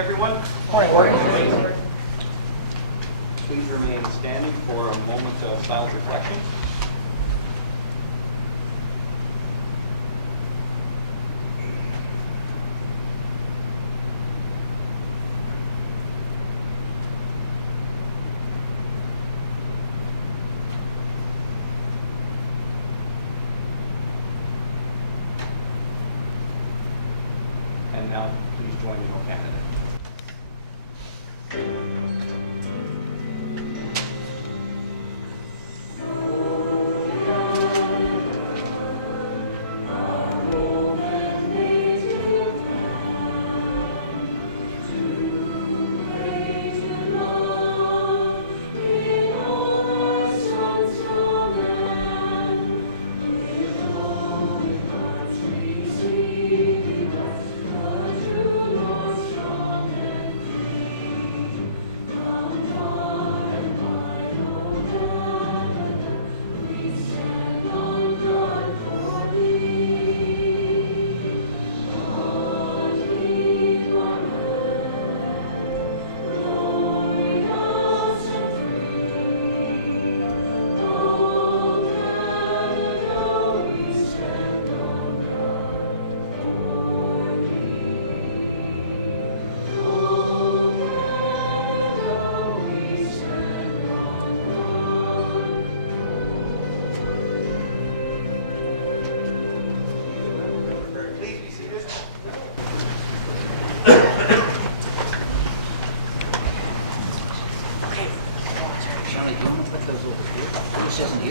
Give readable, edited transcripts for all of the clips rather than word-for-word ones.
everyone. Morning. Please remain standing for a moment of silent reflection. And now, please join me in Canada.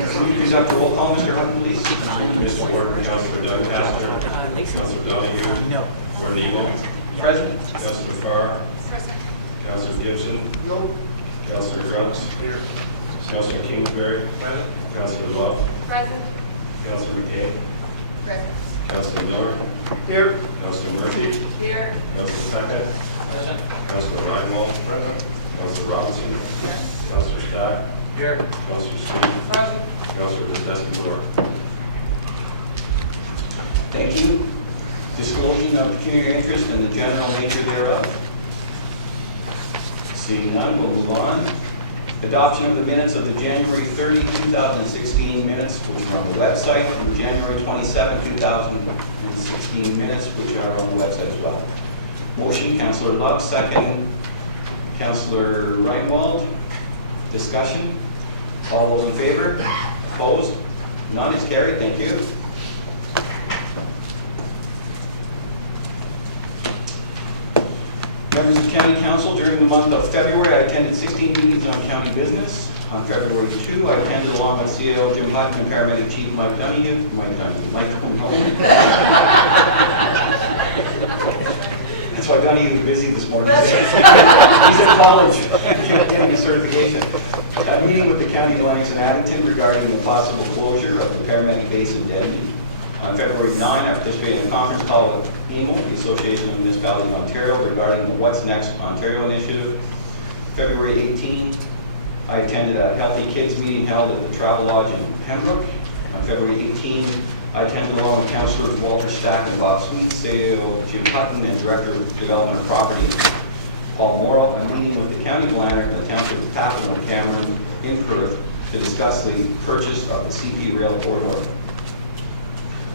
Can you conduct a roll call, Mr. Hutton, please? Mr. Ward, Councilor Doncaster, Councilor Donahue, No. Orneal, Present. Councilor Farr, Councilor Gibson, Councilor Grunt, Councilor Kingsbury, Councilor Love, Present. Councilor McKay, Present. Councilor Miller, Here. Councilor Murphy, Here. Councilor Sackett, Councilor Reinwald, Councilor Robinson, Councilor Stack, Here. Councilor Smith, Present. Councilor Desmond. Thank you. Disclosing of pecuniary interest and the general nature thereof. Seeing none, we'll move on. Adoption of the minutes of the January 30, 2016 minutes, which are on the website, and the January 27, 2016 minutes, which are on the website as well. Motion, Councillor Love, second, Councillor Reinwald. Discussion? All those in favor? Opposed? None is carried. Thank you. Members of County Council, during the month of February, I attended 16 meetings on county business. On February 2, I attended along with CAO Jim Hutton and Paramedic Chief Mike Donahue. That's why Donahue is busy this morning. He's at college, getting his certification. A meeting with the County of Lennox and Addington regarding the possible closure of the paramedic base in Denby. On February 9, I participated in a conference call with EMO, the Association of Municipalities of Ontario, regarding the What's Next Ontario initiative. February 18, I attended a Healthy Kids meeting held at the Travel Lodge in Pembroke. On February 18, I attended along with Councillors Walter Stack and Bob Sweet, CEO Jim Hutton, and Director of Development of Property Paul Morrow, a meeting with the County of Lanark and the Township of Pathfinder and Cameron in Perth to discuss the purchase of the CP Rail Corridor.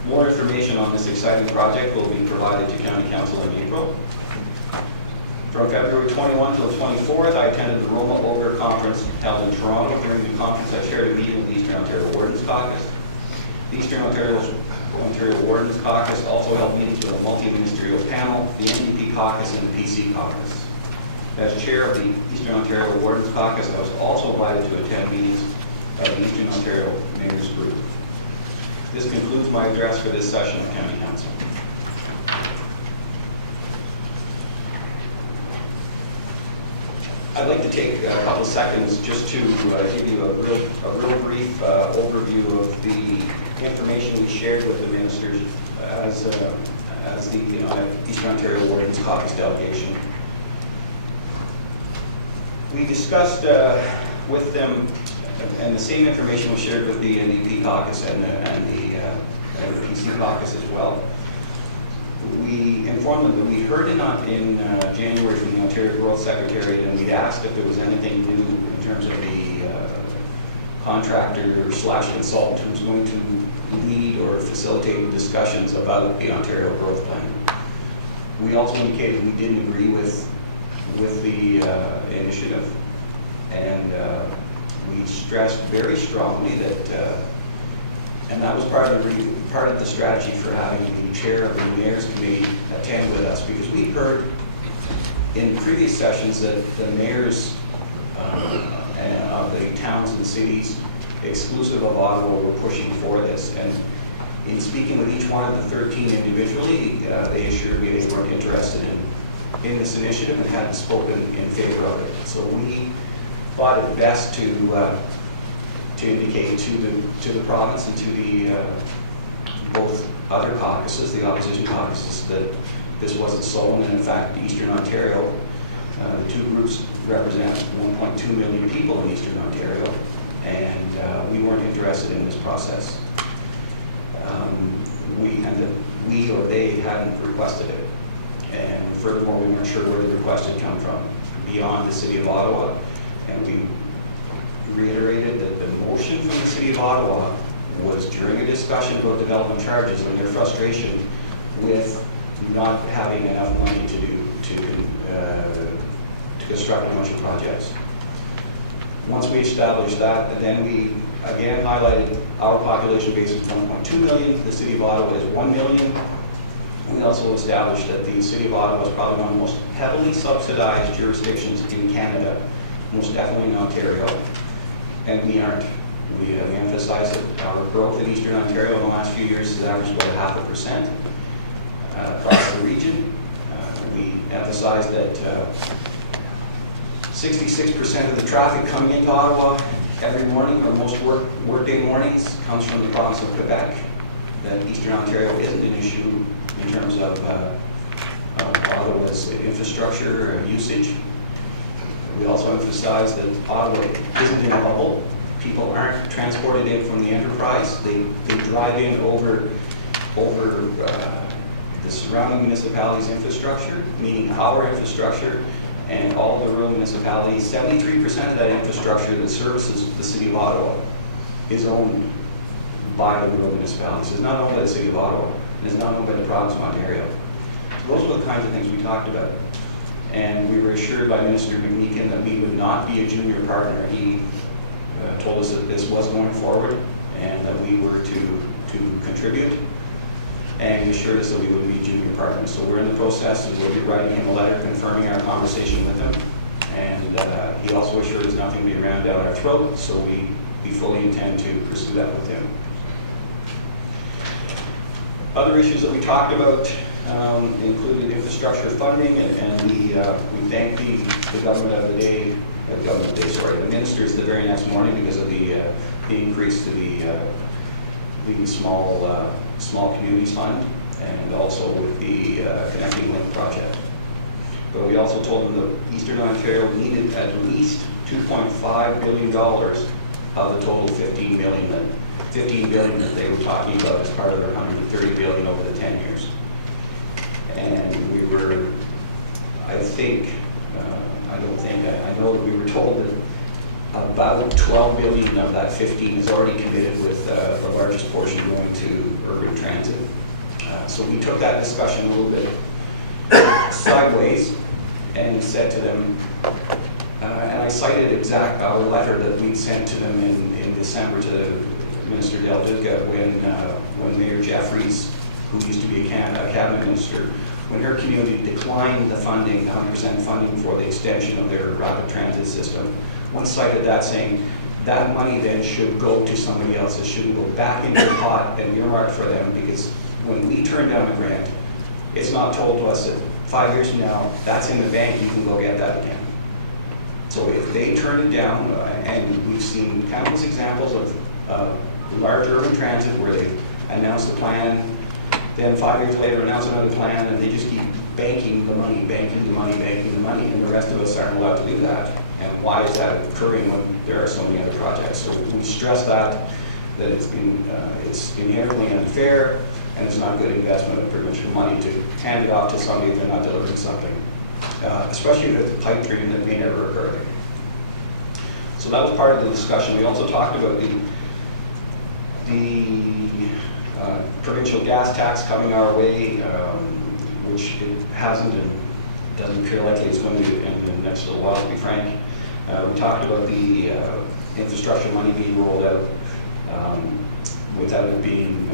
More information on this exciting project will be provided to County Council in April. From February 21 till 24th, I attended the Roma Ogre Conference held in Toronto. During the conference, I chaired a meeting with the Eastern Ontario Wardens Caucus. The Eastern Ontario Wardens Caucus also held meetings with a multi-ministerial panel, the NDP Caucus, and the PC Caucus. As chair of the Eastern Ontario Wardens Caucus, I was also invited to attend meetings of the Eastern Ontario Mayor's Group. This concludes my address for this session of County Council. I'd like to take a couple seconds just to give you a real brief overview of the information we shared with the ministers as the Eastern Ontario Wardens Caucus delegation. We discussed with them, and the same information was shared with the NDP caucus and the PC caucus as well. We informed them that we heard in January from the Ontario Growth Secretariat, and we'd asked if there was anything new in terms of the contractor slash consultant who's going to lead or facilitate discussions about the Ontario Growth Plan. We also indicated we didn't agree with the initiative, and we stressed very strongly that, and that was part of the strategy for having the chair of the Mayor's Committee attend with us, because we heard in previous sessions that the mayors of the towns and cities exclusive of Ottawa were pushing for this. And in speaking with each one of the 13 individually, they assured me they weren't interested in this initiative and hadn't spoken in favor of it. So we thought it best to indicate to the province and to the both other caucuses, the opposition caucuses, that this wasn't so, and in fact, Eastern Ontario, the two groups represent 1.2 million people in Eastern Ontario, and we weren't interested in this process. We or they hadn't requested it, and furthermore, we weren't sure where the request had come from beyond the City of Ottawa, and we reiterated that the motion from the City of Ottawa was during a discussion about development charges and their frustration with not having enough money to construct a bunch of projects. Once we established that, then we again highlighted our population base is 1.2 million, the City of Ottawa is 1 million. We also established that the City of Ottawa is probably one of the most heavily subsidized jurisdictions in Canada, most definitely in Ontario, and we aren't. We emphasize that our growth in Eastern Ontario in the last few years has averaged about 0.5% across the region. We emphasize that 66% of the traffic coming into Ottawa every morning, or most workday mornings, comes from the province of Quebec. That Eastern Ontario isn't an issue in terms of Ottawa's infrastructure usage. We also emphasize that Ottawa isn't in a bubble. People aren't transported in from the enterprise. They drive in over the surrounding municipalities' infrastructure, meaning our infrastructure, and all the rural municipalities. 73% of that infrastructure that services the City of Ottawa is owned by the rural municipalities. It's not owned by the City of Ottawa, and it's not owned by the province of Ontario. So those were the kinds of things we talked about. And we were assured by Minister McMeekin that we would not be a junior partner. He told us that this was going forward and that we were to contribute, and he assured us that we wouldn't be junior partners. So we're in the process, and we'll be writing him a letter confirming our conversation with him. And he also assured us nothing would be rammed down our throat, so we fully intend to pursue that with him. Other issues that we talked about included infrastructure funding, and we thanked the government of the day, the ministers the very next morning because of the increase to the small communities fund, and also with the Connecting Link project. But we also told them that Eastern Ontario needed at least $2.5 billion of the total $15 billion that they were talking about as part of their $130 billion over the 10 years. And we were, I know that we were told that about 12 billion of that 15 is already committed, with the largest portion going to urban transit. So we took that discussion a little bit sideways and said to them, and I cited our letter that we'd sent to them in December to Minister Del Duca when Mayor Jeffries, who used to be a cabinet minister, when her community declined the funding, 100% funding for the extension of their rapid transit system. One cited that, saying that money then should go to somebody else. It shouldn't go back into the pot and earmarked for them, because when we turn down a grant, it's not told to us that 5 years from now, that's in the bank, you can go get that again. So if they turn it down, and we've seen countless examples of large urban transit where they announce the plan, then 5 years later announce another plan, and they just keep banking the money, and the rest of us aren't allowed to do that. And why is that occurring when there are so many other projects? So we stress that it's inherently unfair, and it's not good investment of provincial money to hand it off to somebody if they're not delivering something, especially if it's a pipe dream that may never occur. So that was part of the discussion. We also talked about the provincial gas tax coming our way, which it hasn't and doesn't appear likely it's going to in the next little while, to be frank. We talked about the infrastructure money being rolled out without it being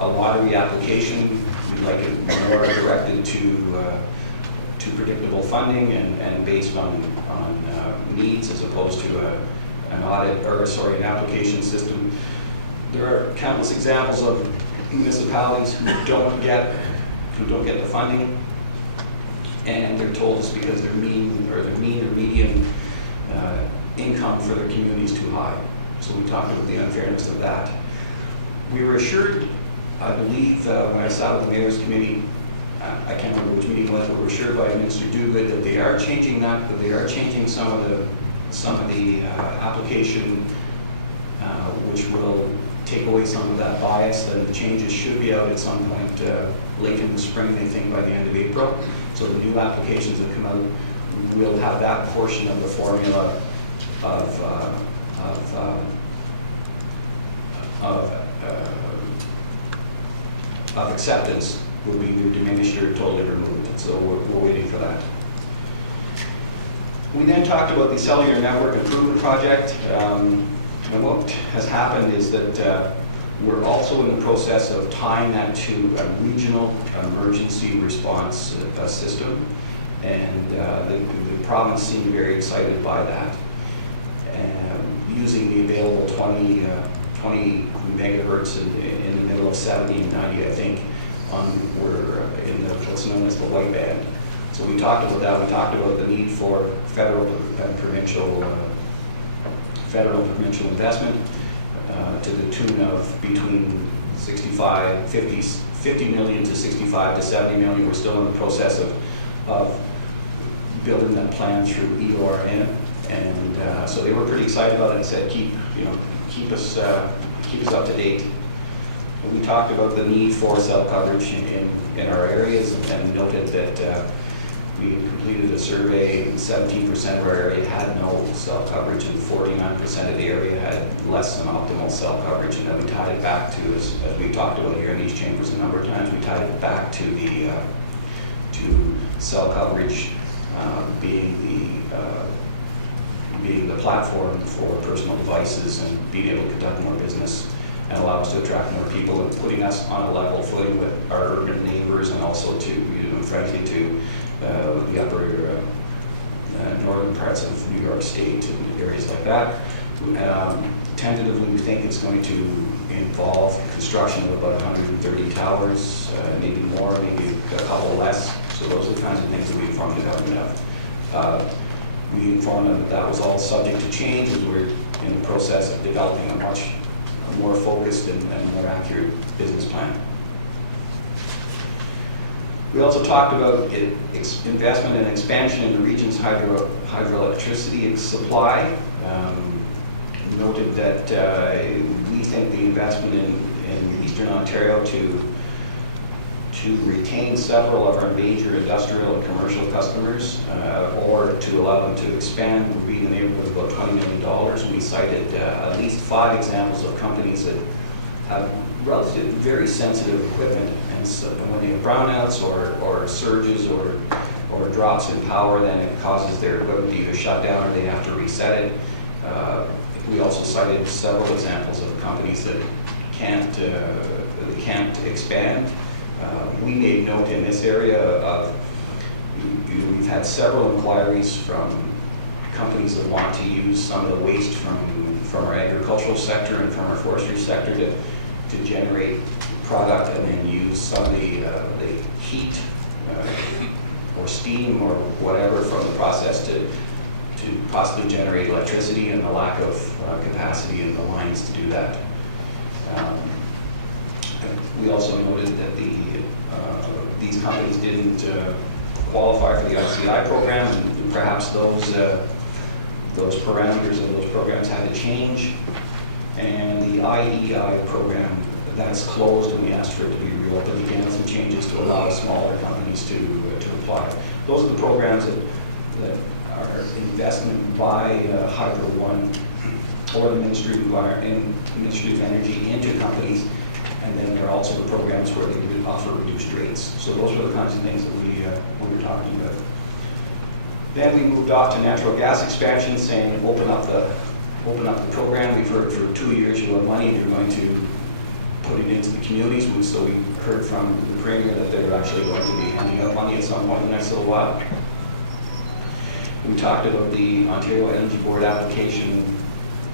a lottery application. We'd like it more directed to predictable funding and based on needs as opposed to an an application system. There are countless examples of municipalities who don't get the funding, and they're told it's because their mean or median income for their community is too high. So we talked about the unfairness of that. We were assured, I believe, when I sat with the Mayor's Committee, I can't remember which meeting it was, but we were assured by Minister Duguid that they are changing that, that they are changing some of the application, which will take away some of that bias. And the changes should be out at some point late in the spring, they think by the end of April. So the new applications that come out will have that portion of the formula of acceptance will be diminished or totally removed. And so we're waiting for that. We then talked about the cellular network improvement project. And what has happened is that we're also in the process of tying that to a regional emergency response system. And the province seemed very excited by that. Using the available 20 megahertz in the middle of 70 and 90, I think, we're in what's known as the white band. So we talked about that. We talked about the need for federal and provincial investment to the tune of between 50 million to 65 to 70 million. We're still in the process of building that plan through EORN, and so they were pretty excited about it and said, keep us up to date. And we talked about the need for cell coverage in our areas and noted that we completed a survey and 17% of our area had no cell coverage and 49% of the area had less than optimal cell coverage. And then we tied it back to, as we talked about here in these chambers a number of times, we tied it back to the cell coverage being the platform for personal devices and being able to conduct more business and allow us to attract more people and putting us on a level footing with our urban neighbors and also to, frankly, to the upper northern parts of New York State and areas like that. Tentatively, we think it's going to involve construction of about 130 towers, maybe more, maybe a couple less. So those are the kinds of things that we informed the government of. We informed them that was all subject to change as we're in the process of developing a much more focused and more accurate business plan. We also talked about investment and expansion in the region's hydroelectricity supply. Noted that we think the investment in Eastern Ontario to retain several of our major industrial and commercial customers or to allow them to expand would be in the neighborhood of about $20 million. We cited at least 5 examples of companies that have relatively very sensitive equipment, and so when they have brownouts or surges or drops in power, then it causes their equipment to either shut down or they have to reset it. We also cited several examples of companies that can't expand. We made note in this area of, we've had several inquiries from companies that want to use some of the waste from our agricultural sector and from our forestry sector to generate product and then use some of the heat or steam or whatever from the process to possibly generate electricity, and the lack of capacity in the lines to do that. We also noted that these companies didn't qualify for the ICI program, and perhaps those parameters of those programs had to change. And the IEI program that's closed, and we asked for it to be reopened again, some changes to allow smaller companies to apply. Those are the programs that are investment by Hydro One or the Ministry of Energy into companies, and then there are also the programs where they offer reduced rates. So those were the kinds of things that we were talking about. Then we moved off to natural gas expansion, saying open up the program. We've heard for 2 years you have money, you're going to put it into the communities. So we heard from the Premier that they're actually going to be handing out money at some point in the next little while. We talked about the Ontario Energy Board application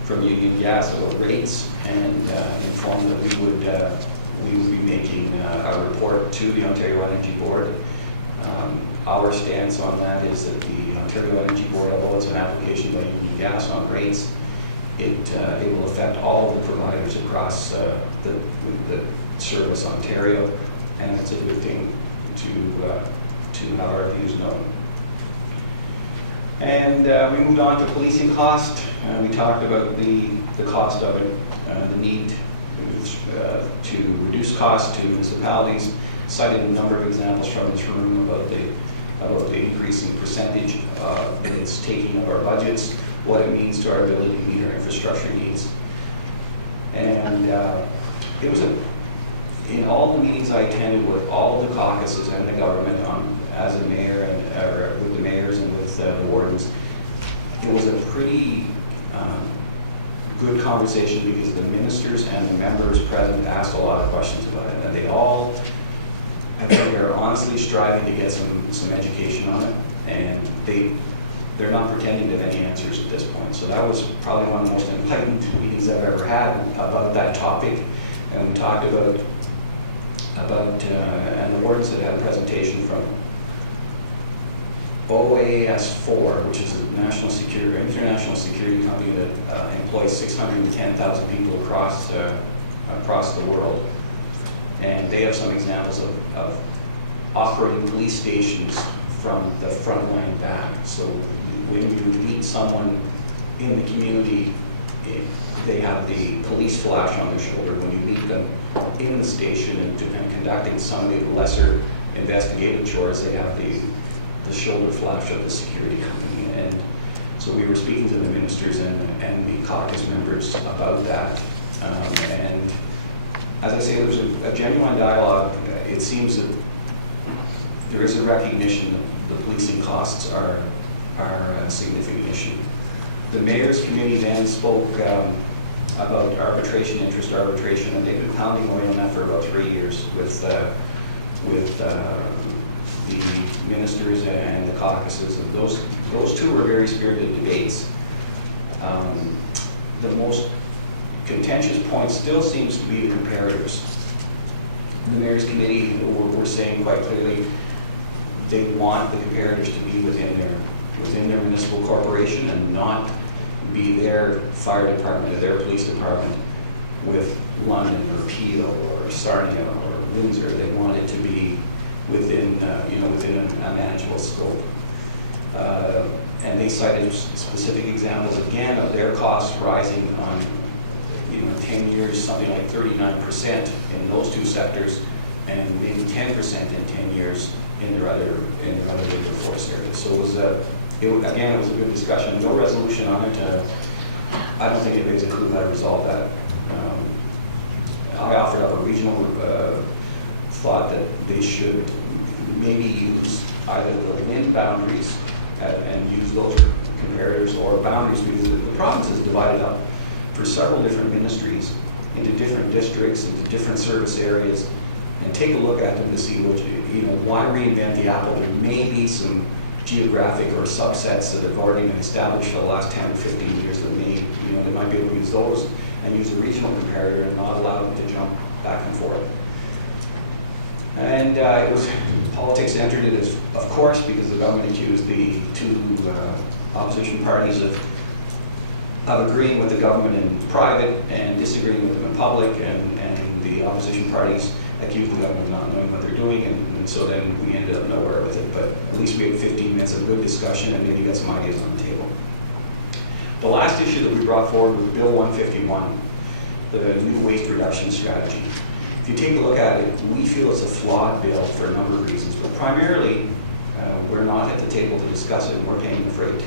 from Union Gas about rates, and informed that we would be making a report to the Ontario Energy Board. Our stance on that is that the Ontario Energy Board, although it's an application by Union Gas on rates, it will affect all of the providers across the Service Ontario, and it's a good thing to have our views known. And we moved on to policing cost. We talked about the cost of it, the need to reduce costs to municipalities, cited a number of examples from this room about the increasing percentage that it's taking of our budgets, what it means to our ability to meet our infrastructure needs. And it was in all the meetings I attended with all of the caucuses and the government as a mayor and with the mayors and with the wardens, it was a pretty good conversation, because the ministers and the members present asked a lot of questions about it, and they all, I think, are honestly striving to get some education on it, and they're not pretending to have any answers at this point. So that was probably one of the most enlightened meetings I've ever had about that topic. And we talked about and the wardens had a presentation from OAS4, which is a international security company that employs 610,000 people across the world. And they have some examples of operating police stations from the front line back. So when you meet someone in the community, they have the police flash on their shoulder. When you meet them in the station and conducting some of the lesser investigative chores, they have the shoulder flash of the security company. And so we were speaking to the ministers and the caucus members about that. And as I say, there's a genuine dialogue. It seems that there is a recognition that the policing costs are a significant issue. The Mayor's Committee then spoke about interest arbitration, and they've been pounding away on that for about 3 years with the ministers and the caucuses. And those two were very spirited debates. The most contentious point still seems to be the comparators. The Mayor's Committee were saying quite clearly they want the comparators to be within their municipal corporation and not be their fire department or their police department with London or Peel or Sarnia or Windsor. They want it to be within a manageable scope. And they cited specific examples again of their costs rising on 10 years, something like 39% in those two sectors, and maybe 10% in 10 years in their other labor force areas. So it was it was a good discussion. No resolution on it. I don't think anybody's a clue how to resolve that. I offered up a regional thought that they should maybe use either the wind boundaries and use those comparators, or boundaries, because the province is divided up for several different ministries into different districts, into different service areas, and take a look at them to see why reinvent the apple. There may be some geographic or subsets that have already been established for the last 10 or 15 years that they might be able to use those and use a regional comparator and not allow them to jump back and forth. And politics entered it, of course, because the government accused the two opposition parties of agreeing with the government in private and disagreeing with them in public, and the opposition parties accused the government of not knowing what they're doing, and so then we ended up nowhere with it. But at least we had 15 minutes of good discussion and maybe got some ideas on the table. The last issue that we brought forward was Bill 151, the new waste reduction strategy. If you take a look at it, we feel it's a flawed bill for a number of reasons, but primarily, we're not at the table to discuss it, and we're paying the freight.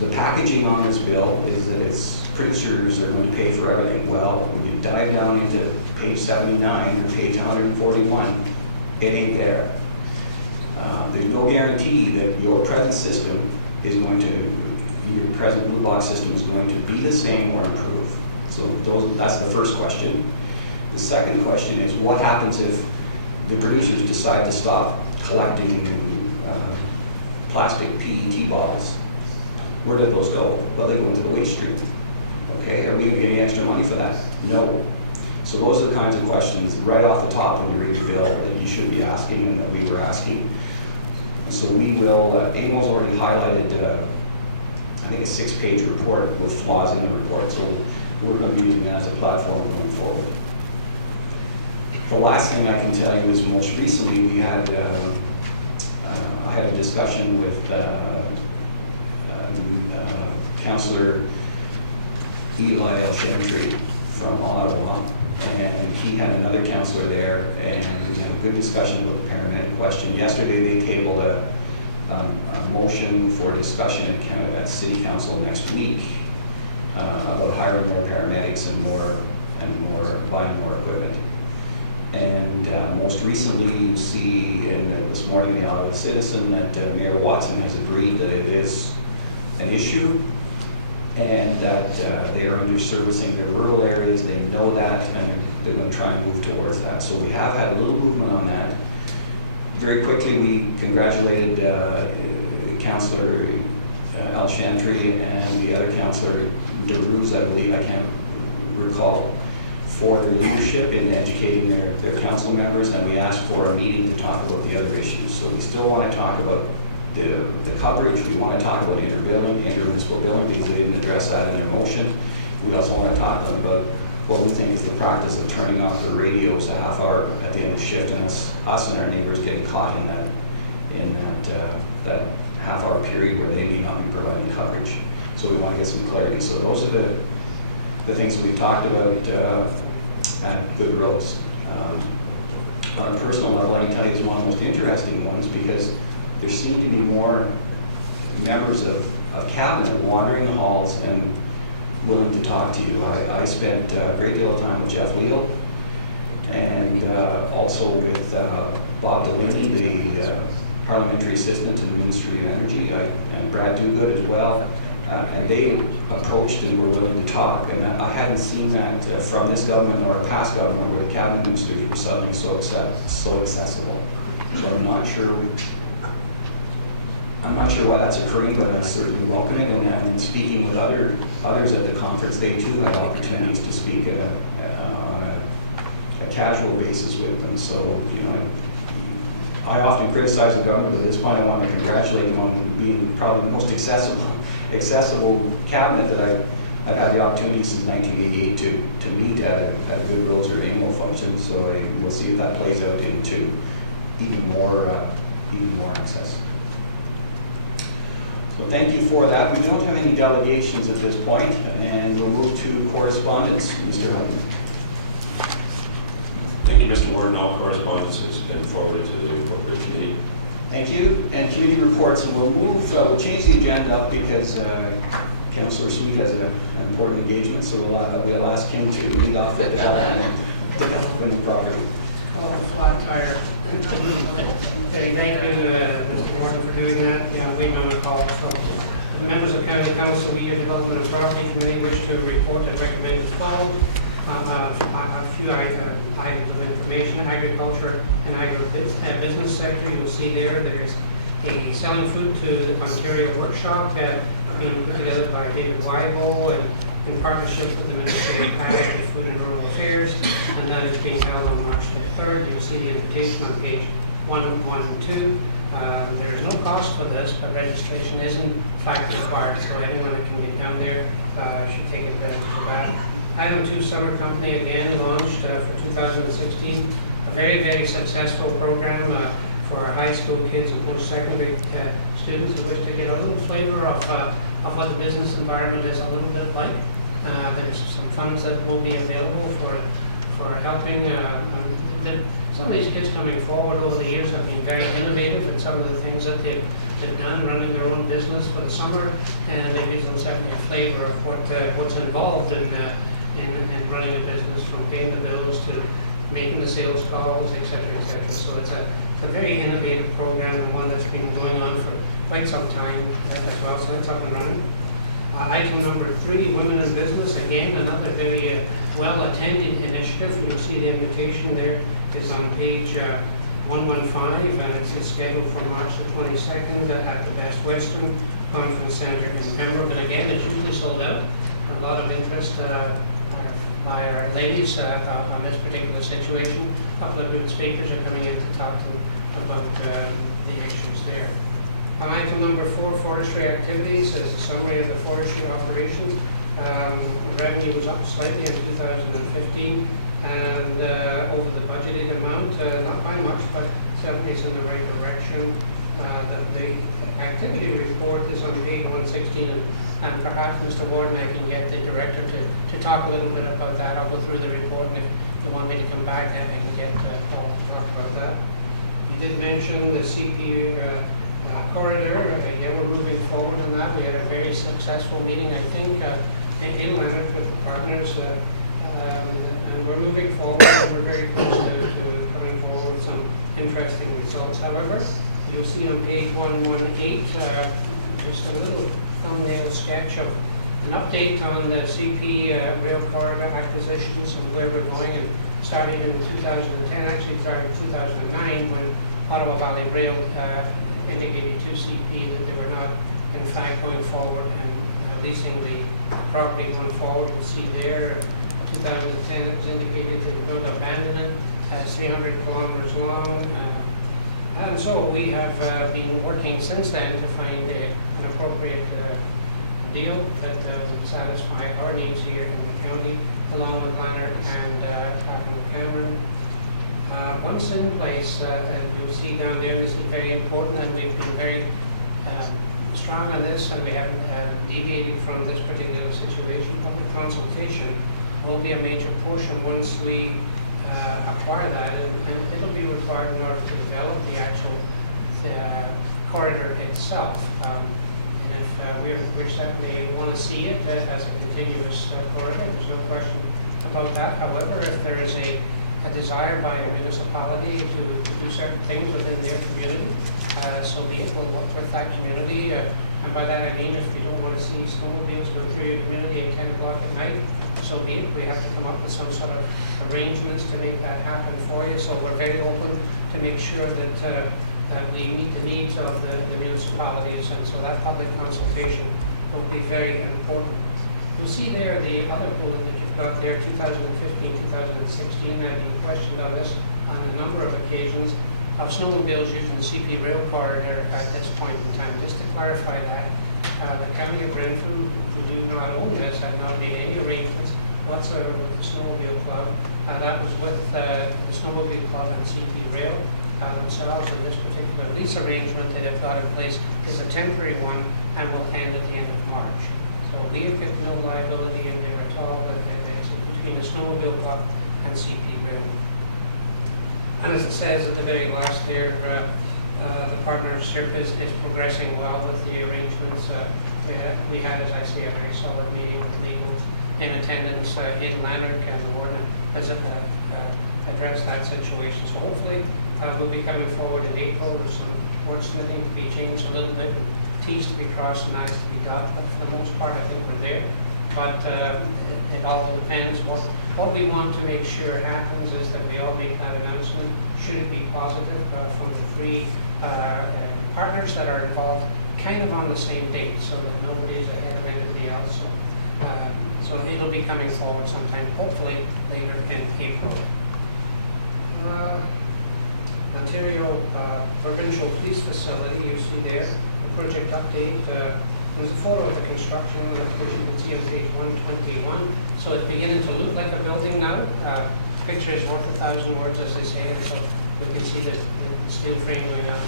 The packaging on this bill is that its producers are going to pay for everything. Well, when you dive down into page 79 or page 141, it ain't there. There's no guarantee that your present system is going to, your present blue box system is going to be the same or improve. So that's the first question. The second question is, what happens if the producers decide to stop collecting plastic PET bottles? Where did those go? Well, they go into the waste stream. Okay, are we going to get any extra money for that? No. So those are the kinds of questions right off the top when you read the bill that you should be asking and that we were asking. So we will, Amo's already highlighted, I think a 6-page report with flaws in the report, so we're going to be using that as a platform going forward. The last thing I can tell you is most recently we had, I had a discussion with Councillor Eli Elshantry from Ottawa, and he had another councillor there, and we had a good discussion about the paramedic question. Yesterday they tabled a motion for discussion at City Council next week about hiring more paramedics and buying more equipment. And most recently you see this morning in the Ottawa Citizen that Mayor Watson has agreed that it is an issue, and that they are under-servicing their rural areas. They know that, and they're going to try and move towards that. So we have had a little movement on that. Very quickly, we congratulated Councillor Elshantry and the other Councillor DeRuse, I believe, I can't recall, for their leadership in educating their council members, and we asked for a meeting to talk about the other issues. So we still want to talk about the coverage. We want to talk about intermunicipal billing, because they didn't address that in their motion. We also want to talk to them about what we think is the practice of turning off the radios a half hour at the end of the shift, and us and our neighbors getting caught in that half hour period where they may not be providing coverage. So we want to get some clarity. So those are the things we've talked about at Good Roads. On a personal level, I can tell you it's one of the most interesting ones, because there seem to be more members of cabinet wandering the halls and willing to talk to you. I spent a great deal of time with Jeff Leal, and also with Bob Delaney, the parliamentary assistant to the Ministry of Energy, and Brad Duguid as well. And they approached and were willing to talk, and I hadn't seen that from this government or a past government, where the cabinet ministers were suddenly so accessible. So I'm not sure why that's occurring, but I certainly welcome it. And speaking with others at the conference, they too had opportunities to speak on a casual basis with them. So, you know, I often criticize the government, but at this point I want to congratulate them on being probably the most accessible cabinet that I've had the opportunity since 1988 to meet at a Good Roads or AMO function. So we'll see if that plays out into even more access. So thank you for that. We don't have any delegations at this point, and we'll move to correspondence. Mr. Hutton. Thank you, Mr. Warden. All correspondence has been forwarded to the appropriate committee. Thank you. And committee reports, and we'll change the agenda up because Councillor Sweet has an important engagement, so we'll ask him to lead off the development property. Oh, flat tire. Okay, thank you, Mr. Warden, for doing that. Yeah, waiting on a call. So, the members of County Council, we, Development and Property Committee, wish to report and recommend as follows. A few items of information: agriculture and agribusiness sector. You'll see there's a selling food to the Ontario workshop being put together by David Weibel and in partnership with the Ministry of Ag and Food and Rural Affairs, and that is being held on March the 3rd. You'll see the invitation on page 112. There is no cost for this, but registration is in fact required, so anyone that can get down there should take advantage of that. Item 2, Summer Company again launched for 2016, a very, very successful program for our high school kids and post-secondary students who wish to get a little flavor of what the business environment is a little bit like. There's some funds that will be available for for helping. Some of these kids coming forward over the years have been very innovative in some of the things that they've done, running their own business for the summer, and it gives them certainly a flavor of what's involved in running a business, from paying the bills to making the sales calls, etc., etc. So it's a very innovative program, and one that's been going on for quite some time as well. So it's up and running. Item number 3, Women in Business. Again, another very well-attended initiative. You'll see the invitation there is on page 115, and it's scheduled for March the 22nd at the Best Western Conference Centre in Pembroke. And again, it's usually sold out. A lot of interest by our ladies on this particular situation. A couple of good speakers are coming in to talk to about the issues there. On item number 4, Forestry Activities, is a summary of the forestry operations. Revenue was up slightly in 2015 and over the budgeted amount, not by much, but certainly it's in the right direction. The activity report is on page 116, and perhaps Mr. Warden, I can get the director to talk a little bit about that. I'll go through the report, and if you want me to come back, then I can get Paul to talk about that. You did mention the CP corridor. Yeah, we're moving forward on that. We had a very successful meeting, I think, in Leonard with the partners, and we're moving forward, and we're very close to coming forward with some interesting results. However, you'll see on page 118, just a little thumbnail sketch of an update on the CP rail corridor acquisitions and where we're going, and starting in 2010, actually started in 2009, when Ottawa Valley Rail indicated to CP that they were not, in fact, going forward and leasing the property going forward. We'll see there, 2010, it was indicated that we're going to abandon it. It's 300 kilometers long. And so we have been working since then to find an appropriate deal that would satisfy our needs here in the county, along with Leonard and Clapham Cameron. Once in place, you'll see down there, this is very important, and we've been very strong on this, and we haven't deviated from this particular situation. Public consultation will be a major portion once we acquire that, and it'll be required in order to develop the actual corridor itself. And if we certainly want to see it as a continuous corridor, there's no question about that. However, if there is a desire by a municipality to do certain things within their community, so be it. We'll work with that community, and by that I mean if you don't want to see snowmobiles go through your community at 10 o'clock at night, so be it. We have to come up with some sort of arrangements to make that happen for you. So we're very open to make sure that that we meet the needs of the municipalities, and so that public consultation will be very important. You'll see there the other bullet that you've got there, 2015, 2016. I've been questioned on this on a number of occasions of snowmobiles using the CP rail corridor at this point in time. Just to clarify that, the County of Renfrew, who do not own this, have not made any arrangements whatsoever with the Snowmobile Club. That was with the Snowmobile Club and CP Rail themselves, and this particular lease arrangement that they've got in place is a temporary one and will end at the end of March. So we have got no liability in there at all, but it's between the Snowmobile Club and CP Rail. And as it says at the very last there, the partnership is progressing well with the arrangements. We had, as I say, a very solid meeting with legal in attendance in Lanark, and the warden has addressed that situation. So hopefully we'll be coming forward in April. There's some wordsmithing to be changed a little bit, T's to be crossed and I's to be dotted, but for the most part I think we're there. But it all depends. What we want to make sure happens is that we all make that announcement, should it be positive, from the three partners that are involved, kind of on the same date, so that nobody's ahead of anybody else. So it'll be coming forward sometime, hopefully later in April. Ontario Provincial Police Facility, you see there, the project update. There's a photo of the construction, which you can see on page 121. So it's beginning to look like a building now. Picture is worth 1,000 words, as they say, and so we can see the steel frame going up.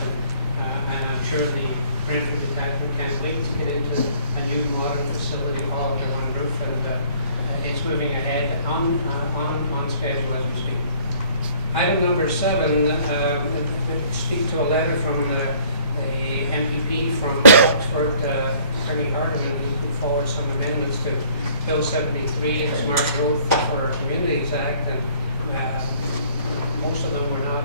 And I'm sure the Renfrew detachment can't wait to get into a new modern facility all under one roof. And it's moving ahead on schedule as we speak. Item number 7, speak to a letter from the MPP from Oxford, Attorney Hardeman, who put forward some amendments to Bill 73, the Smart Growth for Communities Act, and most of them were not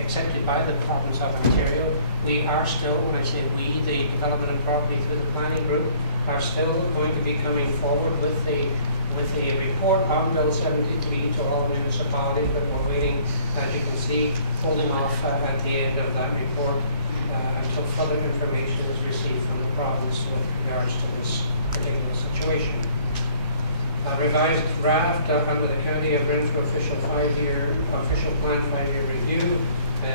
accepted by the province of Ontario. We are still, when I say we, the Development and Property through the Planning Group, are still going to be coming forward with a report on Bill 73 to all municipalities, but we're waiting, as you can see, holding off at the end of that report until further information is received from the province with regards to this particular situation. A revised draft under the County of Renfrew official plan 5-year review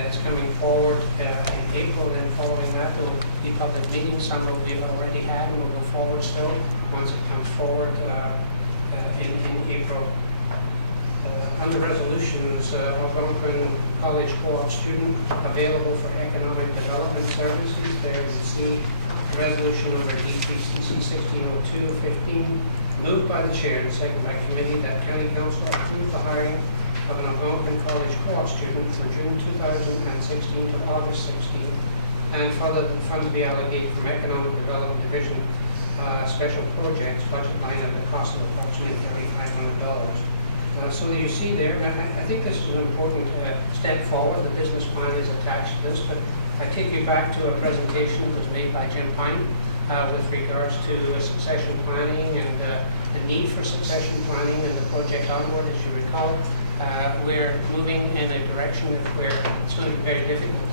is coming forward in April. Then following that, there will be public meetings. Some will be already had and will go forward still once it comes forward in April. Under resolutions, Algonquin College Co-op student available for economic development services. There you see resolution number D3CC 1602-15, moved by the chair and seconded by committee that County Council approve the hiring of an Algonquin College Co-op student for June 2016 to August 16, and further the funds be allocated from Economic Development Division Special Projects budget line at the cost of approximately $3,500. So you see there, and I think this is an important step forward. The business plan is attached to this, but I take you back to a presentation that was made by Jim Pine with regards to succession planning and the need for succession planning and the project onward. As you recall, we're moving in a direction where it's going to be very difficult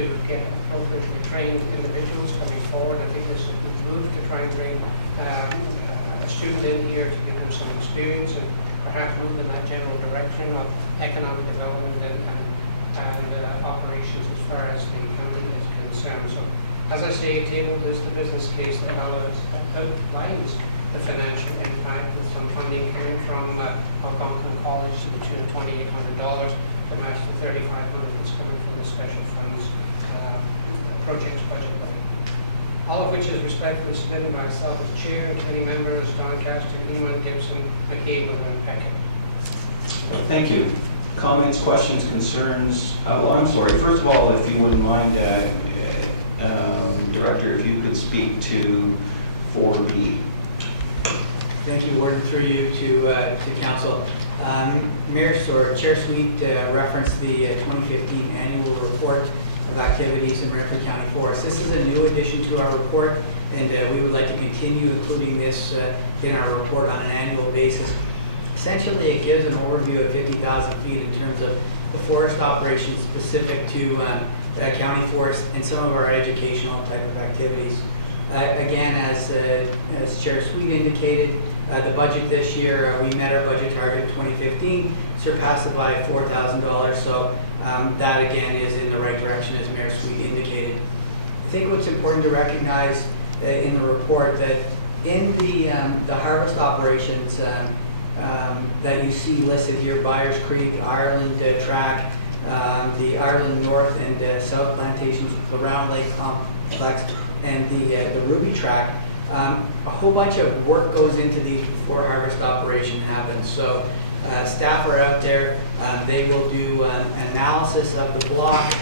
to get appropriately trained individuals coming forward. I think this is a good move to try and bring a student in here to give them some experience and perhaps move in that general direction of economic development and operations as far as the county is concerned. So, as I say, tabled is the business case that outlines the financial impact with some funding coming from Algonquin College to the tune of $2,800 to match the $3,500 that's coming from the special funds projects budget line. All of which is respectfully submitted by myself as chair and committee members Doncaster, Lehman, Gibson, McCabe, and Peckett. Thank you. Comments, questions, concerns? Well, I'm sorry. First of all, if you wouldn't mind, Director, if you could speak to 4B. Thank you, Warden, through you to Council. Chair Sweet referenced the 2015 annual report of activities in Renfrew County Forest. This is a new addition to our report, and we would like to continue including this in our report on an annual basis. Essentially, it gives an overview of 50,000 feet in terms of the forest operations specific to county forest and some of our educational type of activities. Again, as Chair Sweet indicated, the budget this year, we met our budget target in 2015, surpassed it by $4,000, so that again is in the right direction as Mayor Sweet indicated. I think what's important to recognize in the report that in the harvest operations that you see listed here, Byers Creek, Ireland Track, the Ireland North and South Plantations, the Round Lake Complex, and the Ruby Track, a whole bunch of work goes into these before harvest operation happens. So staff are out there, they will do an analysis of the block,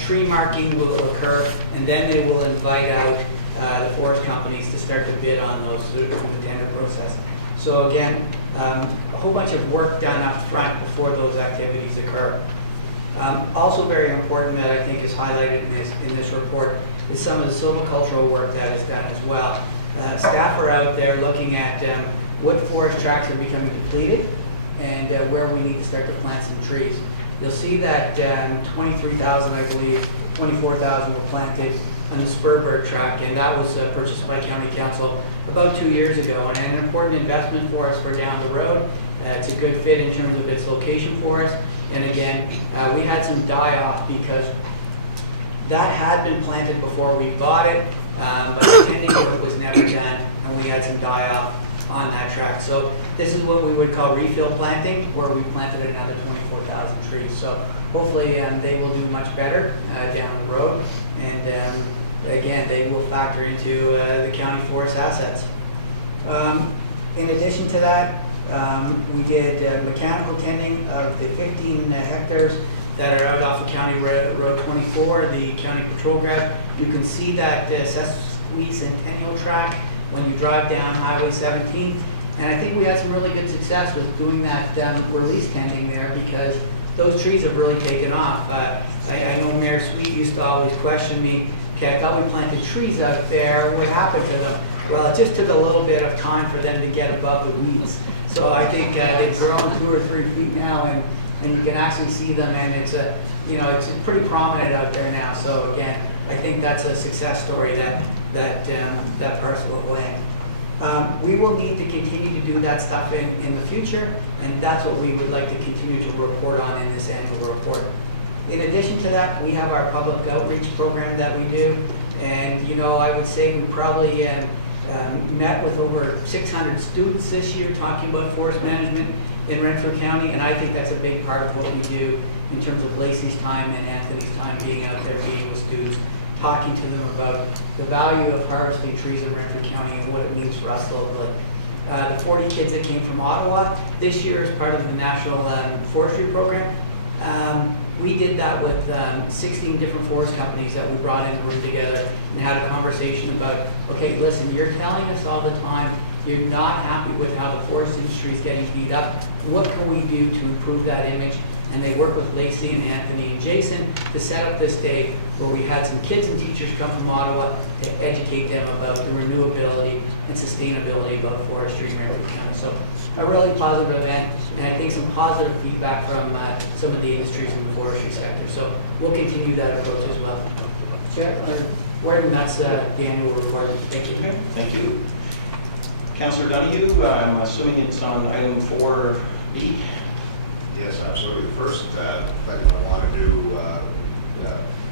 tree marking will occur, and then they will invite out the forest companies to start to bid on those through the tender process. So again, a whole bunch of work done up front before those activities occur. Also very important that I think is highlighted in this report is some of the silvicultural work that is done as well. Staff are out there looking at what forest tracts are becoming depleted and where we need to start to plant some trees. You'll see that 23,000, I believe, 24,000 were planted on the Spurberg tract, and that was purchased by County Council about 2 years ago, and an important investment for us for down the road. It's a good fit in terms of its location for us, and again, we had some die-off because that had been planted before we bought it, but the tending work was never done, and we had some die-off on that tract. So this is what we would call refill planting, where we planted another 24,000 trees. So hopefully they will do much better down the road, and again, they will factor into the county forest assets. In addition to that, we did mechanical tending of the 15 hectares that are out off of County Road 24, the county patrol ground. You can see that sesquicentennial track when you drive down Highway 17. And I think we had some really good success with doing that release tending there because those trees have really taken off. I know Mayor Sweet used to always question me, okay, I thought we planted trees out there, what happened to them? Well, it just took a little bit of time for them to get above the weeds. So I think they've grown 2 or 3 feet now, and you can actually see them, and it's it's pretty prominent out there now. So again, I think that's a success story, that parcel of land. We will need to continue to do that stuff in the future, and that's what we would like to continue to report on in this annual report. In addition to that, we have our public outreach program that we do, and I would say we probably met with over 600 students this year talking about forest management in Renfrew County, and I think that's a big part of what we do in terms of Lacey's time and Anthony's time being out there, being with students, talking to them about the value of harvesting trees in Renfrew County and what it means for us locally. The 40 kids that came from Ottawa this year as part of the National Forestry Program, we did that with 16 different forest companies that we brought in the room together and had a conversation about, okay, listen, you're telling us all the time you're not happy with how the forest industry is getting beat up. What can we do to improve that image? And they worked with Lacey and Anthony and Jason to set up this day where we had some kids and teachers come from Ottawa to educate them about the renewability and sustainability about forestry in Renfrew County. So a really positive event, and I think some positive feedback from some of the industries in the forestry sector. So we'll continue that approach as well. Chair, Warden, that's the annual report. Thank you. Okay, thank you. Councillor Donahue, I'm assuming it's on item 4B. Yes, absolutely. First thing I want to do,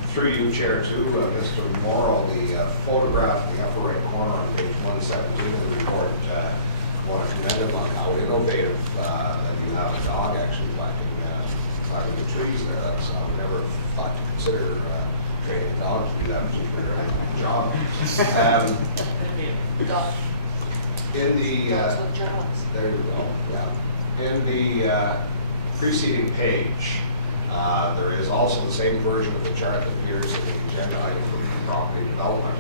through you, Chair, to Mr. Morrell, the photograph in the upper right corner on page 117 of the report, I want to commend him on how innovative that you have a dog actually planting the trees there. That's, I would never thought to consider training a dog to do that particular job. In the, there you go, yeah. In the preceding page, there is also the same version of the chart that appears in the agenda item for property development.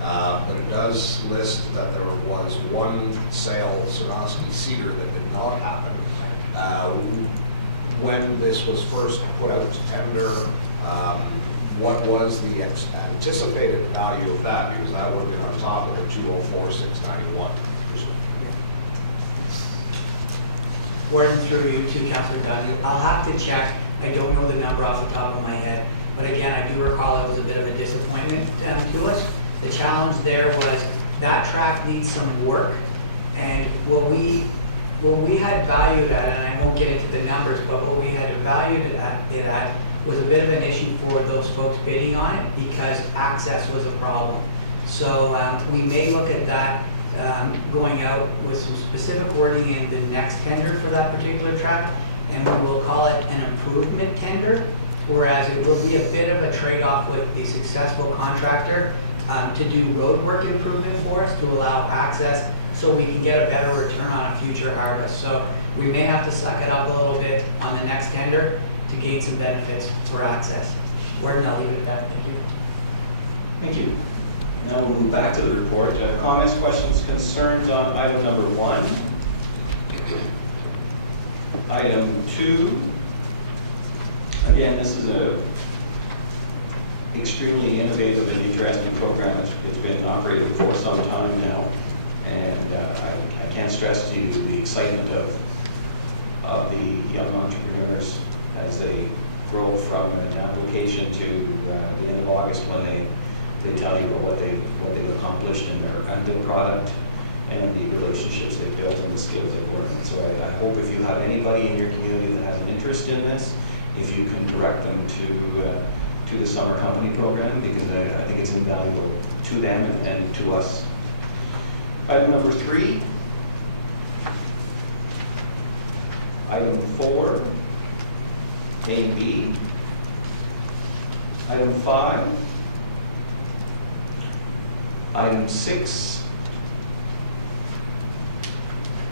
But it does list that there was one sale, Sonosky Cedar, that did not happen. When this was first put out to tender, what was the anticipated value of that? Because that would have been on top of the 204,691. Warden, through you to Councillor Donahue. I'll have to check. I don't know the number off the top of my head. But again, I do recall it was a bit of a disappointment to us. The challenge there was that track needs some work. And what we had valued at, and I won't get into the numbers, but what we had valued it at was a bit of an issue for those folks bidding on it because access was a problem. So we may look at that going out with some specific wording in the next tender for that particular track, and we will call it an improvement tender, whereas it will be a bit of a trade-off with a successful contractor to do road work improvement for us to allow access so we can get a better return on a future harvest. So we may have to suck it up a little bit on the next tender to gain some benefits for access. Warden, I'll leave it at that. Thank you. Thank you. Now we'll move back to the report. Comments, questions, concerns on item number 1. Item 2. Again, this is a extremely innovative and interesting program. It's been operating for some time now, and I can't stress to you the excitement of the young entrepreneurs as they grow from an application to the end of August when they tell you about what they've accomplished in their end product and the relationships they've built and the skills they've learned. So I hope if you have anybody in your community that has an interest in this, if you can direct them to the summer company program, because I think it's invaluable to them and to us. Item number 3. Item 4, A and B. Item 5. Item 6.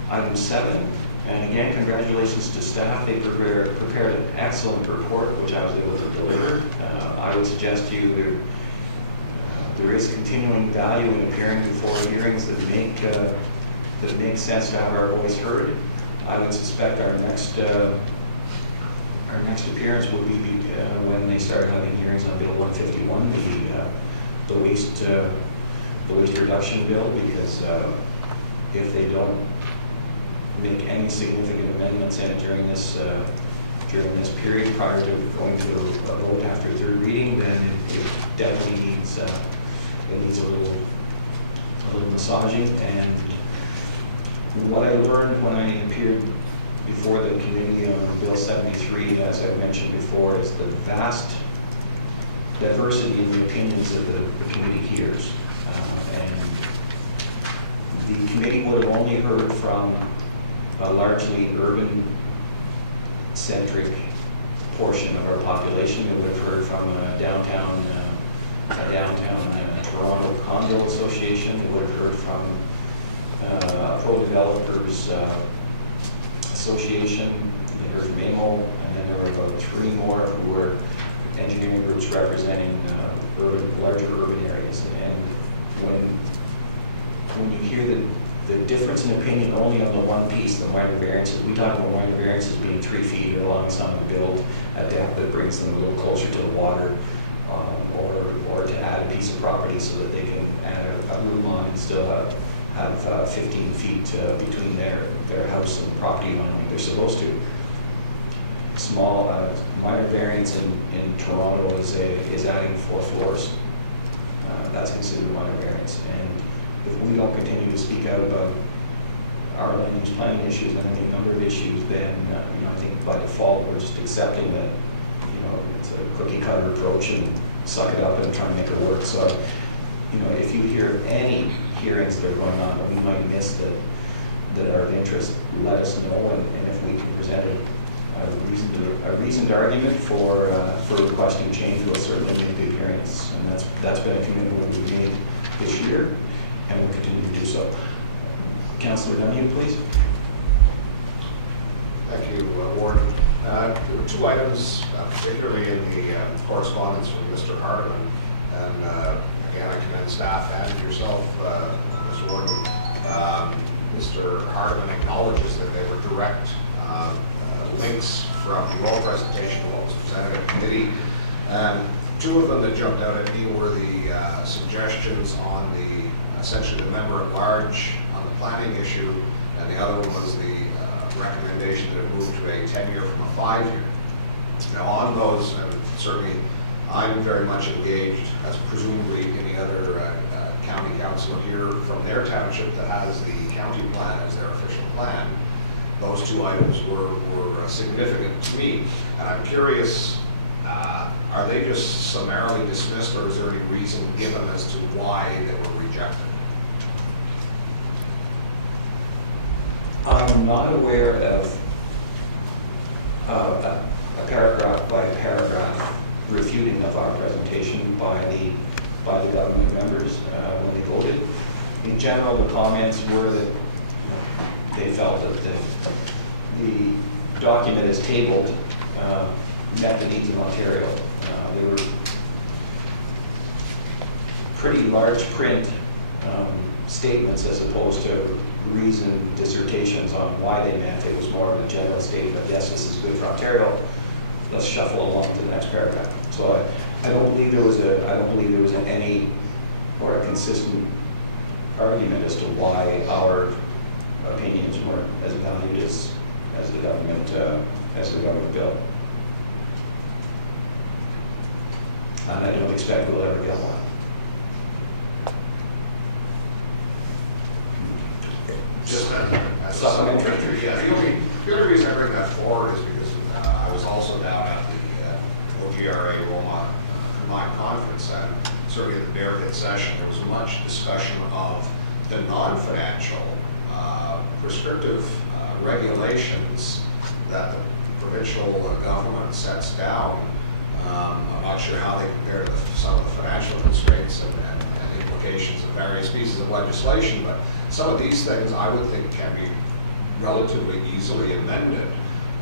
Item 7, and again, congratulations to staff. They prepared an excellent report, which I was able to deliver. I would suggest to you there is continuing value in appearing before hearings that make sense to have our voice heard. I would suspect our next appearance will be when they start having hearings on Bill 151, the waste reduction bill, because if they don't make any significant amendments in it during this period prior to going to a vote after third reading, then it definitely needs a little massaging. And what I learned when I appeared before the committee on Bill 73, as I mentioned before, is the vast diversity in the opinions that the committee hears. And the committee would have only heard from a largely urban-centric portion of our population. It would have heard from a downtown Toronto Condo Association. It would have heard from a pro-developers association. They heard from AMO, and then there were about 3 more who were engineering groups representing larger urban areas. And when you hear the difference in opinion only on the one piece, the minor variances, we talk about minor variances being 3 feet or allowing someone to build a deck that brings them a little closer to the water, or to add a piece of property so that they can add a room on and still have 15 feet between their house and property line like they're supposed to. Small minor variance in Toronto is adding 4 floors. That's considered a minor variance. And if we don't continue to speak out about our land use planning issues and any number of issues, then I think by default we're just accepting that it's a cookie cutter approach and suck it up and try and make it work. So if you hear any hearings that are going on that we might miss that are of interest, let us know, and if we can present a reasoned argument for requesting change, we'll certainly make the appearance, and that's been a commitment we've made this year, and we'll continue to do so. Councillor Dunham, please. Thank you, Warden. There were 2 items, particularly in the correspondence from Mr. Hardeman, and again, I commend staff and yourself, Mr. Warden. Mr. Hardeman acknowledges that they were direct links from your presentation to what was presented at committee. 2 of them that jumped out at me were the suggestions on essentially the member at large on the planning issue, and the other one was the recommendation that it move to a 10-year from a 5-year. Now on those, certainly I'm very much engaged, as presumably any other county councilor here from their township that has the county plan as their official plan. Those 2 items were significant to me, and I'm curious, are they just summarily dismissed, or is there any reason given as to why they were rejected? I'm not aware of a paragraph by paragraph refuting of our presentation by the government members when they voted. In general, the comments were that they felt that the document as tabled met the needs of Ontario. They were pretty large print statements as opposed to reasoned dissertations on why they meant. It was more of a general statement, yes, this is good for Ontario, let's shuffle along to the next paragraph. So I don't believe there was any or a consistent argument as to why our opinions weren't as valued as the government bill. And I don't expect we'll ever get one. Just as a Supplementary. yeah, the only reason I bring that forward is because I was also down at the OGRA Roma Combined Conference, and certainly at the Bear Pit session, there was much discussion of the non-financial prescriptive regulations that the provincial government sets down. I'm not sure how they compare to some of the financial constraints and implications of various pieces of legislation, but some of these things I would think can be relatively easily amended.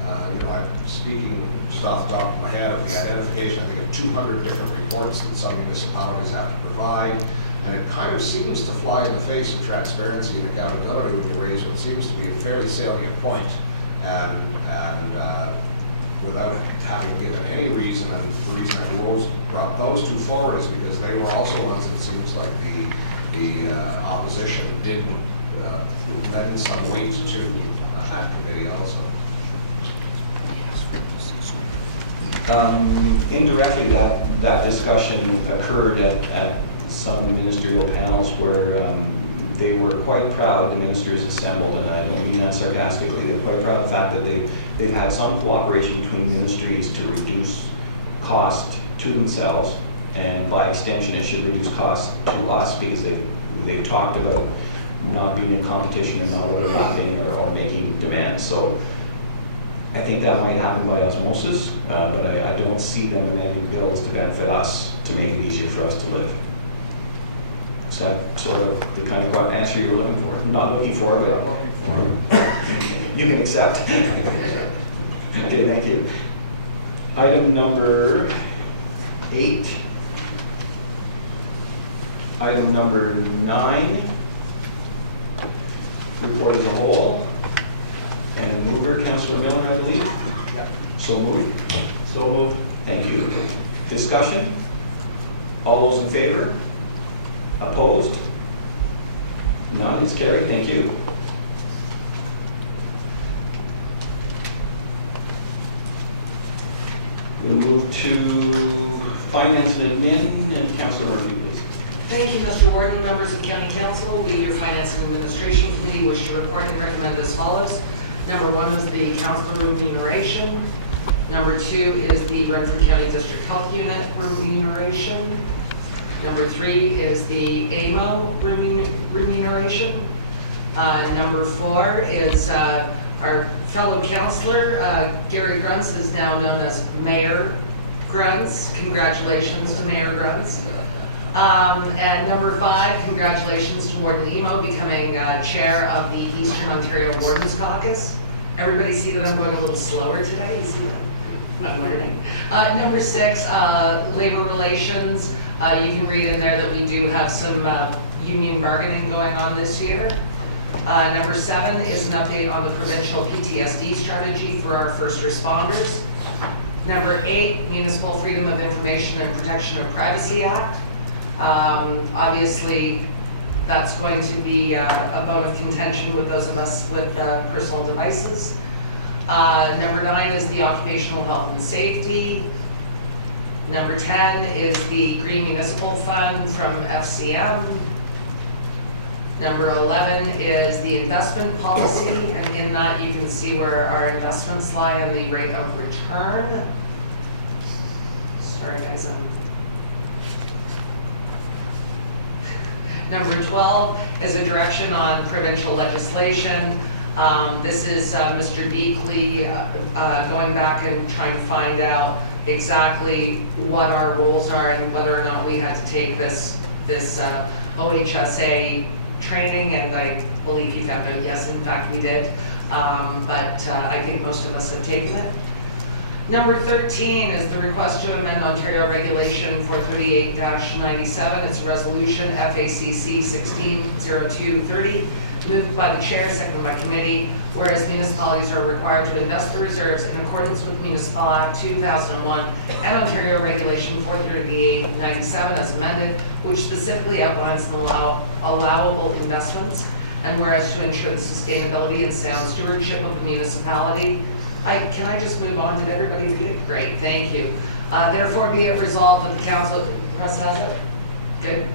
I'm speaking just off the top of my head of the identification, I think, of 200 different reports that some municipalities have to provide. And it kind of seems to fly in the face of transparency and accountability when you raise what seems to be a fairly salient point. And without having given any reason, and the reason I brought those two forward is because they were also ones that seems like the opposition did lend some weight to that committee also. Indirectly, that discussion occurred at some ministerial panels where they were quite proud, the ministers assembled, and I don't mean that sarcastically, they're quite proud of the fact that they've had some cooperation between ministries to reduce cost to themselves, and by extension it should reduce cost to us, because they've talked about not being in competition and not overlapping or making demands. So I think that might happen by osmosis, but I don't see them amending bills to benefit us, to make it easier for us to live. Is that sort of the kind of answer you were looking for? Not looking for, but you can accept. Okay, thank you. Item number 8. Item number 9. Report as a whole. And mover, Councillor Miller, I believe? Yeah. So moved. So moved. Thank you. Discussion? All those in favor? Opposed? None, it's carried. Thank you. We'll move to Finance and Admin, and Councillor Murphy, please. Thank you, Mr. Warden, members of County Council. We, your Finance and Administration Committee, wish to report and recommend as follows. Number 1 is the council remuneration. Number 2 is the Renfrew County District Health Unit remuneration. Number 3 is the AMO remuneration. Number 4 is our fellow councillor, Gary Gruntz, is now known as Mayor Gruntz. Congratulations to Mayor Gruntz. And number 5, congratulations to Warden Emo becoming chair of the Eastern Ontario Wardens Caucus. Everybody see that I'm going a little slower today? You see that? I'm learning. Number 6, labor relations. You can read in there that we do have some union bargaining going on this year. Number 7 is an update on the provincial PTSD strategy for our first responders. Number 8, Municipal Freedom of Information and Protection of Privacy Act. Obviously, that's going to be a bone of contention with those of us with personal devices. Number 9 is the Occupational Health and Safety. Number 10 is the Green Municipal Fund from FCM. Number 11 is the investment policy, and in that you can see where our investments lie and the rate of return. Sorry guys, Number 12 is a direction on provincial legislation. This is Mr. Beakley going back and trying to find out exactly what our roles are and whether or not we had to take this OHSA training, and I believe he found out yes, in fact we did, but I think most of us have taken it. Number 13 is the request to amend Ontario Regulation 438-97. It's a resolution FACC 160230, moved by the chair, seconded by committee, whereas municipalities are required to invest the reserves in accordance with Municipal Act 2001 and Ontario Regulation 438-97 as amended, which specifically outlines the allowable investments, and whereas to ensure the sustainability and sound stewardship of the municipality. Can I just move on? Did everybody read it? Great, thank you. Therefore be it resolved that the council, Russ has it? Good.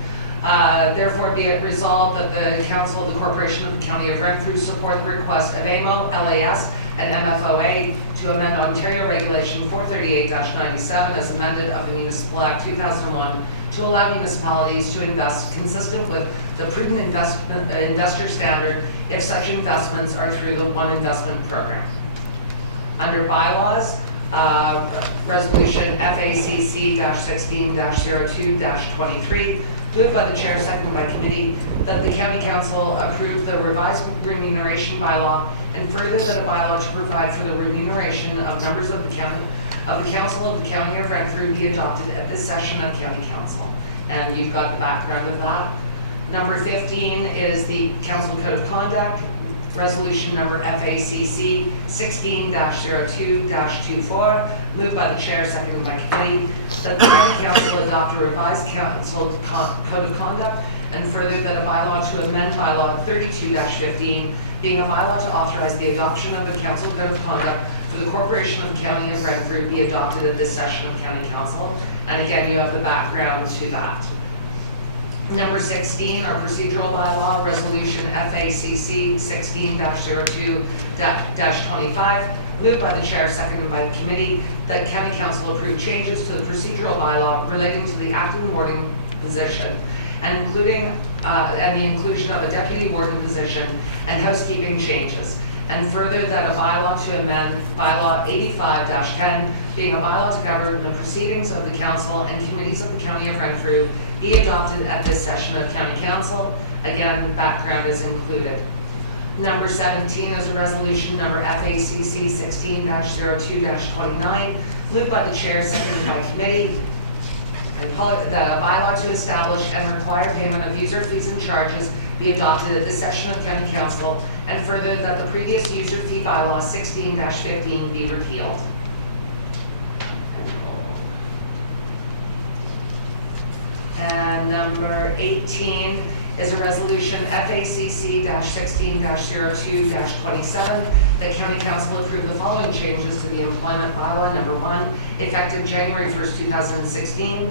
Therefore be it resolved that the Council of the Corporation of the County of Renfrew support the request of AMO, LAS, and MFOA to amend Ontario Regulation 438-97 as amended of the Municipal Act 2001 to allow municipalities to invest consistent with the prudent investor standard if such investments are through the One Investment Program. Under bylaws, Resolution FACC-16-02-23, Moved by the chair, seconded by committee, that the county council approve the revised remuneration bylaw and further that a bylaw to provide for the remuneration of members of the council of the county of Renfrew be adopted at this session of county council. And you've got the background of that. Number 15 is the council code of conduct, resolution number FACC 16-02-24, moved by the chair, seconded by committee, that the county council adopt a revised council code of conduct and further that a bylaw to amend bylaw 32-15, being a bylaw to authorize the adoption of a council code of conduct for the corporation of the county of Renfrew be adopted at this session of county council. And again, you have the background to that. Number 16, our procedural bylaw, resolution FACC 16-02-25, moved by the chair, seconded by the committee, that county council approve changes to the procedural bylaw relating to the acting warden position, and including and the inclusion of a deputy warden position and housekeeping changes. And further that a bylaw to amend bylaw 85-10, being a bylaw to govern the proceedings of the council and committees of the county of Renfrew, be adopted at this session of county council. Again, background is included. Number 17 is a resolution number FACC 16-02-29, moved by the chair, seconded by committee, that a bylaw to establish and require payment of user fees and charges be adopted at this session of county council, and further that the previous user fee bylaw 16-15 be repealed. And number 18 is a resolution FACC 16-02-27 that county council approve the following changes to the employment bylaw. Number 1, effective January 1st, 2016.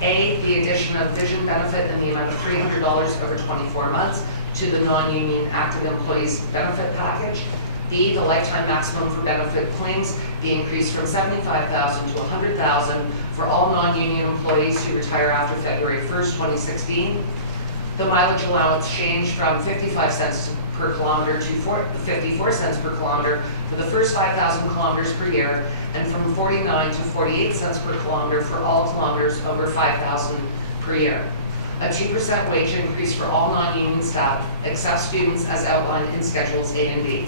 A, the addition of vision benefit in the amount of $300 over 24 months to the non-union active employees benefit package. B, the lifetime maximum for benefit claims be increased from $75,000 to $100,000 for all non-union employees who retire after February 1st, 2016. The mileage allowance changed from 55 cents per kilometer to 54 cents per kilometer for the first 5,000 kilometers per year, and from 49 to 48 cents per kilometer for all kilometers over 5,000 per year. A 2% wage increase for all non-union staff, except students as outlined in Schedules A and B.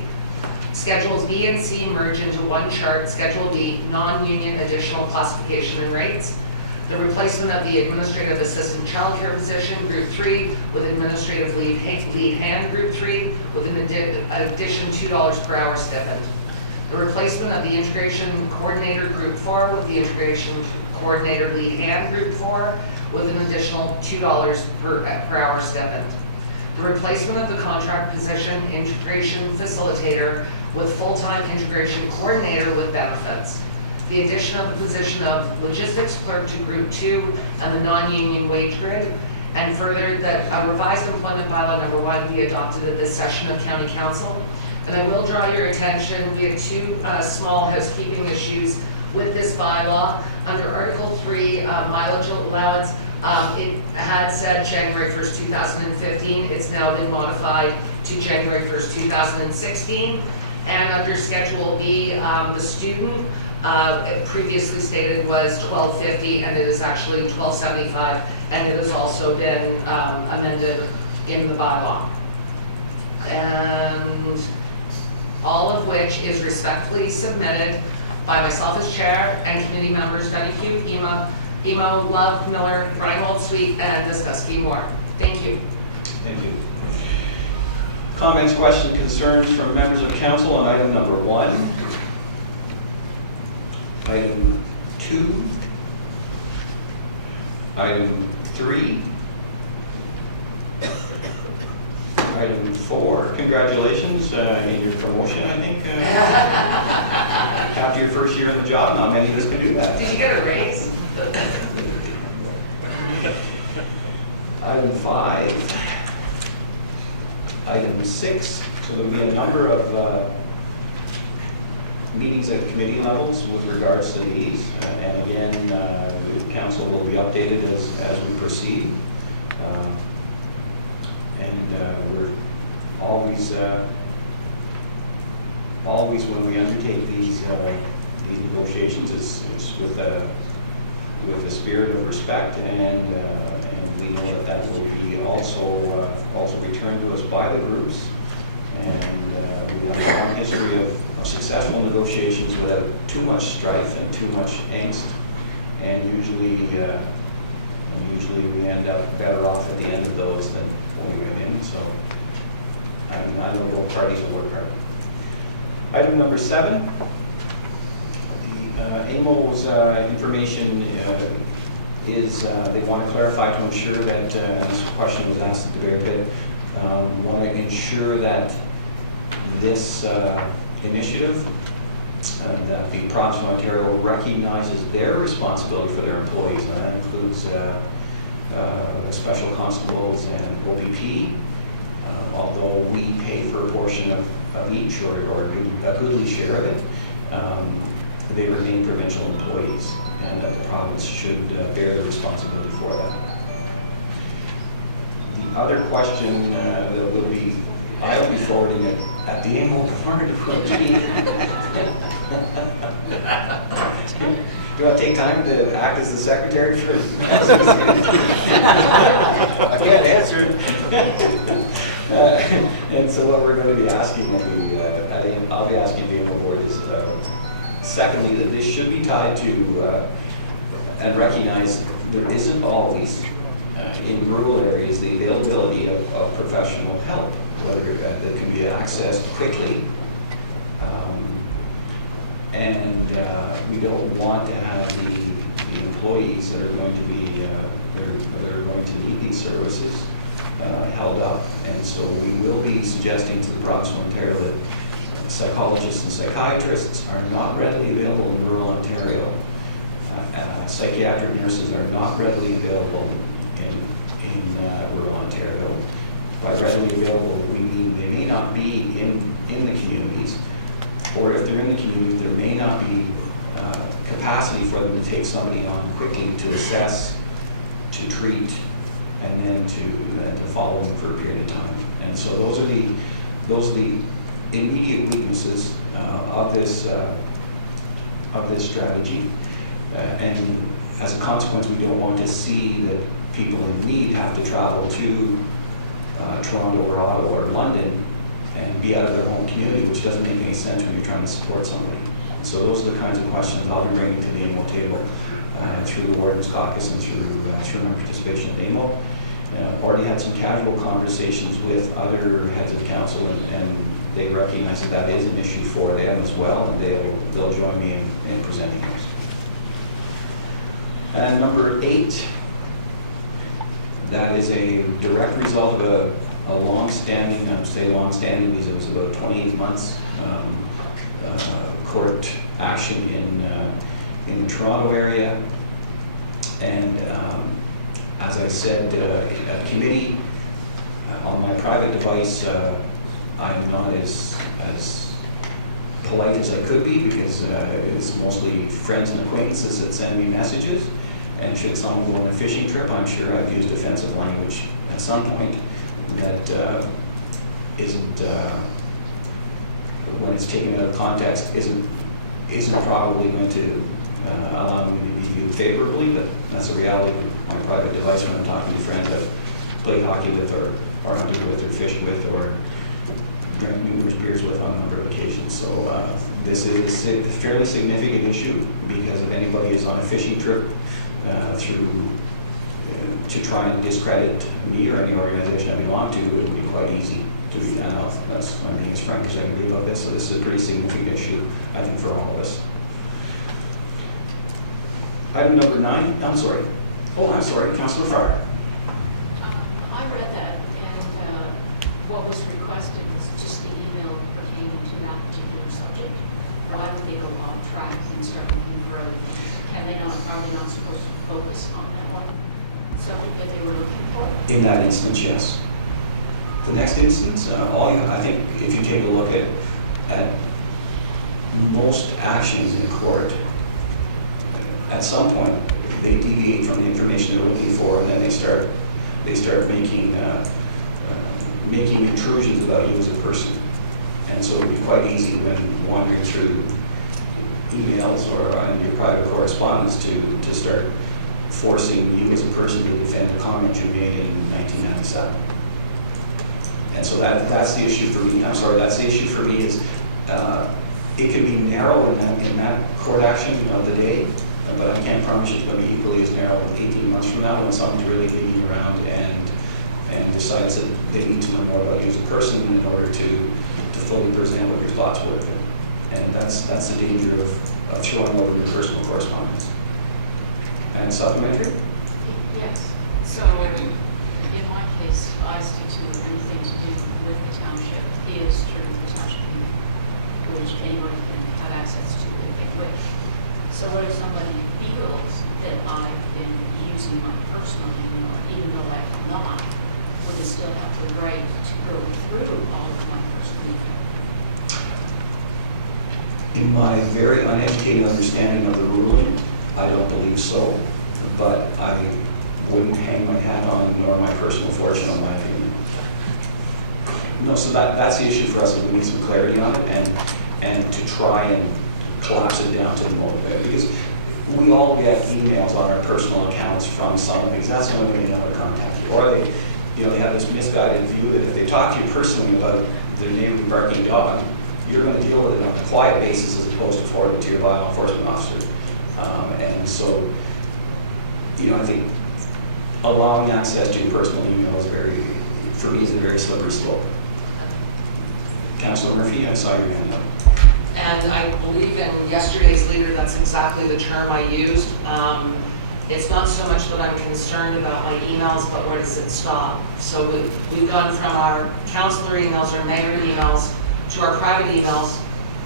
Schedules B and C merge into one chart, Schedule B, non-union additional classification and rates. The replacement of the administrative assistant childcare position, Group 3, with administrative lead hand, Group 3, with an addition $2 per hour stipend. The replacement of the integration coordinator, Group 4, with the integration coordinator lead hand, Group 4, with an additional $2 per hour stipend. The replacement of the contract position, integration facilitator, with full-time integration coordinator with benefits. The addition of the position of logistics clerk to Group 2 and the non-union wage grid, and further that a revised employment bylaw number 1 be adopted at this session of County Council. And I will draw your attention, we have two small housekeeping issues with this bylaw. Under Article 3, mileage allowance, it had said January 1st, 2015. It's now been modified to January 1st, 2016. And under Schedule B, the student previously stated was $12.50, and it is actually $12.75, and it has also been amended in the bylaw. And all of which is respectfully submitted by myself as chair and committee members Donahue, Emo, Love, Miller, Reinhold, Sweet, and Discussky Moore. Thank you. Thank you. Comments, questions, concerns from members of council on item number 1, item 2, item 3, item 4. Congratulations in your promotion, I think. After your first year in the job, not many of us can do that. Did you get a raise? Item 5. Item 6, so there'll be a number of meetings at committee levels with regards to these, and again, the council will be updated as we proceed. We're always when we undertake these negotiations, it's with a spirit of respect, and we know that that will be also returned to us by the groups. And we have a long history of successful negotiations without too much strife and too much angst. And usually we end up better off at the end of those than when we went in. So I know both parties will work hard. Item number 7, the AMO's information is they want to clarify to ensure that, and this question was asked at the very bit, want to ensure that this initiative, that the province of Ontario recognizes their responsibility for their employees, and that includes special constables and OPP, although we pay for a portion of each or a goodly share of it, they remain provincial employees, and that the province should bear the responsibility for that. The other question that will be, I'll be forwarding it at the AMO part of Do you want to take time to act as the secretary for I can't answer it. And so what we're going to be asking I'll be asking the AMO board is, secondly, that this should be tied to and recognize there isn't always in rural areas the availability of professional help, whether that can be accessed quickly. And we don't want to have the employees that are going to be that are going to need these services held up. And so we will be suggesting to the province of Ontario that psychologists and psychiatrists are not readily available in rural Ontario. Psychiatric nurses are not readily available in rural Ontario. By readily available, we mean they may not be in the communities, or if they're in the community, there may not be capacity for them to take somebody on quickly to assess, to treat, and then to follow them for a period of time. And so those are the immediate weaknesses of this strategy. And as a consequence, we don't want to see that people in need have to travel to Toronto or Ottawa or London and be out of their home community, which doesn't make any sense when you're trying to support somebody. So those are the kinds of questions I'll be bringing to the AMO table through the Warden's Caucus and through my participation at AMO. I've already had some casual conversations with other heads of council, and they recognize that that is an issue for them as well, and they'll join me in presenting those. And number 8, that is a direct result of a long-standing, I would say long-standing, because it was about 28 months court action in the Toronto area. And as I said, at committee, on my private device, I'm not as polite as I could be, because it's mostly friends and acquaintances that send me messages. And should someone go on a fishing trip, I'm sure I've used offensive language at some point that isn't, when it's taken out of context, isn't probably going to allow me to be viewed favorably, but that's a reality of my private device when I'm talking to friends I've played hockey with or hunted with or fished with or drank numerous beers with on a number of occasions. So this is a fairly significant issue, because if anybody is on a fishing trip to try and discredit me or any organization I belong to, it would be quite easy to be done off. I'm being as frank as I can be about this. So this is a pretty significant issue, I think, for all of us. Item number 9. I'm sorry, Councillor Farr. I read that, and what was requested was just the email pertaining to that particular subject. Why would they go off track and start moving growth? Are they not supposed to focus on that one subject that they were looking for? In that instance, yes. The next instance, I think if you take a look at most actions in court, at some point they deviate from the information they're looking for, and then they start making intrusions about you as a person. And so it would be quite easy when wandering through emails or on your private correspondence to start forcing you as a person to defend a comment you made 27. And so that's the issue for me. I'm sorry, that's the issue for me is it can be narrow in that court action of the day, but I can't promise you it's going to be equally as narrow 18 months from now when someone's really digging around and decides that they need to know more about you as a person in order to fully present what your thoughts were. And that's the danger of throwing over your personal correspondence. And supplementary? Yes. So in my case, I stick to anything to do with the township is through the township email, which anyone can have access to if they wish. So what if somebody feels that I've been using my personal email, even though I have not, would they still have the right to go through all of my personal email? In my very uneducated understanding of the ruling, I don't believe so, but I wouldn't hang my hat on nor my personal fortune on my opinion. No, so that's the issue for us, and we need some clarity on it, and to try and collapse it down to the moment, because we all get emails on our personal accounts from someone, because that's the only way they know how to contact you, or they have this misguided view that if they talk to you personally about their neighborly barking dog, you're going to deal with it on a quiet basis as opposed to forward it to your law enforcement officer. And so, I think allowing access to your personal email is for me, is a very slippery slope. Councilor Murphy, I saw your hand up. And I believe in yesterday's leader, that's exactly the term I used. It's not so much that I'm concerned about my emails, but where does it stop? So we've gone from our councilor emails or mayor emails to our private emails.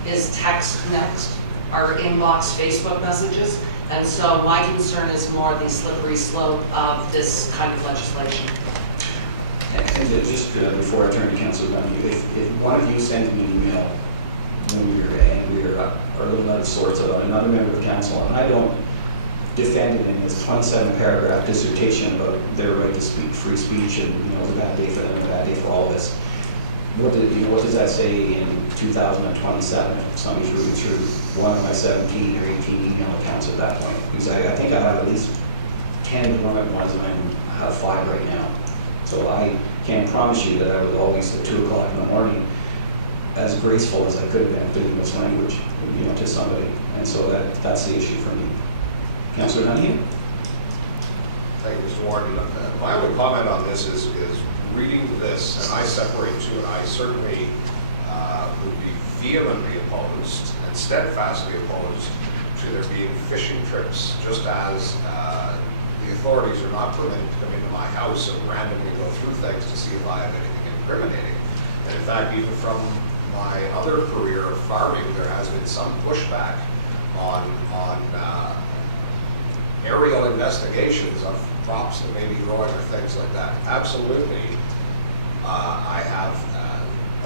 Is text next? Our inbox Facebook messages? And so my concern is more the slippery slope of this kind of legislation. And just before I turn to Councilor Dunn, if one of you sends me an email when we're angry or a little out of sorts about another member of council, and I don't defend it in this 27-paragraph dissertation about their right to speak, free speech, and it was a bad day for them, a bad day for all of us. What does that say in 2027 if somebody's reading through one of my 17 or 18 email accounts at that point? Because I think I have at least 10 dormant ones, and I have 5 right now. So I can't promise you that I was always at 2 o'clock in the morning as graceful as I could have been putting this language, to somebody. And so that's the issue for me. Councilor Dunn? Thank you, Mr. Warren. My only comment on this is reading this, and I separate two, and I certainly would be vehemently opposed and steadfastly opposed to there being fishing trips, just as the authorities are not permitted to come into my house and randomly go through things to see if I have anything incriminating. And in fact, even from my other career of farming, there has been some pushback on aerial investigations of crops that may be growing or things like that. Absolutely, I have,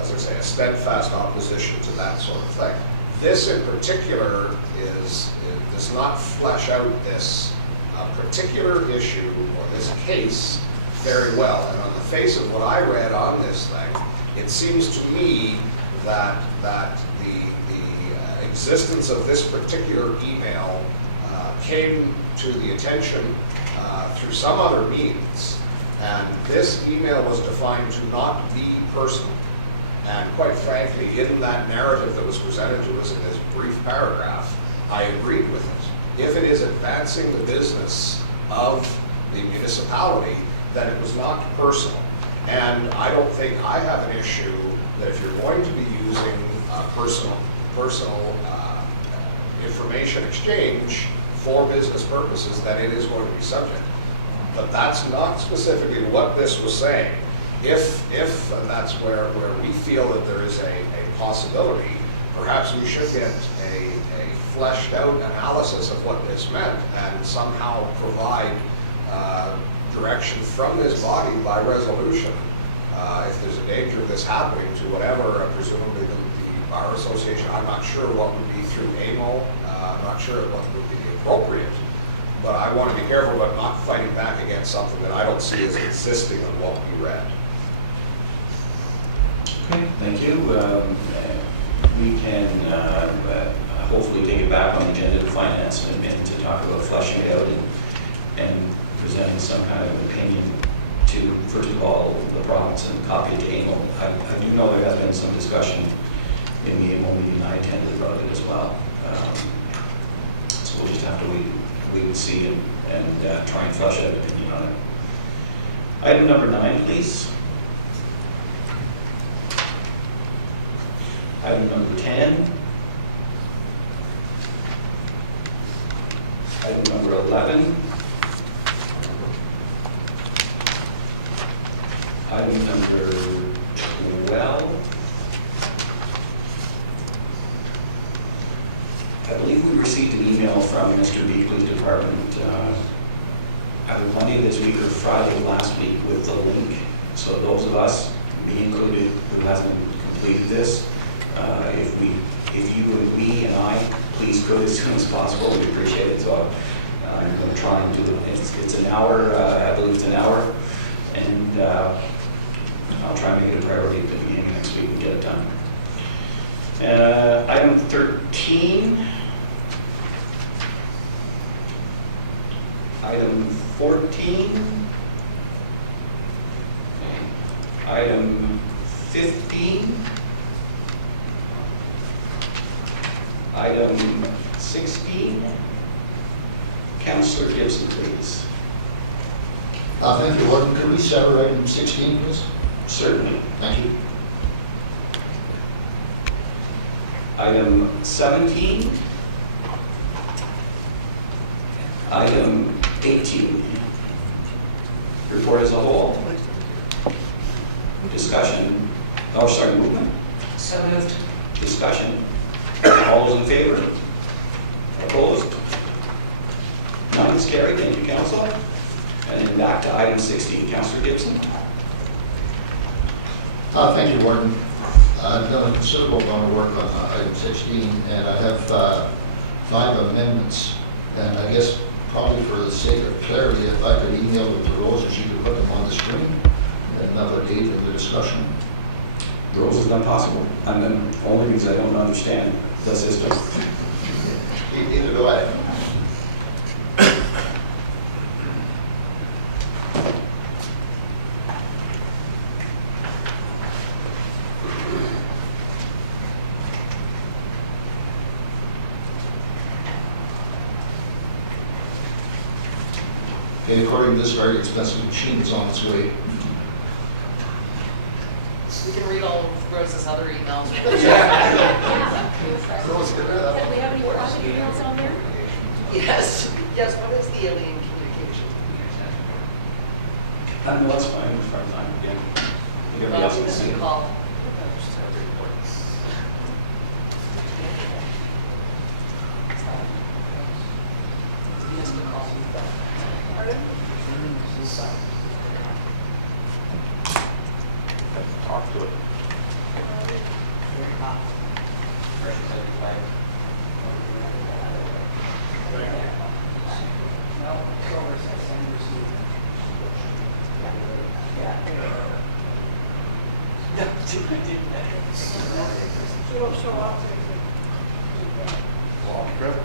as I say, a steadfast opposition to that sort of thing. This in particular does not flesh out this particular issue or this case very well. And on the face of what I read on this thing, it seems to me that the existence of this particular email came to the attention through some other means, and this email was defined to not be personal. And quite frankly, in that narrative that was presented to us in this brief paragraph, I agreed with it. If it is advancing the business of the municipality, then it was not personal. And I don't think I have an issue that if you're going to be using personal information exchange for business purposes, that it is going to be subject. But that's not specifically what this was saying. If and that's where we feel that there is a possibility, perhaps we should get a fleshed out analysis of what this meant and somehow provide direction from this body by resolution. If there's a danger of this happening to whatever, presumably the Bar Association, I'm not sure what would be through AMO, I'm not sure what would be appropriate, but I want to be careful about not fighting back against something that I don't see as existing in what we read. Okay, thank you. We can hopefully take it back on the agenda to finance and to talk about fleshing it out and presenting some kind of an opinion to, first of all, the province and copy it to AMO. I do know there has been some discussion in the AMO meeting I attended about it as well. So we'll just have to wait and see and try and flesh out an opinion on it. Item number 9, please. Item number 10. Item number 11. Item number 12. I believe we received an email from Mr. Beakley's department either Monday this week or Friday of last week with the link. So those of us, me included, who hasn't completed this, if you and we and I please could as soon as possible, we'd appreciate it. So I'm going to try and do it. It's an hour, I believe it's an hour, and I'll try and make it a priority at the beginning of next week and get it done. Item 13. Item 14. Item 15. Item 16. Councillor Gibson, please. Thank you, Warden. Could we sever item 16, please? Certainly. Thank you. Item 17. Item 18. Report as a whole. Discussion. Oh, sorry, movement. So moved. Discussion. All those in favor? Opposed? None is carried. Thank you, Council. And then back to item 16. Councillor Gibson. Thank you, Warden. I've done a considerable amount of work on item 16, and I have 5 amendments. And I guess probably for the sake of clarity, if I could email them to Rose, or she could put them on the screen, and another date of the discussion. Rose is not possible. And then only because I don't understand the system. Either do I. Okay, according to this very expensive machine, it's on its way. We can read all of Rose's other emails. Rose, get rid of that Do we have any private emails on there? Yes, yes, what is the alien communication? No, that's fine. It's part time. Yeah. Everybody Well, else we can see can it. call. Missed a call. Talk to it. You don't show up. Long trip.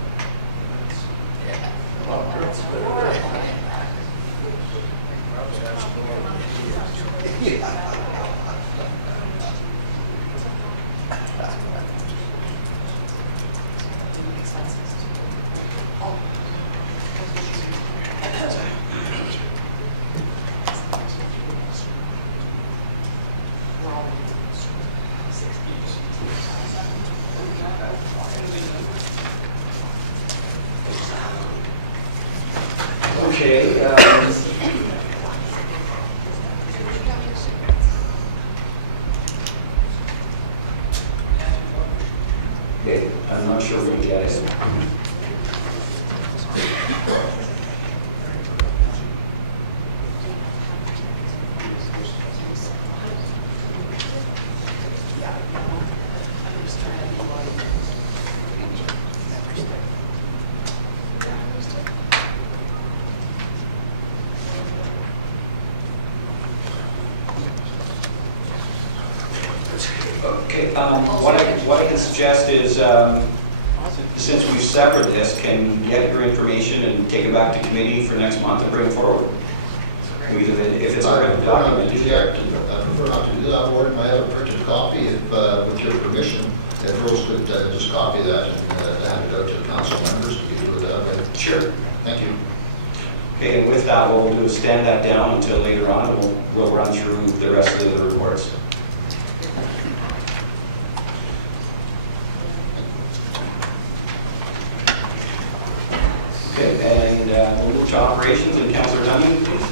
Okay. Okay, I'm not sure where to get it. Okay, what I can suggest is, since we've severed this, can you get your information and take it back to committee for next month and bring it forward? Because if it's sort of document. I prefer not to do that, Warden. I have a printed copy, if, with your permission, if Rose could just copy that and hand it out to the council members to be good that way. Sure. Thank you. Okay, and with that, what we'll do is stand that down until later on, and we'll run through the rest of the reports. Okay, and we'll move to operations, and Councillor Dunning, please.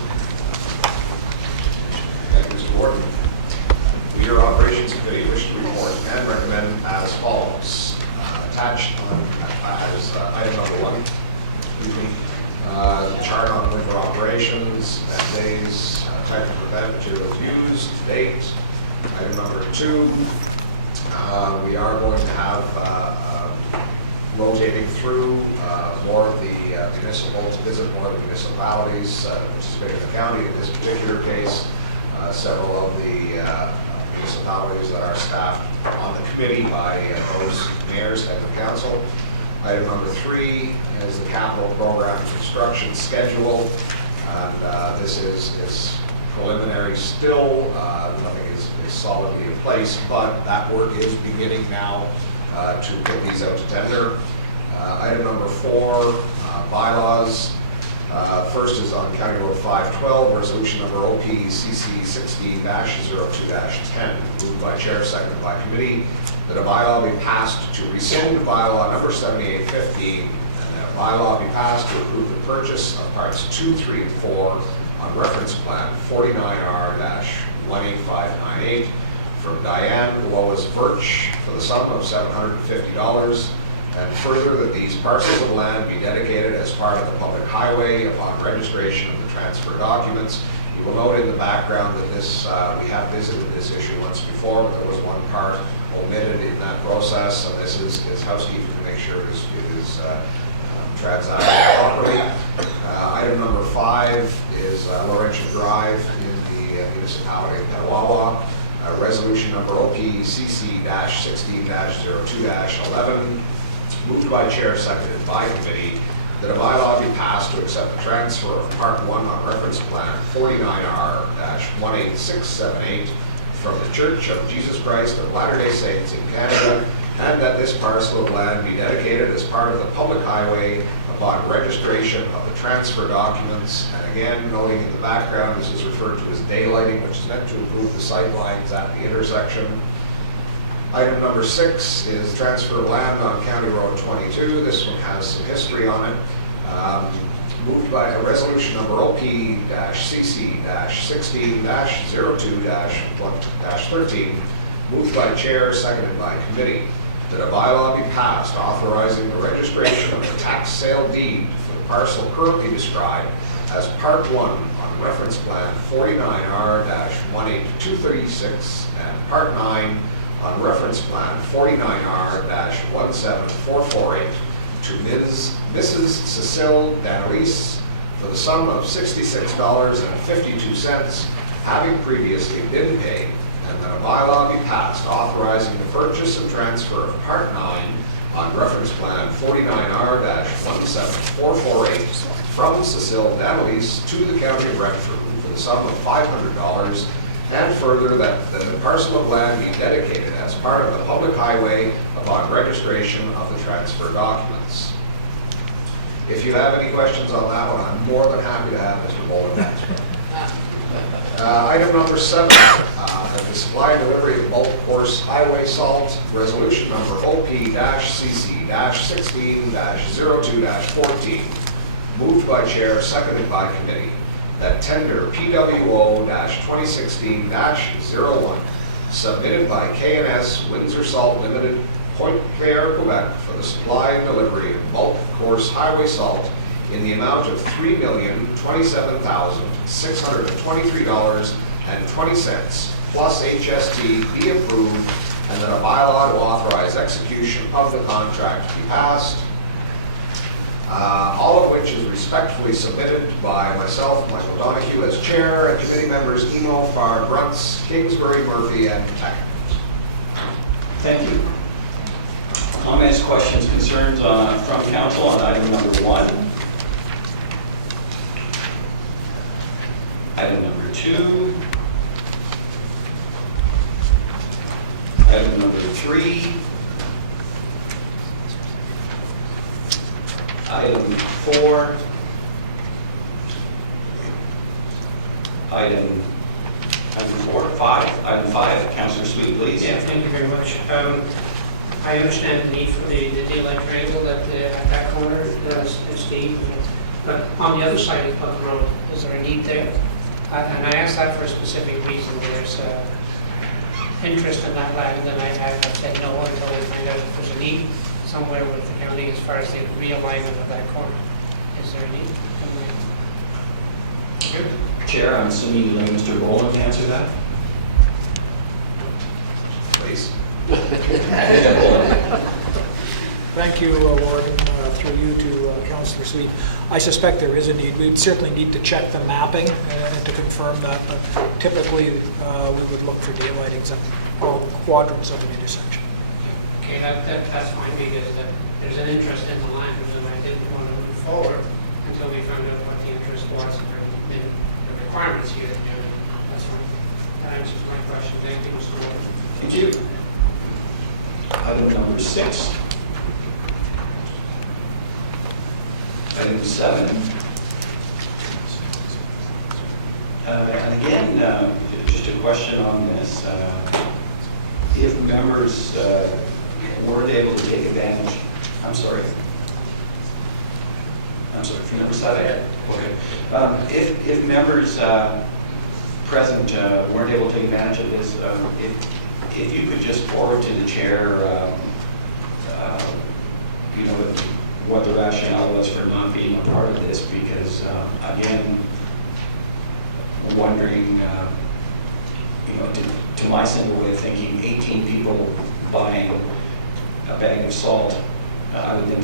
Thank you, Mr. Warden. We, your Operations Committee, wish to report and recommend as follows. Attached as item number 1, the chart on winter operations, event days, type of event, materials used, date. Item number 2, we are going to have rotating through more of the municipal, to visit more of the municipalities participating in the county. In this particular case, several of the municipalities that are staffed on the committee by those mayors, head of council. Item number 3 is the capital program construction schedule. And this is preliminary still. Nothing is solidly in place, but that work is beginning now to put these out to tender. Item number 4, bylaws. First is on County Road 512, resolution number OPCC 16-02-10, moved by chair, seconded by committee, that a bylaw be passed to rescind bylaw number 7815, and that a bylaw be passed to approve the purchase of parts 2, 3, and 4 on reference plan 49R-18598 from Diane Lois Virch for the sum of $750. And further, that these parcels of land be dedicated as part of the public highway upon registration of the transfer documents. You will note in the background that this, we have visited this issue once before, but there was one part omitted in that process, and this is housekeeping to make sure it is transacted properly. Item number 5 is Laurentian Drive in the municipality of Petawawa. Resolution number OPCC-16-02-11, moved by chair, seconded by committee, that a bylaw be passed to accept the transfer of Part 1 on reference plan 49R-18678 from the Church of Jesus Christ of Latter-day Saints in Canada, and that this parcel of land be dedicated as part of the public highway upon registration of the transfer documents. And again, noting in the background, this is referred to as daylighting, which is meant to improve the sight lines at the intersection. Item number 6 is transfer of land on County Road 22. This one has some history on it. Moved by a resolution number OP-CC-16-02-13, moved by chair, seconded by committee, that a bylaw be passed authorizing the registration of the tax sale deed for the parcel currently described as Part 1 on reference plan 49R-18236 and Part 9 on reference plan 49R-17448 to Mrs. Cecile Danelise for the sum of $66.52, having previously been paid, and that a bylaw be passed authorizing the purchase and transfer of Part 9 on reference plan 49R-17448 from Cecile Danelise to the County of Renfrew for the sum of $500, and further that the parcel of land be dedicated as part of the public highway upon registration of the transfer documents. If you have any questions on that one, I'm more than happy to have Mr. Bowler answer. Item number 7, the supply and delivery of bulk course highway salt, resolution number OP-CC-16-02-14, moved by chair, seconded by committee, that tender PWO-2016-01, submitted by K&S Windsor Salt Limited, Point Claire, Quebec, for the supply and delivery of bulk course highway salt in the amount of $3,027,623.20 plus HST be approved, and that a bylaw to authorize execution of the contract be passed. All of which is respectfully submitted by myself, Michael Donoghue, as chair, and committee members Eno, Farr, Brunts, Kingsbury, Murphy, and Peck. Thank you. Comments, questions, concerns from council on item number 1? Item number 2. Item number 3. Item 4. Item 5, Councillor Sweet, please. Yeah, thank you very much. I understand the need for the daylight triangle at that corner, Steve. But on the other side of the road, is there a need there? And I asked that for a specific reason. There's interest in that land, and I've said no until we find out if there's a need somewhere with the county as far as the realignment of that corner. Is there a need? Chair, I'm assuming you'd like Mr. Boland to answer that? Please. Thank you, Warden, through you to Councillor Sweet. I suspect there is a need. We'd certainly need to check the mapping and to confirm that, but typically we would look for daylightings at all quadrants of an intersection. Okay, that's fine because there's an interest in the land, and I didn't want to move forward until we found out what the interest was and the requirements here. That's fine. That answers my question. Thank you, Mr. Warden. Thank you. Item number 6. Item 7. And again, just a question on this. If members weren't able to take advantage, I'm sorry, if members had it, okay. If members present weren't able to take advantage of this, if you could just forward to the chair, what the rationale was for not being a part of this, because again, wondering, to my simple way of thinking, 18 people buying a bag of salt, I would think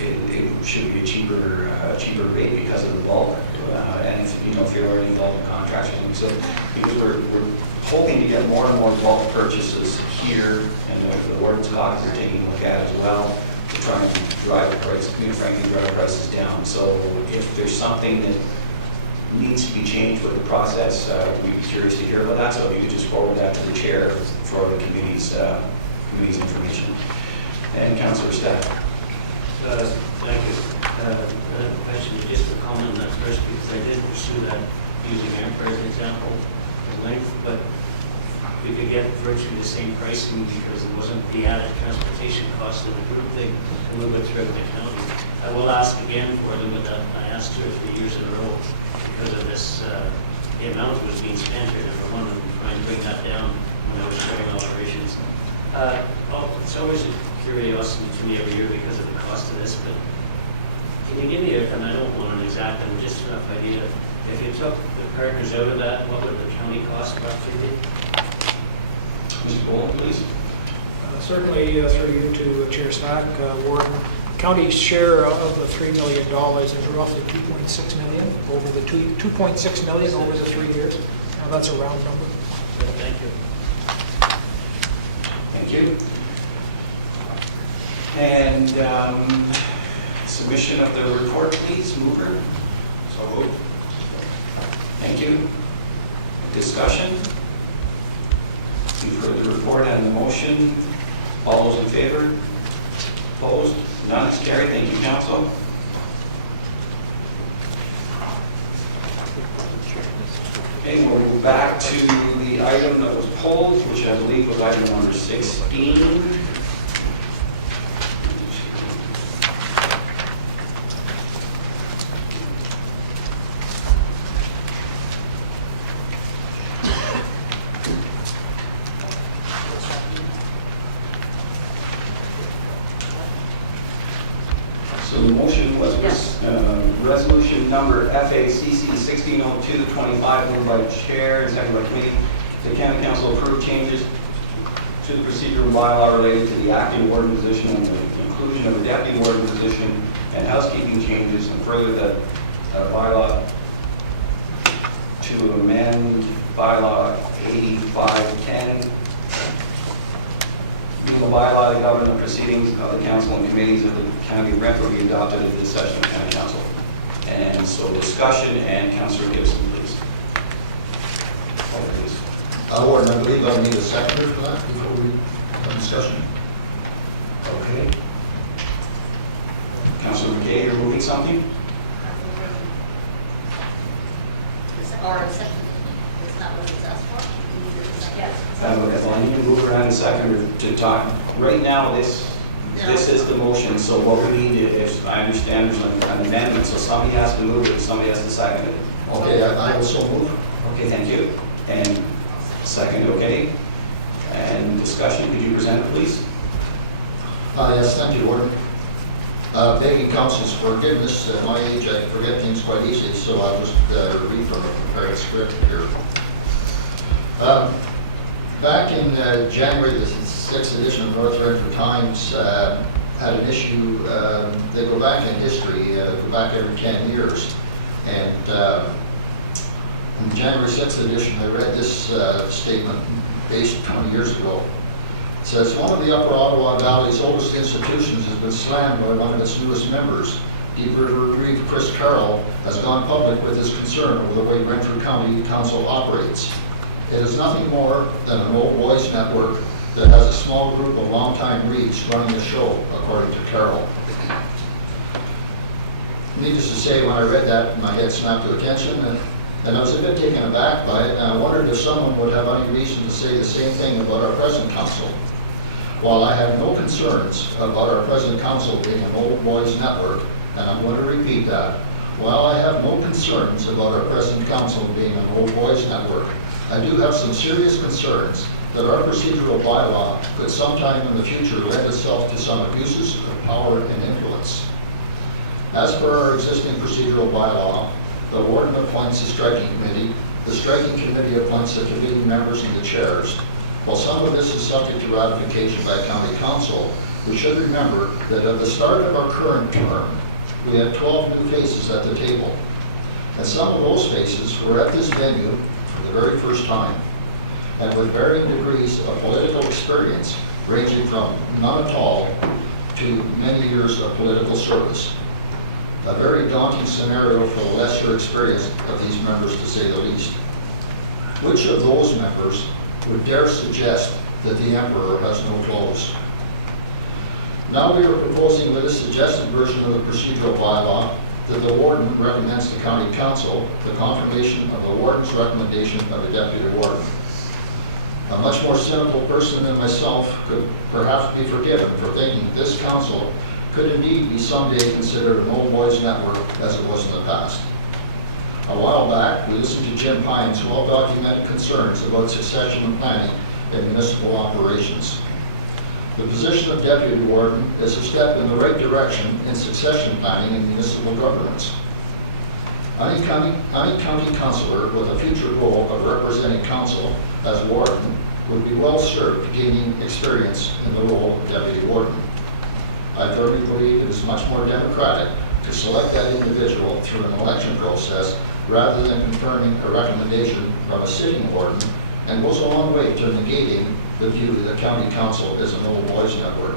it should be a cheaper rate because of the bulk, and if you're already involved in contracts or something. So because we're hoping to get more and more bulk purchases here, and the warden's caucus are taking a look at as well, to try and drive the price, frankly, drive prices down. So if there's something that needs to be changed with the process, we'd be curious to hear about that. So if you could just forward that to the chair for the committee's information. And Councillor Stack. Thank you. Actually, just a comment on that first, because I did pursue that using Renfrew as an example at length, but we could get virtually the same pricing because it wasn't the added transportation cost of the group thing a little bit throughout the county. I will ask again for them, but I asked 2 or 3 years in a row because of this, the amount that was being spent here, and I wanted to try and bring that down when I was starting operations. It's always a curiosity to me every year because of the cost of this, but can you give me and I don't want an exact, but just a rough idea, if you took the partners out of that, what would the county cost roughly be? Mr. Boland, please. Certainly through you to Chair Stack, Warden. County's share of the $3 million is roughly $2.6 million over the 2.6 million over the 3 years. Now that's a round number. Thank you. Thank you. And submission of the report, please, mover. So moved. Thank you. Discussion? You've heard the report and the motion. All those in favor? Opposed? None. It's carried. Thank you, Council. Okay, we'll go back to the item that was pulled, which I believe was item number 16. So the motion was resolution number FACC 1602-25, moved by chair and seconded by committee. The county council approved changes to the procedural bylaw related to the acting warden position and the inclusion of the deputy warden position and housekeeping changes, and further that bylaw to amend bylaw 8510, legal bylaw to govern the proceedings of the council and committees of the county of Renfrew be adopted at this session of the county council. And so discussion, and Councillor Gibson, please. Oh, please. Warden, I believe I need a seconder for that before we have discussion. Okay. Councillor McKay, you're moving something? Or a second, is that what it's asked for? You need a second. Yes. Well, I need to move around a second to talk. Right now, this is the motion, so what we need is, I understand there's an amendment, so somebody has to move it, somebody has to second it. Okay, I will so move. Okay, thank you. And second, okay. And discussion, could you present it, please? Yes, thank you, Warden. Begging council's forgiveness, at my age I forget things quite easily, so I'll just read from a prepared script here. Back in January, the 6th edition of North Renfrew Times had an issue. They go back in history, go back every 10 years. And in the January 6th edition, I read this statement based 20 years ago. It says, one of the Upper Ottawa Valley's oldest institutions has been slammed by one of its newest members. Deep River Reeve Chris Carroll has gone public with his concern over the way Renfrew County Council operates. It is nothing more than an old boys network that has a small group of longtime Reeves running the show, according to Carroll. Needless to say, when I read that, my head snapped to attention, and I was a bit taken aback by it, and I wondered if someone would have any reason to say the same thing about our present council. While I have no concerns about our present council being an old boys network, and I'm going to repeat that, while I have no concerns about our present council being an old boys network, I do have some serious concerns that our procedural bylaw could sometime in the future lend itself to some abuses of power and influence. As per our existing procedural bylaw, the warden appoints the striking committee, the striking committee appoints the committee members and the chairs. While some of this is subject to ratification by county council, we should remember that at the start of our current term, we had 12 new faces at the table. And some of those faces were at this venue for the very first time, and with varying degrees of political experience, ranging from none at all to many years of political service. A very daunting scenario for the lesser experienced of these members, to say the least. Which of those members would dare suggest that the emperor has no clothes? Now we are proposing with a suggested version of the procedural bylaw that the warden recommends to county council the confirmation of the warden's recommendation of a deputy warden. A much more cynical person than myself could perhaps be forgiven for thinking this council could indeed be someday considered an old boys network as it was in the past. A while back, we listened to Jim Pine's well-documented concerns about succession and planning in municipal operations. The position of deputy warden is a step in the right direction in succession planning in municipal governance. Any county councillor with a future role of representing council as warden would be well served gaining experience in the role of deputy warden. I firmly believe it is much more democratic to select that individual through an election process rather than confirming a recommendation from a sitting warden, and goes a long way to negating the view that county council is an old boys network.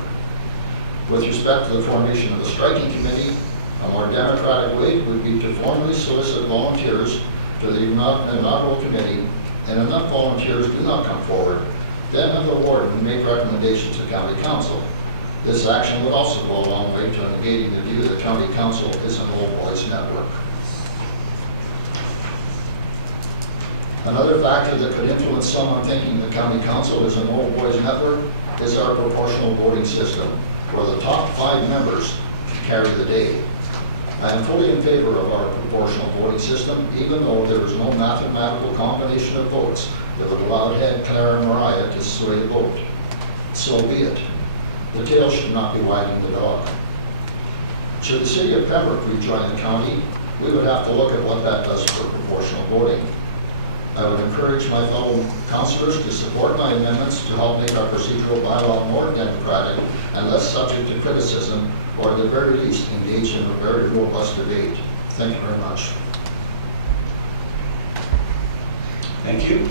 With respect to the formation of the striking committee, a more democratic way would be to formally solicit volunteers to the inaugural committee, and enough volunteers do not come forward, then have the warden make recommendations to county council. This action would also go a long way to negating the view that county council is an old boys network. Another factor that could influence someone thinking the county council is an old boys network is our proportional voting system, where the top 5 members carry the day. I am fully in favor of our proportional voting system, even though there is no mathematical combination of votes that would allow Ed, Claire, and Mariah to sway the vote. So be it. The tail should not be wagging the dog. Should the city of Pembroke rejoin the county, we would have to look at what that does for proportional voting. I would encourage my fellow councillors to support my amendments to help make our procedural bylaw more democratic and less subject to criticism, or at the very least engage in a very robust debate. Thank you very much. Thank you.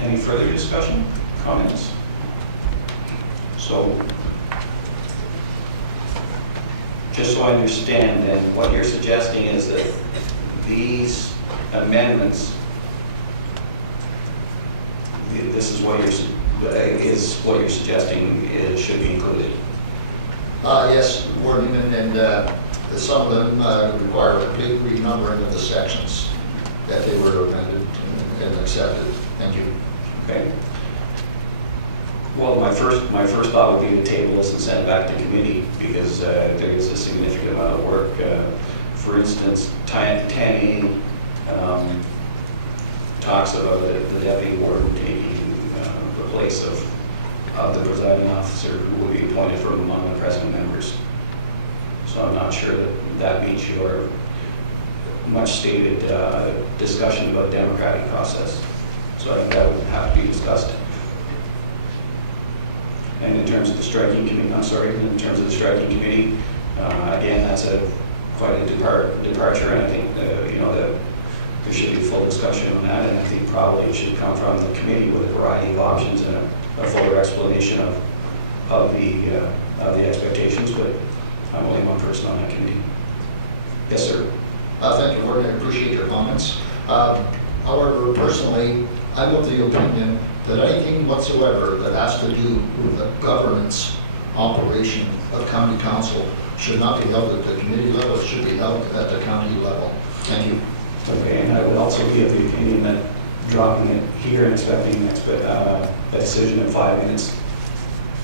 Any further discussion, comments? So, just so I understand, then, what you're suggesting is that these amendments, this is what you're suggesting should be included? Yes, Warden, and some of them require a complete renumbering of the sections that they were amended and accepted. Thank you. Okay. Well, my first thought would be to table this and send it back to committee, because there is a significant amount of work. For instance, 10A talks about the deputy warden taking the place of the presiding officer who will be appointed from among the present members. So I'm not sure that meets your much stated discussion about democratic process. So I think that would have to be discussed. And in terms of the striking committee, again, that's quite a departure, and I think that there should be full discussion on that, and I think probably it should come from the committee with a variety of options and a fuller explanation of the expectations, but I'm only one person on that committee. Yes, sir. Thank you, Warden. I appreciate your comments. However, personally, I'm of the opinion that anything whatsoever that has to do with the governance operation of county council should not be held at the committee level, it should be held at the county level. Thank you. Okay, and I would also be of the opinion that dropping it here and expecting a decision in 5 minutes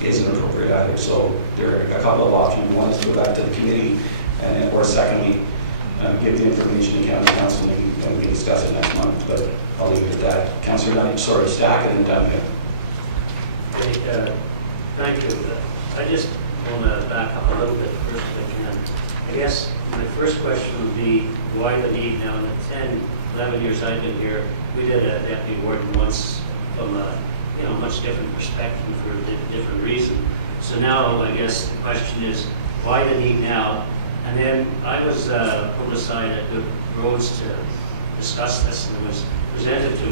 isn't appropriate either. So there are a couple of options. One is to go back to the committee, or secondly, give the information to county council and we can discuss it next month. But I'll leave it at that. Councillor Dunn, sorry, stack it and done here. Okay, thank you. I just want to back up a little bit first if I can. I guess my first question would be, why the need now? In the 10, 11 years I've been here, we did a deputy warden once from a much different perspective for a different reason. So now I guess the question is, why the need now? And then I was pulled aside at Good Roads to discuss this, and it was presented to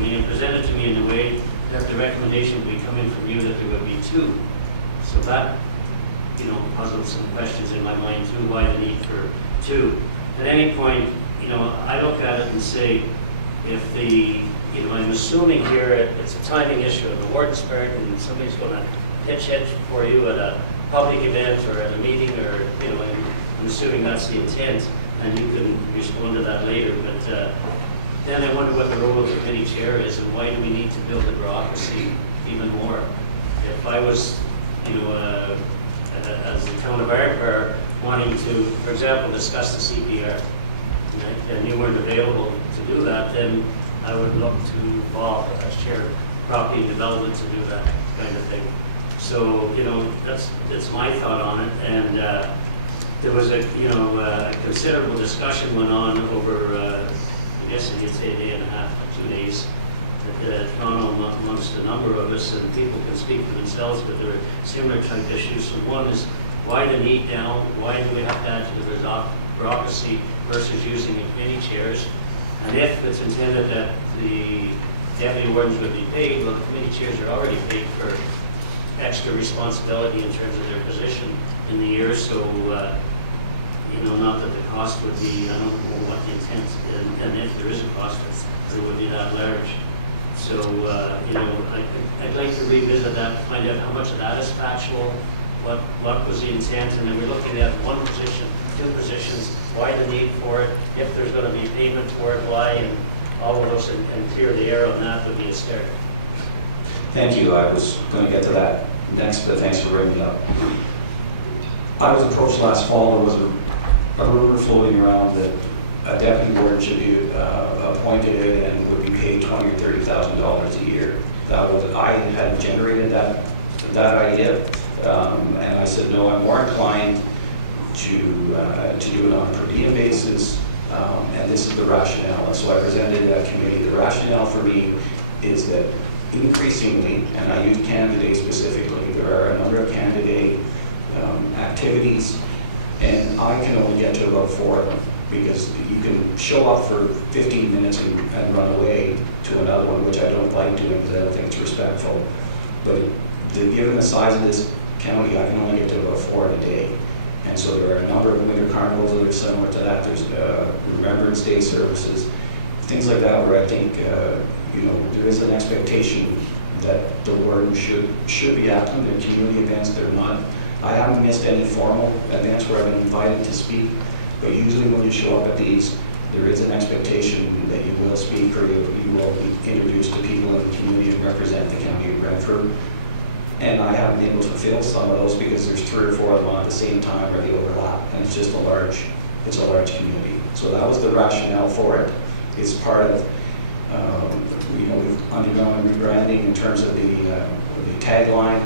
me in a way that the recommendation would be coming from you that there would be 2. So that, puzzled some questions in my mind too, why the need for 2. At any point, I look at it and say, if I'm assuming here it's a timing issue of the warden's part and somebody's going to pitch it for you at a public event or at a meeting, or, I'm assuming that's the intent, and you can respond to that later. But then I wonder what the role of the committee chair is, and why do we need to build the bureaucracy even more? If I was, as the town of Renfrew, wanting to, for example, discuss the CPR, and you weren't available to do that, then I would look to Bob as chair of property development to do that kind of thing. So, that's my thought on it. And there was a considerable discussion went on over, I guess you could say a day and a half, 2 days, that gone on amongst a number of us, and people can speak for themselves, but there are similar type issues. So one is, why the need now? Why do we have to add to the bureaucracy versus using the committee chairs? And if it's intended that the deputy wardens would be paid, well, the committee chairs are already paid for extra responsibility in terms of their position in the year. So, not that the cost would be, I don't know what the intent is, and if there is a cost, it would be that large. So, I'd like to revisit that, find out how much of that is factual, what was the intent, and then we're looking at 1 position, 2 positions, why the need for it, if there's going to be payment for it, why, and all of those, and clear the air on that would be a start. Thank you. I was going to get to that next, but thanks for bringing it up. I was approached last fall. There was a rumor floating around that a deputy warden should be appointed and would be paid $20,000 or $30,000 a year. I had generated that idea, and I said no. I'm more inclined to do it on a per diem basis, and this is the rationale. And so I presented it at committee. The rationale for me is that increasingly, and I use candidates specifically, there are a number of candidate activities, and I can only get to about 4 of them, because you can show up for 15 minutes and run away to another one, which I don't like doing because I don't think it's respectful. But given the size of this county, I can only get to about 4 in a day. And so there are a number of winter carnivals that are similar to that. There's Remembrance Day services, things like that, where I think there is an expectation that the warden should be active in community events. They're not. I haven't missed any formal events where I've been invited to speak, but usually when you show up at these, there is an expectation that you will speak or you will be introduced to people in the community and represent the county of Renfrew. And I haven't been able to fulfill some of those because there's 3 or 4 of them on at the same time or they overlap, and it's just a large community. So that was the rationale for it. It's part of, we've undergone a rebranding in terms of the tagline.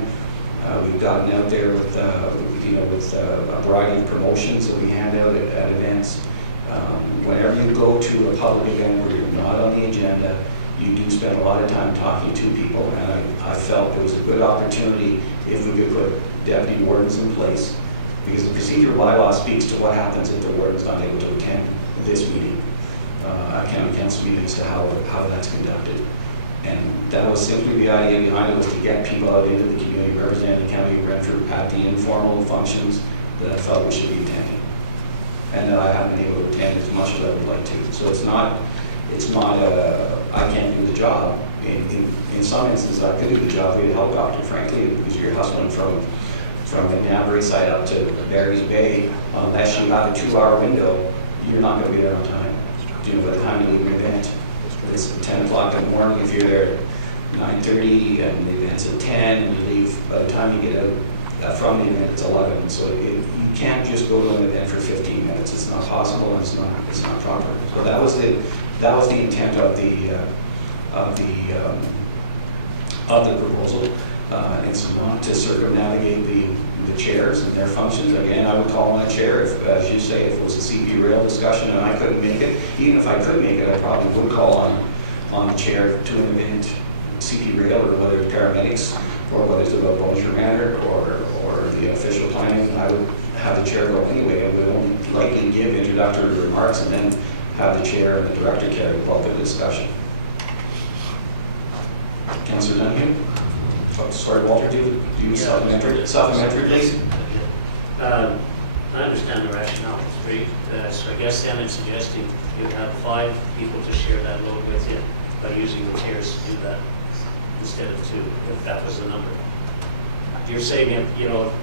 We've gotten out there with a variety of promotions that we hand out at events. Whenever you go to a public event where you're not on the agenda, you do spend a lot of time talking to people, and I felt it was a good opportunity if we could put deputy wardens in place, because the procedural bylaw speaks to what happens if the warden's not able to attend this meeting, a county council meeting, as to how that's conducted. And that was simply the idea behind it, was to get people out into the community, representing the county of Renfrew at the informal functions that I felt we should be attending, and that I haven't been able to attend as much as I would like to. So it's not I can't do the job. In some instances, I could do the job via helicopter, frankly, because you're hustling from the Danbury side up to Barry's Bay. Unless you have a 2-hour window, you're not going to be there on time. By the time you leave your event, it's at 10 o'clock in the morning. If you're there at 9:30 and the event's at 10, and you leave, by the time you get out from the event, it's 11. So you can't just go to an event for 15 minutes. It's not possible, and it's not proper. So that was the intent of the proposal. It's not to circumnavigate the chairs and their functions. Again, I would call on a chair, if, as you say, if it was a CP rail discussion and I couldn't make it. Even if I could make it, I probably would call on the chair to an event, CP rail, or whether it's paramedics, or whether it's about Bossier Manor, or the official planning. I would have the chair go anyway. I would only likely give introductory remarks and then have the chair and the director carry the bulk of the discussion. Councillor Duncan? Sorry, Walter, do you supplementary, please? I understand the rationale, it's great. So I guess then I'm suggesting you would have 5 people to share that load with you by using the chairs to do that instead of 2, if that was the number. You're saying,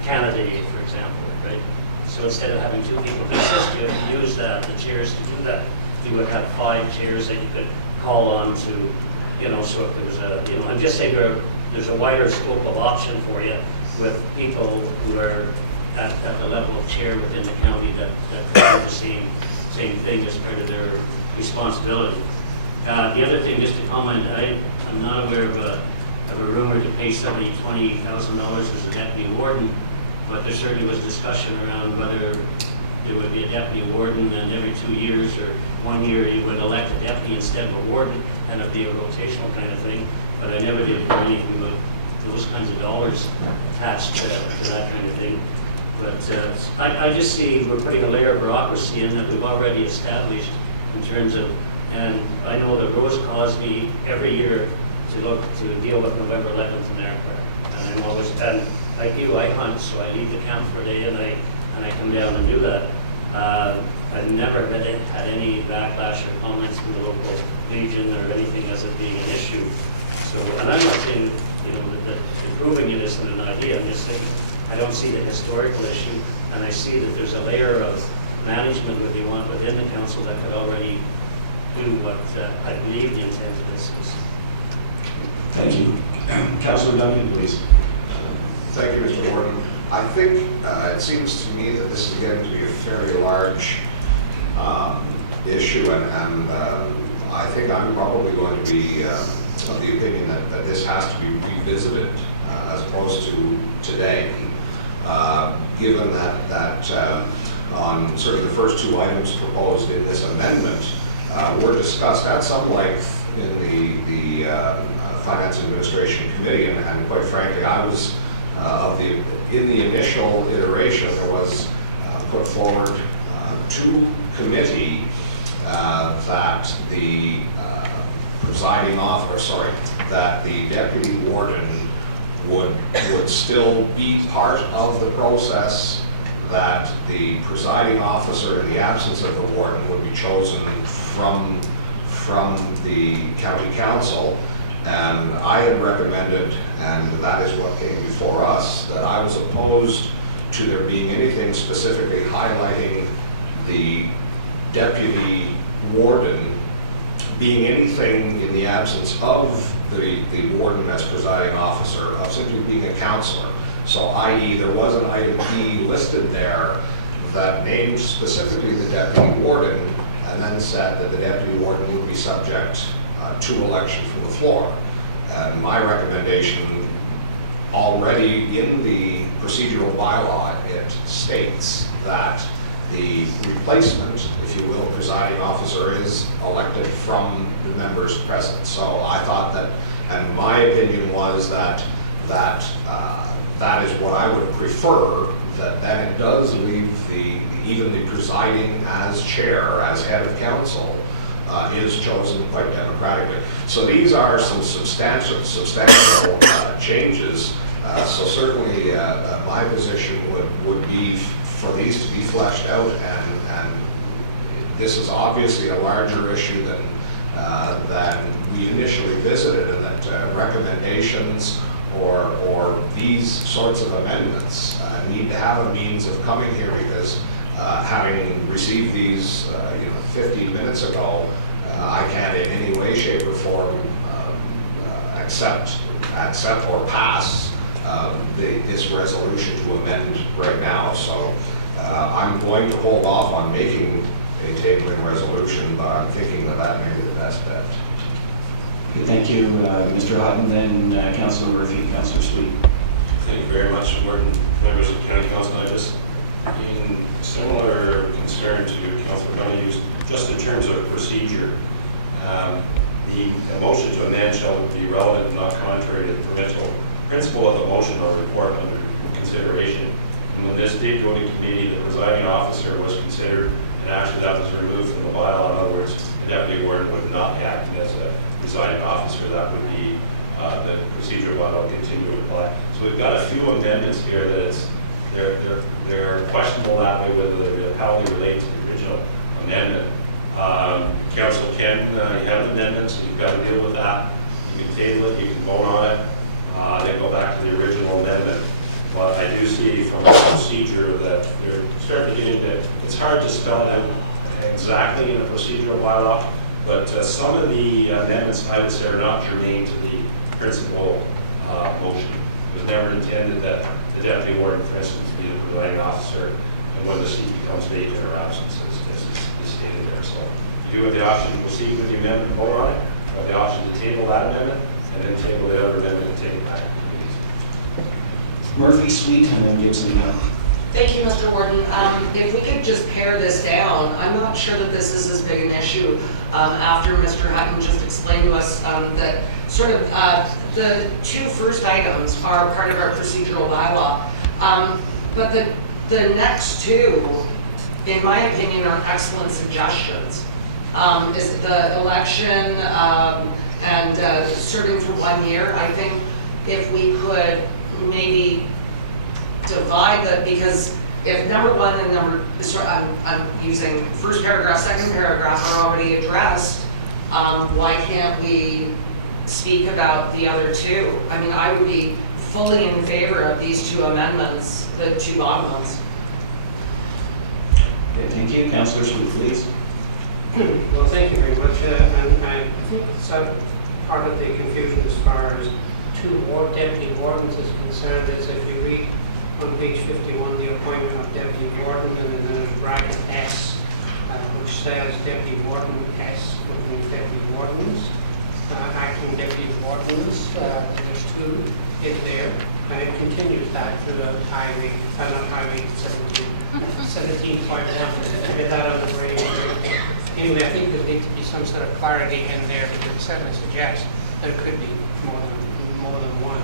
Canada Day, for example, right? So instead of having 2 people to assist you, if you use the chairs to do that, you would have 5 chairs that you could call on to, so if there was I'm just saying there's a wider scope of option for you with people who are at the level of chair within the county that do the same thing as part of their responsibility. The other thing, just to comment, I'm not aware of a rumor to pay somebody $20,000 as a deputy warden, but there certainly was discussion around whether there would be a deputy warden, and every 2 years or 1 year you would elect a deputy instead of a warden, and it'd be a rotational kind of thing. But I never did hear anything about those kinds of dollars attached to that kind of thing. But I just see we're putting a layer of bureaucracy in that we've already established in terms of, and I know that Rose calls me every year to deal with November 11th in airport. And I'm always, and like you, I hunt, so I leave the camp for a day and I come down and do that. I've never had any backlash or comments from the local legion or anything as it being an issue. So, and I'm not saying, that improving it isn't an idea. I'm just saying I don't see the historical issue, and I see that there's a layer of management that we want within the council that could already do what I believe the intent of this is. Thank you. Councillor Duncan, please. Thank you, Mr. Warden. I think it seems to me that this is getting to be a fairly large issue, and I think I'm probably going to be of the opinion that this has to be revisited as opposed to today, given that on certainly the first 2 items proposed in this amendment were discussed at some length in the Finance and Administration Committee, and quite frankly, I was in the initial iteration, there was put forward to committee that the that the deputy warden would still be part of the process that the presiding officer in the absence of the warden would be chosen from the county council. And I had recommended, and that is what came before us, that I was opposed to there being anything specifically highlighting the deputy warden being anything in the absence of the warden as presiding officer, of simply being a counselor. So i.e. there was an item E listed there that named specifically the deputy warden and then said that the deputy warden would be subject to election from the floor. And my recommendation, already in the procedural bylaw, it states that the replacement, if you will, presiding officer is elected from the members present. So I thought that, and my opinion was that that is what I would prefer, that then it does leave even the presiding as chair, as head of council, is chosen quite democratically. So these are some substantial changes. So certainly my position would be for these to be fleshed out, and this is obviously a larger issue than we initially visited, and that recommendations or these sorts of amendments need to have a means of coming here, because having received these 15 minutes ago, I can't in any way, shape, or form accept or pass this resolution to amend right now. So I'm going to hold off on making a tabling resolution, but I'm thinking that may be the best bet. Okay, thank you, Mr. Hutton. Then Councillor Murphy, Councillor Sweet. Thank you very much, Warden, members of the County Council. I just, in similar concern to Councillor Donohue's, just in terms of procedure, the motion to amend shall be relevant and not contrary to the principle of the motion or report under consideration. And when this did go to committee, the presiding officer was considered, and actually that was removed from the bylaw. In other words, the deputy warden would not be acting as a presiding officer. That would be the procedure bylaw will continue to apply. So we've got a few amendments here that they're questionable that way, whether they apparently relate to the original amendment. Council can have amendments, you've got to deal with that. You can table it, you can vote on it, then go back to the original amendment. But I do see from the procedure that they're starting to get into, it's hard to spell it out exactly in a procedural bylaw, but some of the amendments I would say are not germane to the principal motion. It was never intended that the deputy warden, for instance, be the presiding officer, and when the seat becomes vacant or absent, as is stated there. So you have the option to proceed with the amendment and vote on it, you have the option to table that amendment, and then table the other amendment and take it back. Murphy, Sweet, and then Gibson. Thank you, Mr. Warden. If we could just pare this down, I'm not sure that this is as big an issue after Mr. Hutton just explained to us that sort of the two first items are part of our procedural bylaw. But the next two, in my opinion, are excellent suggestions. Is the election and serving for 1 year. I think if we could maybe divide that, because if number one and I'm using first paragraph, second paragraph are already addressed, why can't we speak about the other two? I mean, I would be fully in favor of these two amendments, the two bottom ones. Okay, thank you. Councillor Sweet, please. Well, thank you very much. And I think some part of the confusion as far as two deputy wardens is concerned is if you read on page 51 the appointment of deputy warden, and then there's bracket S, which says deputy warden S, which means deputy wardens, acting deputy wardens. There's two in there, and it continues that through a highway, not highway 17.1. Get that out of the way. Anyway, I think there needs to be some sort of clarity in there, because it certainly suggests there could be more than one.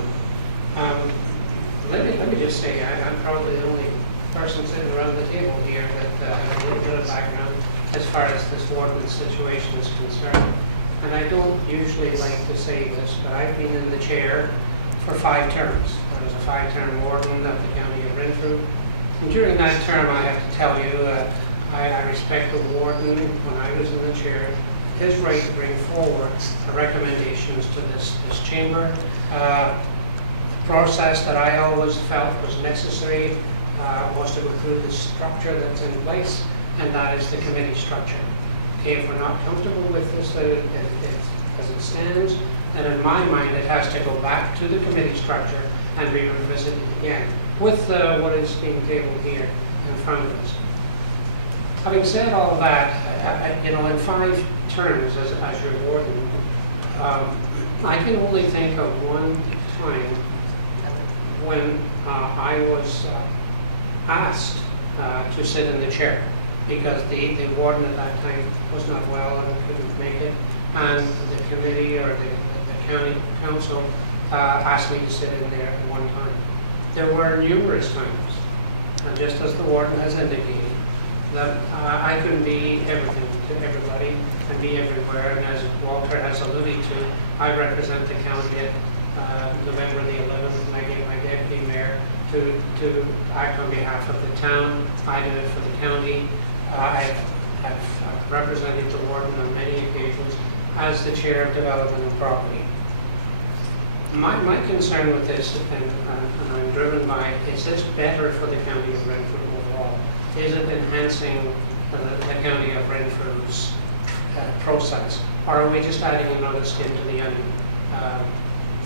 Let me just say, I'm probably the only person sitting around the table here that has a little bit of background as far as this warden situation is concerned. And I don't usually like to say this, but I've been in the chair for 5 terms. I was a 5-term warden of the county of Renfrew. And during that term, I have to tell you, I respect the warden, when I was in the chair, his right to bring forward recommendations to this chamber. Process that I always felt was necessary was to go through the structure that's in place, and that is the committee structure. Okay, if we're not comfortable with this as it stands, then in my mind it has to go back to the committee structure and be revisited again with what is being tabled here in front of us. Having said all of that, in 5 terms as your warden, I can only think of one time when I was asked to sit in the chair because the warden at that time was not well and couldn't make it, and the committee or the county council asked me to sit in there at one time. There were numerous times, and just as the warden has indicated, that I couldn't be everything to everybody and be everywhere, and as Walter has alluded to, I represent the county at November the 11th, and I gave my deputy mayor to act on behalf of the town. I do it for the county. I've represented the warden on many occasions as the chair of development and property. My concern with this, and I'm driven by, is this better for the county of Renfrew overall? Is it enhancing the county of Renfrew's process? Or are we just adding another skin to the onion?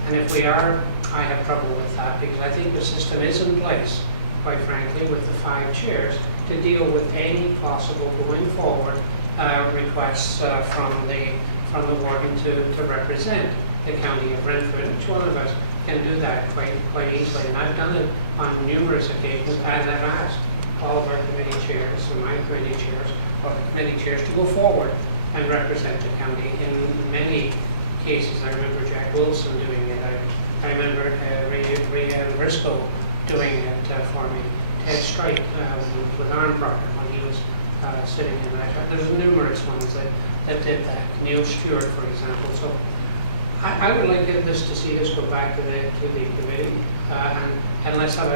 And if we are, I have trouble with that because I think the system is in place, quite frankly, with the 5 chairs to deal with any possible going forward requests from the warden to represent the county of Renfrew. And each one of us can do that quite easily. And I've done it on numerous occasions, and I've asked all of our committee chairs and my committee chairs or the committee chairs to go forward and represent the county in many cases. I remember Jack Wilson doing it. I remember Ray Briscoe doing it for me. Ted Strike with Arnbrocker when he was sitting in that. There's numerous ones that did that. Neil Stewart, for example. So I would like to see this go back to the committee and let's have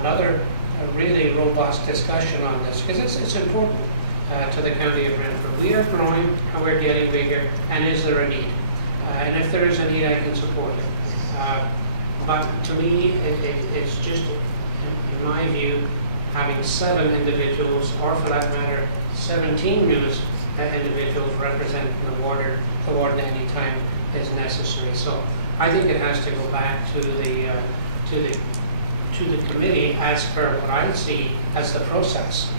another really robust discussion on this because it's important to the county of Renfrew. We are growing and we're getting bigger, and is there a need? And if there is a need, I can support it. But to me, it's just, in my view, having 7 individuals, or for that matter, 17 individuals representing the warden any time is necessary. So I think it has to go back to the committee as per what I see as the process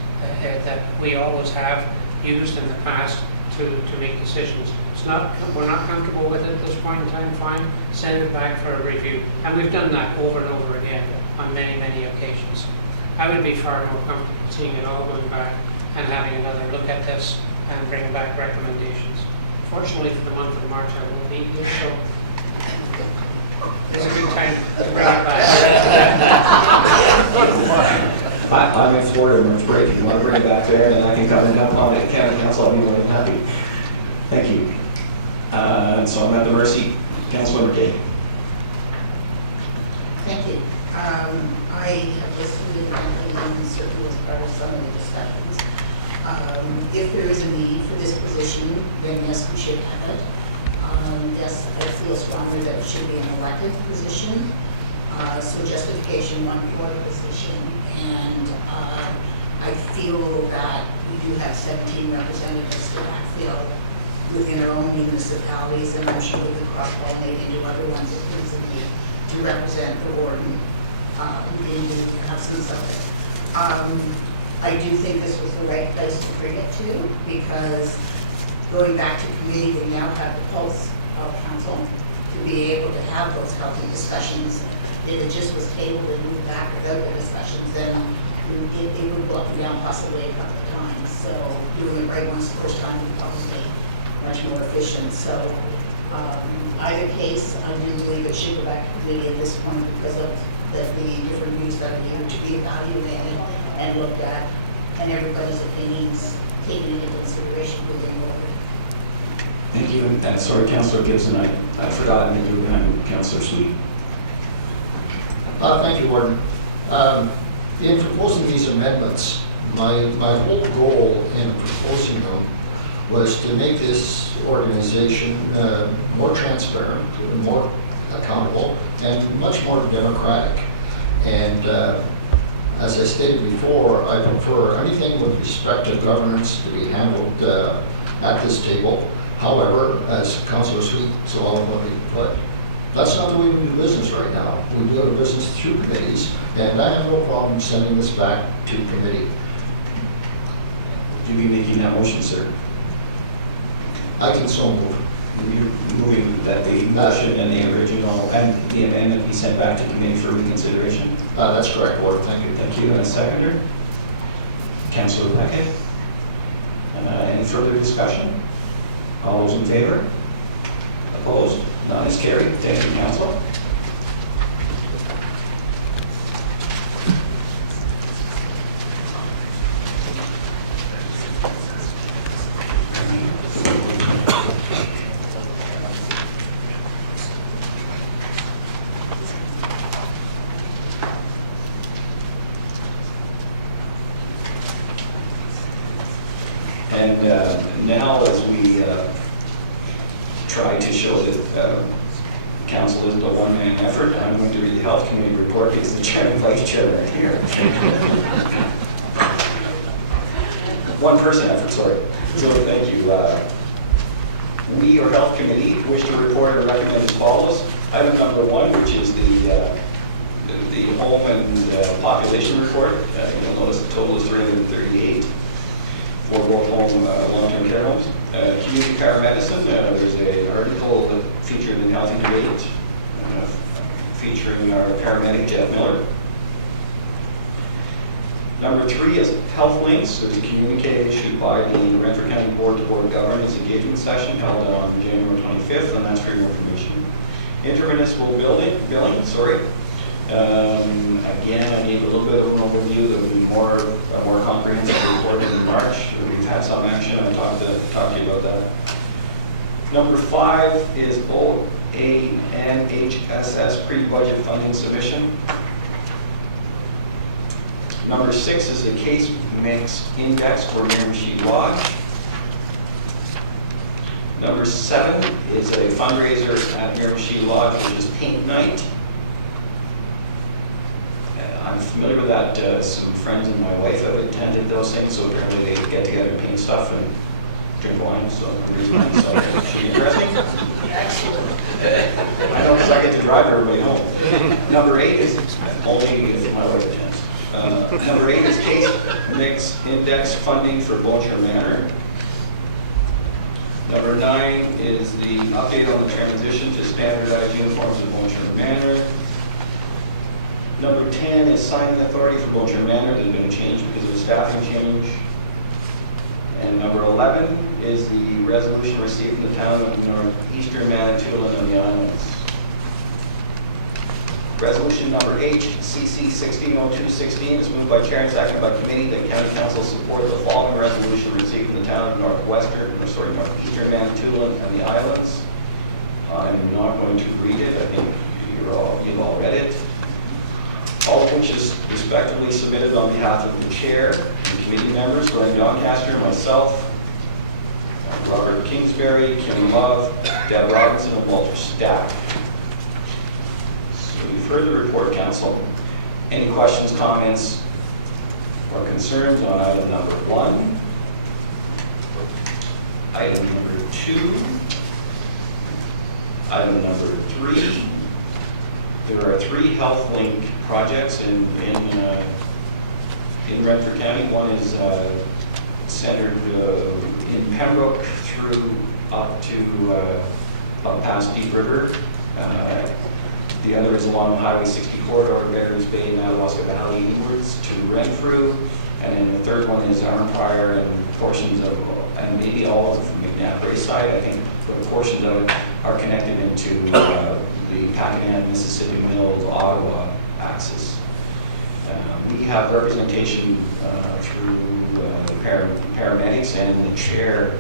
that we always have used in the past to make decisions. We're not comfortable with it at this point in time, fine, send it back for a review. And we've done that over and over again on many, many occasions. I would be far more comfortable seeing it all going back and having another look at this and bringing back recommendations. Fortunately for the month of March, I will be here, so it's a good time to bring it back. I'm in Florida in March break. If you want to bring it back there, then I can come and jump on it. County Council, I'll be more than happy. Thank you. So I'm at the mercy. Councilmember Kay. Thank you. I have listened intently and certainly was part of some of the discussions. If there is a need for this position, then yes, we should have it. Yes, I feel strongly that it should be an elected position. So justification one for the position. And I feel that we do have 17 representatives to backfill within our own municipalities, and I'm sure we could cross-pollinate into other ones if there's a need to represent the warden in the absence of it. I do think this was the right place to bring it to, because going back to committee, we now have the pulse of council to be able to have those healthy discussions. If it just was tabled and moved back without the discussions, then it would block beyond possibly a couple of times. So doing it right once the first time would probably much more efficient. So either case, I do believe it should go back to committee at this point because of the different views that are needed to be evaluated and looked at, and everybody's opinions taken into consideration within the order. Thank you. And sorry, Councillor Gibson, I've forgotten that you were behind Councillor Sweet. Thank you, Warden. In proposing these amendments, my whole goal in proposing them was to make this organization more transparent, more accountable, and much more democratic. And as I stated before, I prefer anything with respect to governance to be handled at this table. However, as Councillor Sweet so eloquently put, that's not the way we do business right now. We do business through committees, and I have no problem sending this back to committee. Would you be making that motion, sir? I can so move. You're moving that the motion and the original and the amendment be sent back to committee for reconsideration? That's correct, Ward. Thank you. Thank you. And a seconder? Councillor Beckett? Any further discussion? All those in favor? Opposed? None is carried. Thank you, Council. And now, as we try to show that council isn't a one-man effort, I'm going to read the health committee report because the chair and vice chair are here. One-person effort, sorry. So thank you. We, your health committee, wish to report and recommend as follows. Item number 1, which is the home and population report. You'll notice the total is 338 for both home long-term care homes. Community paramedicine, there's an article that featured in Healthy Debate featuring our paramedic Jeff Miller. Number 3 is health links. There's a communique issued by the Renfrew County Board to Board Governance Engagement Session held on January 25th, and that's for your information. Intermunicipal billing, sorry. Again, I need a little bit of an overview. There will be a more comprehensive report in March. We've had some action. I'll talk to you about that. Number 5 is OANHSS pre-budget funding submission. Number 6 is the case mix index for Miramichi Lodge. Number 7 is a fundraiser at Miramichi Lodge, which is paint night. I'm familiar with that. Some friends and my wife have attended those things, so apparently they get together and paint stuff and drink wine, so it should be interesting. Excellent. I know because I get to drive everybody home. Number 8 is only if my wife attends. Number 8 is case mix index funding for Boulder Manor. Number 9 is the update on the transition to standardized uniforms in Boulder Manor. Number 10 is signing authority for Boulder Manor. There's been a change because of a staffing change. And number 11 is the resolution received from the town of northeastern Manitoulin and the islands. Resolution number H, CC 160216 is moved by chair and seconded by committee that county council support the following resolution received from the town of northeastern Manitoulin and the islands. I'm not going to read it. I think you've all read it. All of which is respectively submitted on behalf of the chair and committee members, Glenn Doncaster, myself, Robert Kingsbury, Kim Love, Deb Robinson, and Walter Stack. So you've heard the report, council. Any questions, comments, or concerns on item number 1? Item number 2? Item number 3? There are 3 health link projects in Renfrew County. One is centered in Pembroke through up past Deep River. The other is along the Highway 60 corridor, Bears Bay, Madawaska Valley, eastwards to Renfrew. And then the third one is Arnprior and portions of, and maybe all of it from McNabb Braeside. I think portions of it are connected into the Pakenham, Mississippi Mills, Ottawa axis. We have representation through the paramedics, and the chair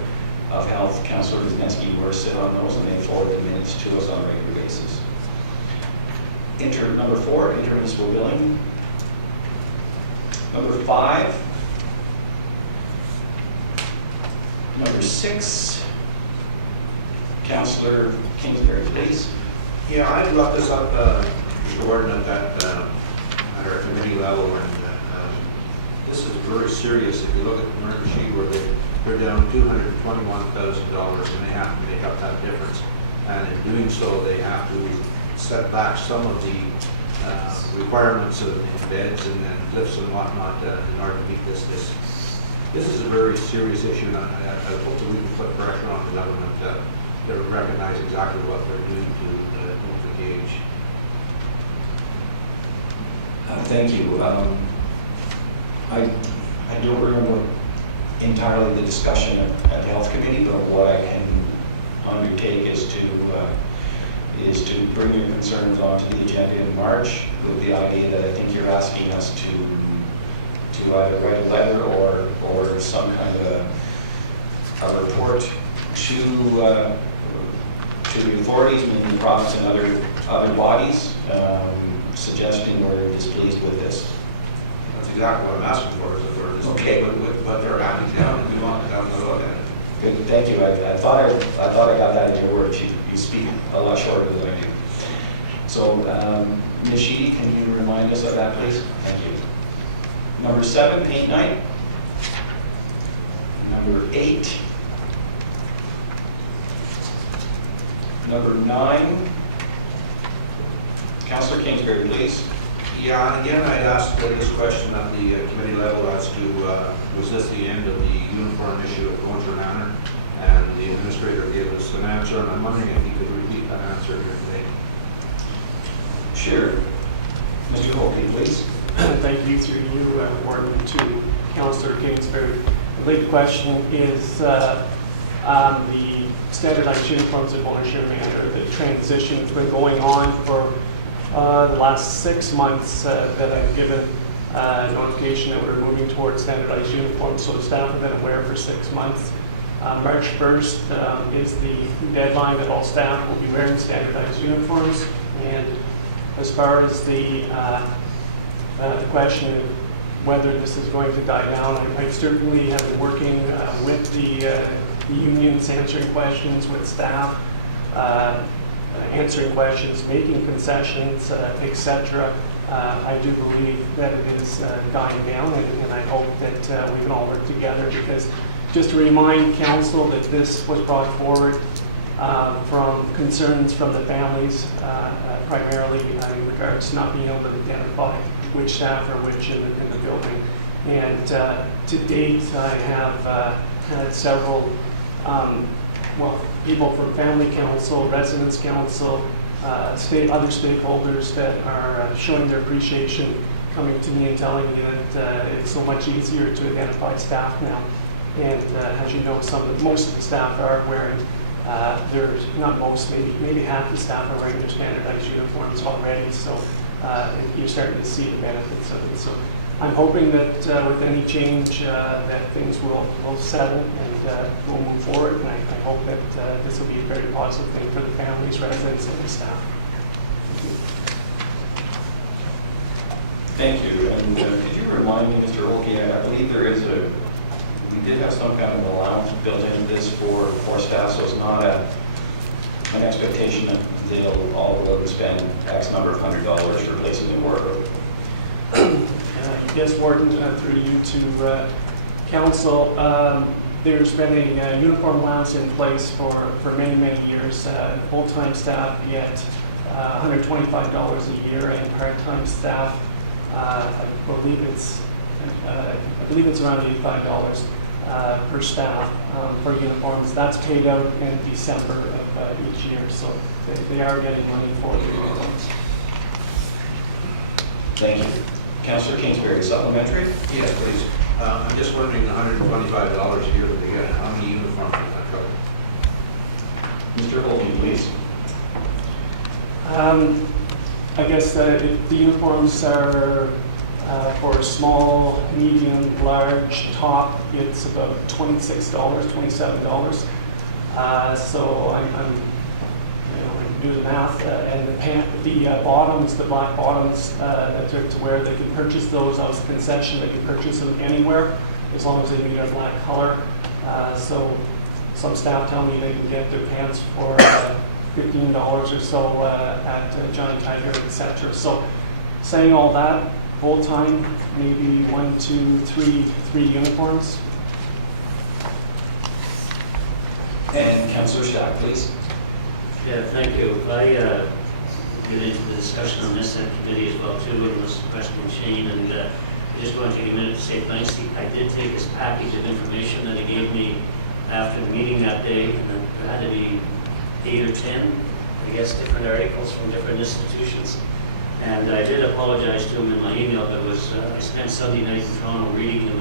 of health, Councillor Wisniewski, will sit on those, and they forward the minutes to us on a regular basis. Number 4, intermunicipal billing. Number 5. Number 6. Councillor Kingsbury, please. Yeah, I brought this up, Mr. Warden, at our committee level, and this is very serious. If you look at the Renfrew sheet where they're down $221,000 and they have to make up that difference. And in doing so, they have to set back some of the requirements of the beds and lifts and whatnot in order to meet this. This is a very serious issue, and I hope that we can put pressure on the government to recognize exactly what they're doing to move the gauge. Thank you. I don't remember entirely the discussion at the Health Committee, but what I can undertake is to bring your concerns onto the agenda in March with the idea that I think you're asking us to either write a letter or some kind of a report to the authorities, maybe the province and other bodies, suggesting we're displeased with this. That's exactly what I'm asking for, is that we're just Okay. but they're acting down, and we want to have a look at it. Good, thank you. I thought I got that in your words. You speak a lot shorter than I do. So, Ms. Sheedy, can you remind us of that, please? Thank you. Number 7, 8, 9. Number 8. Number 9. Councillor Kingsbury, please. Yeah, and again, I'd asked this question at the committee level as to was this the end of the uniform issue at Roger Manor? And the administrator gave us an answer, and I'm wondering if he could repeat that answer here today. Sure. Mr. Holke, please. Thank you, through you, Warden, to Councillor Kingsbury. I believe the question is the standardized uniforms at Bonjour Manor. The transition has been going on for the last 6 months that I've given notification that we're moving towards standardized uniforms, so the staff have been aware for 6 months. March 1st is the deadline that all staff will be wearing standardized uniforms. And as far as the question of whether this is going to die down, I certainly have been working with the unions, answering questions with staff, answering questions, making concessions, etc. I do believe that it is dying down, and I hope that we can all work together, because just to remind council that this was brought forward from concerns from the families, primarily in regards to not being able to identify which staff are which in the building. And to date, I have had several people from family council, residence council, other stakeholders that are showing their appreciation, coming to me and telling me that it's so much easier to identify staff now. And as you know, most of the staff are wearing, there's not most, maybe half the staff are wearing their standardized uniforms already. So you're starting to see the benefits of it. So I'm hoping that with any change that things will settle and we'll move forward. And I hope that this will be a very positive thing for the families, residents, and the staff. Thank you. And could you remind me, Mr. Olkey, I believe we did have some kind of allowance built into this for staff, so it's not an expectation that they'll all go out and spend X number of $100 replacing the wardrobe. Yes, Warden, through you to council. There's been a uniform allowance in place for many, many years. Full-time staff get $125 a year, and part-time staff, I believe it's around $85 per staff for uniforms. That's paid out in December of each year, so they are getting money for the uniforms. Thank you. Councillor Kingsbury, supplementary? Yes, please. I'm just wondering, the $125 a year that they get, how many uniforms does that cover? Mr. Holkey, please. I guess if the uniforms are for small, medium, large, top, it's about $26, $27. So I'm do the math, and the bottoms, the black bottoms, to where they can purchase those out of the concession, they can purchase them anywhere as long as they meet our black color. So some staff tell me they can get their pants for $15 or so at Johnny Tiger, etc. So saying all that, full time, maybe 1, 2, 3 uniforms. And Councillor Stack, please. Yeah, thank you. I get into the discussion on this at committee as well too, and was questioning Shane, and I just want to take a minute to say thanks. I did take this package of information that he gave me after the meeting that day, and there had to be 8 or 10, I guess, different articles from different institutions. And I did apologize to him in my email, but I spent Sunday night in Toronto reading them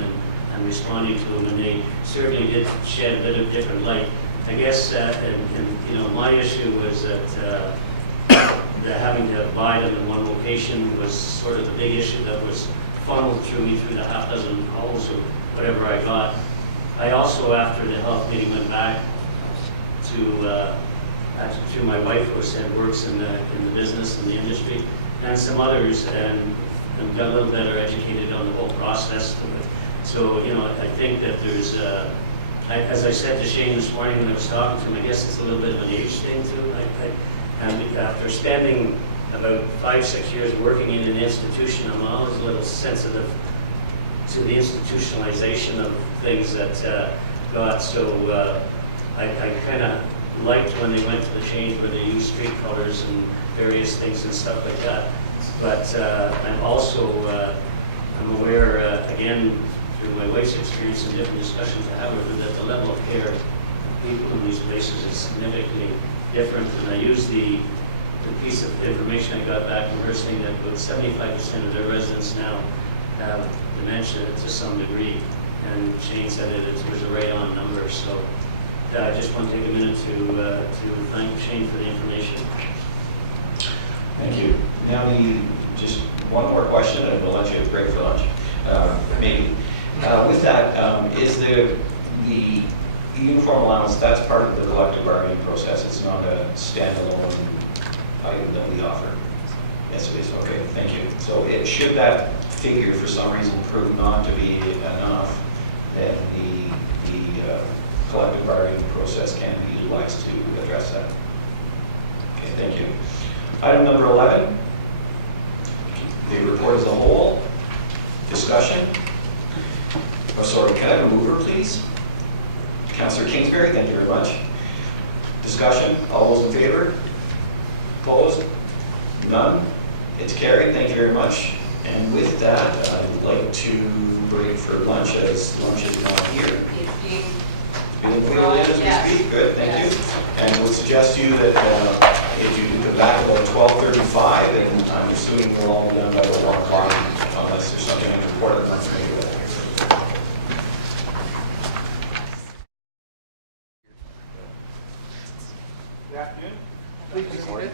and responding to them, and they certainly did shed a bit of different light. I guess, my issue was that having to buy them in one location was sort of the big issue that was funneled through me through the half dozen calls or whatever I got. I also, after the health meeting, went back to my wife, who said works in the business and the industry, and some others, and got a little better educated on the whole process of it. So, I think that there's, as I said to Shane this morning when I was talking to him, I guess it's a little bit of an age thing too. And after spending about 5-6 years working in an institution, I'm always a little sensitive to the institutionalization of things that got. So I kind of liked when they went to the change where they used street colors and various things and stuff like that. But I'm also I'm aware, again, through my wife's experience and different discussions I have with her, that the level of care of people in these places is significantly different. And I use the piece of information I got back from her saying that about 75% of their residents now have dementia to some degree. And Shane said it was a right-on number. So I just want to take a minute to thank Shane for the information. Thank you. Now, just one more question, and we'll let you break for lunch, maybe. With that, is the uniform allowance, that's part of the collective bargaining process? It's not a standalone item that we offer? Yes, it is. Okay, thank you. So should that figure for some reason prove not to be enough, then the collective bargaining process can be utilized to address that. Okay, thank you. Item number 11, the report as a whole. Discussion. Oh, sorry, can I have a mover, please? Councillor Kingsbury, thank you very much. Discussion. All those in favor? Opposed? None? It's carried. Thank you very much. And with that, I would like to break for lunch, as lunch is not here. Being wheeled in as we speak. Good, thank you. And would suggest to you that if you can come back about 12:35, and I'm assuming we'll all be done by the 1 o'clock, unless there's something important I'm going to do. Good afternoon. Please be seated.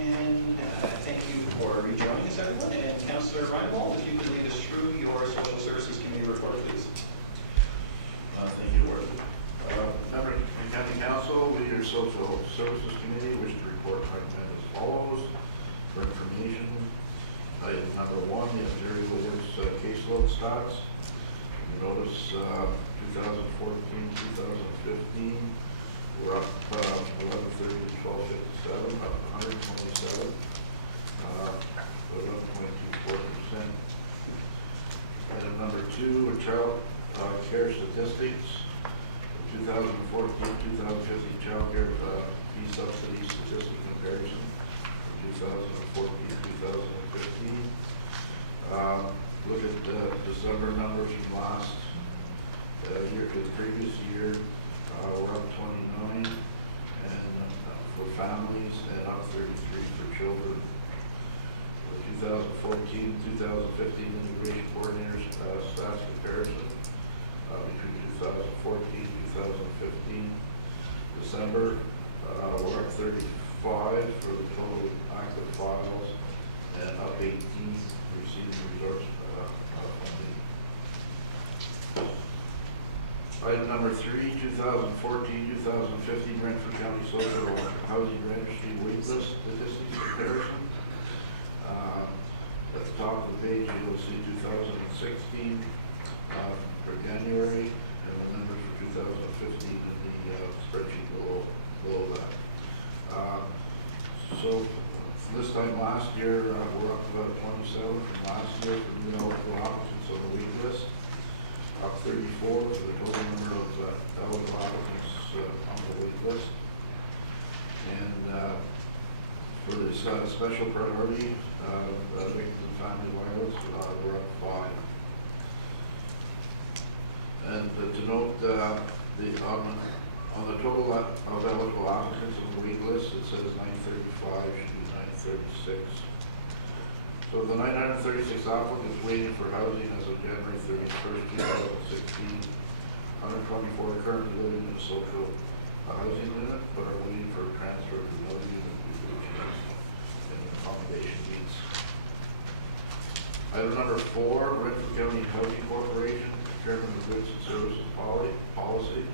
And thank you for rejoining us, everyone. And Councillor Reinwald, if you could lead us through your Social Services Committee report, please. Thank you, Warden. Member of County Council, we, your Social Services Committee, wish to report recommend as follows. For information, item number 1, the Ontario Board's caseload stats. You notice 2014-2015, we're up 1130 to 1257, up 127, about 1.24%. Item number 2, are child care statistics. 2014-2015 child care fee subsidy statistic comparison. 2014-2015. Look at the December numbers from last year to the previous year. We're up 29 and for families, and up 33 for children. The 2014-2015 immigration coordinators stats comparison between 2014-2015 December, we're up 35 for the total active files, and up 18 receiving resource from Item number 3, 2014-2015 Renfrew County Social Housing Registry waitlist statistics comparison. At the top of the page, you'll see 2016 for January, and the numbers for 2015 in the spreadsheet below that. So this time last year, we're up to about 27 from last year for new eligible applicants on the wait list. Up 34 for the total number of eligible applicants on the wait list. And for this special priority, victims and family violence, we're up 5. And to note, on the total of eligible applicants on the wait list, it says 935, should be 936. So the 936 applicants waiting for housing as of January 31st, 2016, 124 are currently living in a social housing unit, but are waiting for a transfer to another unit due to change in accommodation needs. Item number 4, Renfrew County Housing Corporation, determine the goods and services policy.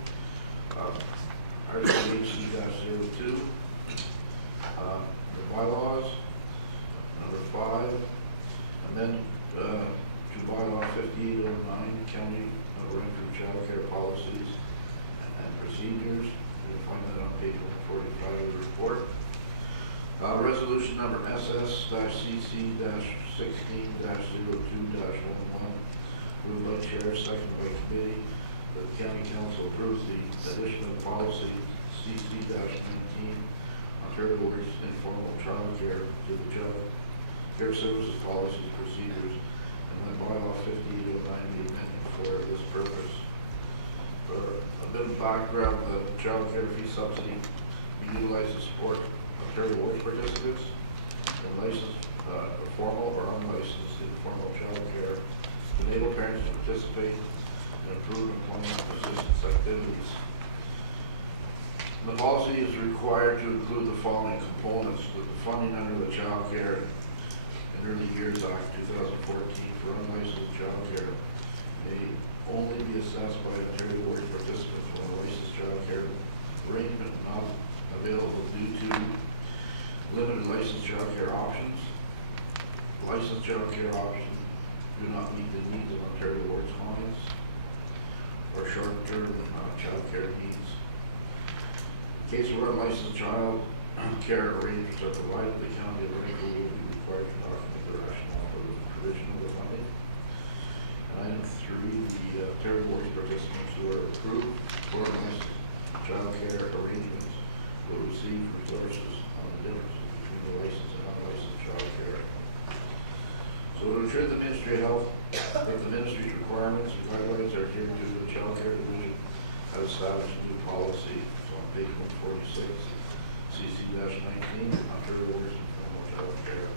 RCHC-02, the bylaws. Number 5, amend to bylaw 5809, County Renfrew Child Care Policies and Procedures. You'll find that on page 145 of the report. Resolution number SS-CC-16-02-11, moved by chair, seconded by committee, that the county council approves the addition of policy CC-19, Ontario Works Informal Child Care to the Child Care Services Policies and Procedures, and then bylaw 5809 be amended for this purpose. For a bit of background, the child care fee subsidy we utilize to support Ontario Works participants and licensed formal or unlicensed informal child care to enable parents to participate in improved employment assistance activities. The policy is required to include the following components: the funding under the Child Care in Early Years Act 2014 for unlicensed child care may only be assessed by Ontario Works participants when a licensed child care arrangement not available due to limited licensed child care options. Licensed child care options do not meet the needs of Ontario Works clients or short-term child care needs. In case where unlicensed child care arrangements are provided, the county of Renfrew will be required to document the rationale for the provision of the funding. And item 3, the Ontario Works participants who are approved for unlicensed child care arrangements will receive resources on the differences between the licensed and unlicensed child care. So to ensure the Ministry of Health that the Ministry's requirements and guidelines are adhered to, the Child Care Division has established a new policy. So on page 146, CC-19, Ontario Works Informal Child Care.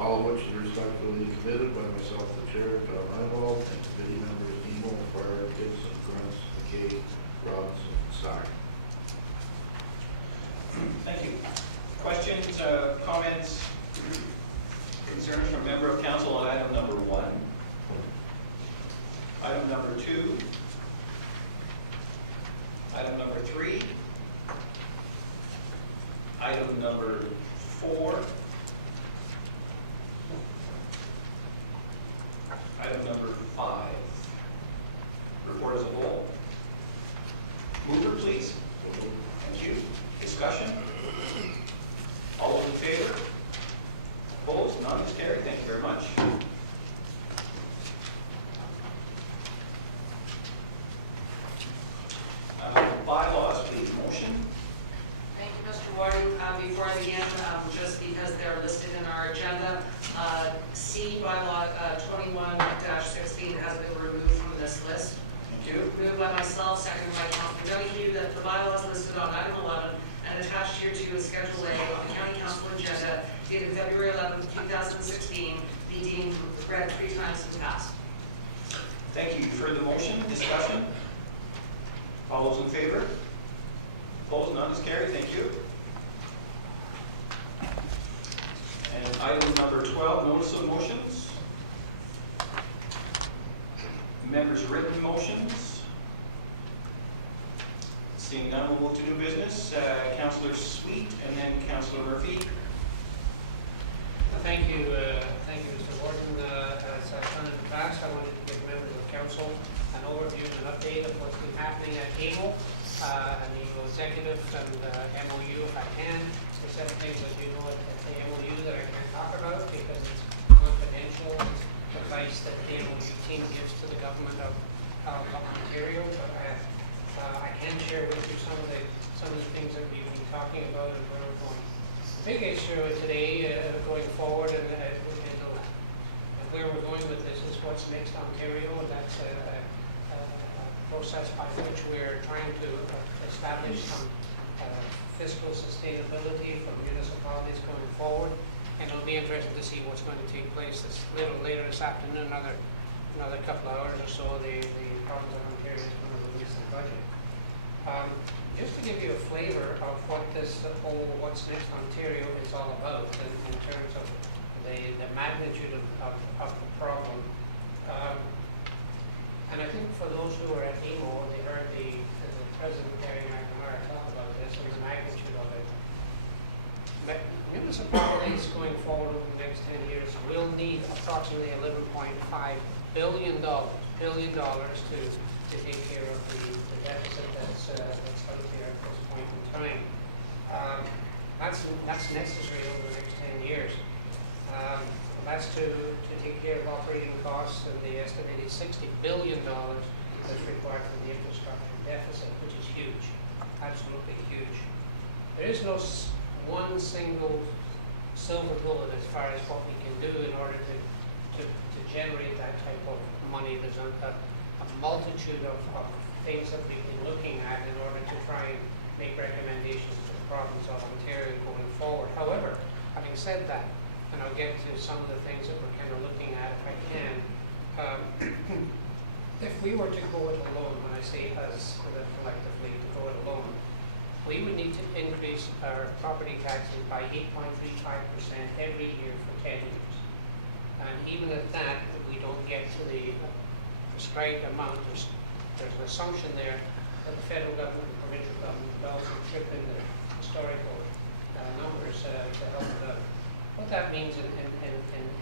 All of which is respectfully committed by myself, the chair, Tom Reinwald, and committee members Emo, Fire, Gibson, Grants, McKay, Robinson, and Sack. Thank you. Questions, comments, concerns from member of council on item number 1? Item number 2? Item number 3? Item number 4? Item number 5? Report as a whole. Mover, please. Thank you. Discussion? All those in favor? Opposed? None is carried. Thank you very much. Bylaws, please. Motion. Thank you, Mr. Warden. Before I begin, just because they're listed in our agenda, C bylaw 21-16 has been removed from this list. Thank you. Moved by myself, seconded by Councilor Donahue, that the bylaws listed on item 11 and attached here to is Schedule A on the County Council agenda dated February 11, 2016, be deemed read 3 times and passed. Thank you. You've heard the motion. Discussion? All those in favor? Opposed? None is carried. Thank you. And item number 12, notice of motions. Members' written motions. Seeing none, we'll move to new business. Councillor Sweet and then Councillor Murphy. Thank you, Mr. Warden. As I've done in the past, I wanted to give members of council an overview and an update of what's been happening at AMO, and the executive and MOU, if I can. There's certain things that you know at the MOU that I can't talk about because it's confidential advice that the MOU team gives to the government of Ontario. But I can share with you some of the things that we've been talking about and where we're going. The big issue today, going forward, and where we're going with this is what's next Ontario, and that's a process by which we're trying to establish some fiscal sustainability for municipalities going forward. And it'll be interesting to see what's going to take place this little later this afternoon, another couple of hours or so. The province of Ontario is going to release the budget. Just to give you a flavor of what this whole What's Next Ontario is all about in terms of the magnitude of the problem. And I think for those who were at AMO, they heard the President Gary McNamara talk about this and the magnitude of it. But municipalities going forward over the next 10 years will need approximately $11.5 billion to take care of the deficit that's out there at this point in time. That's necessary over the next 10 years. That's to take care of operating costs and the estimated $60 billion that's required for the infrastructure deficit, which is huge, absolutely huge. There is no one single silver bullet as far as what we can do in order to generate that type of money. There's a multitude of things that we've been looking at in order to try and make recommendations to the province of Ontario going forward. However, having said that, and I'll get to some of the things that we're kind of looking at if I can, if we were to go it alone, when I say us collectively to go it alone, we would need to increase our property taxes by 8.35% every year for 10 years. And even at that, we don't get to the prescribed amount. There's an assumption there that the federal government and provincial government will also chip in the historical numbers to help with that. What that means in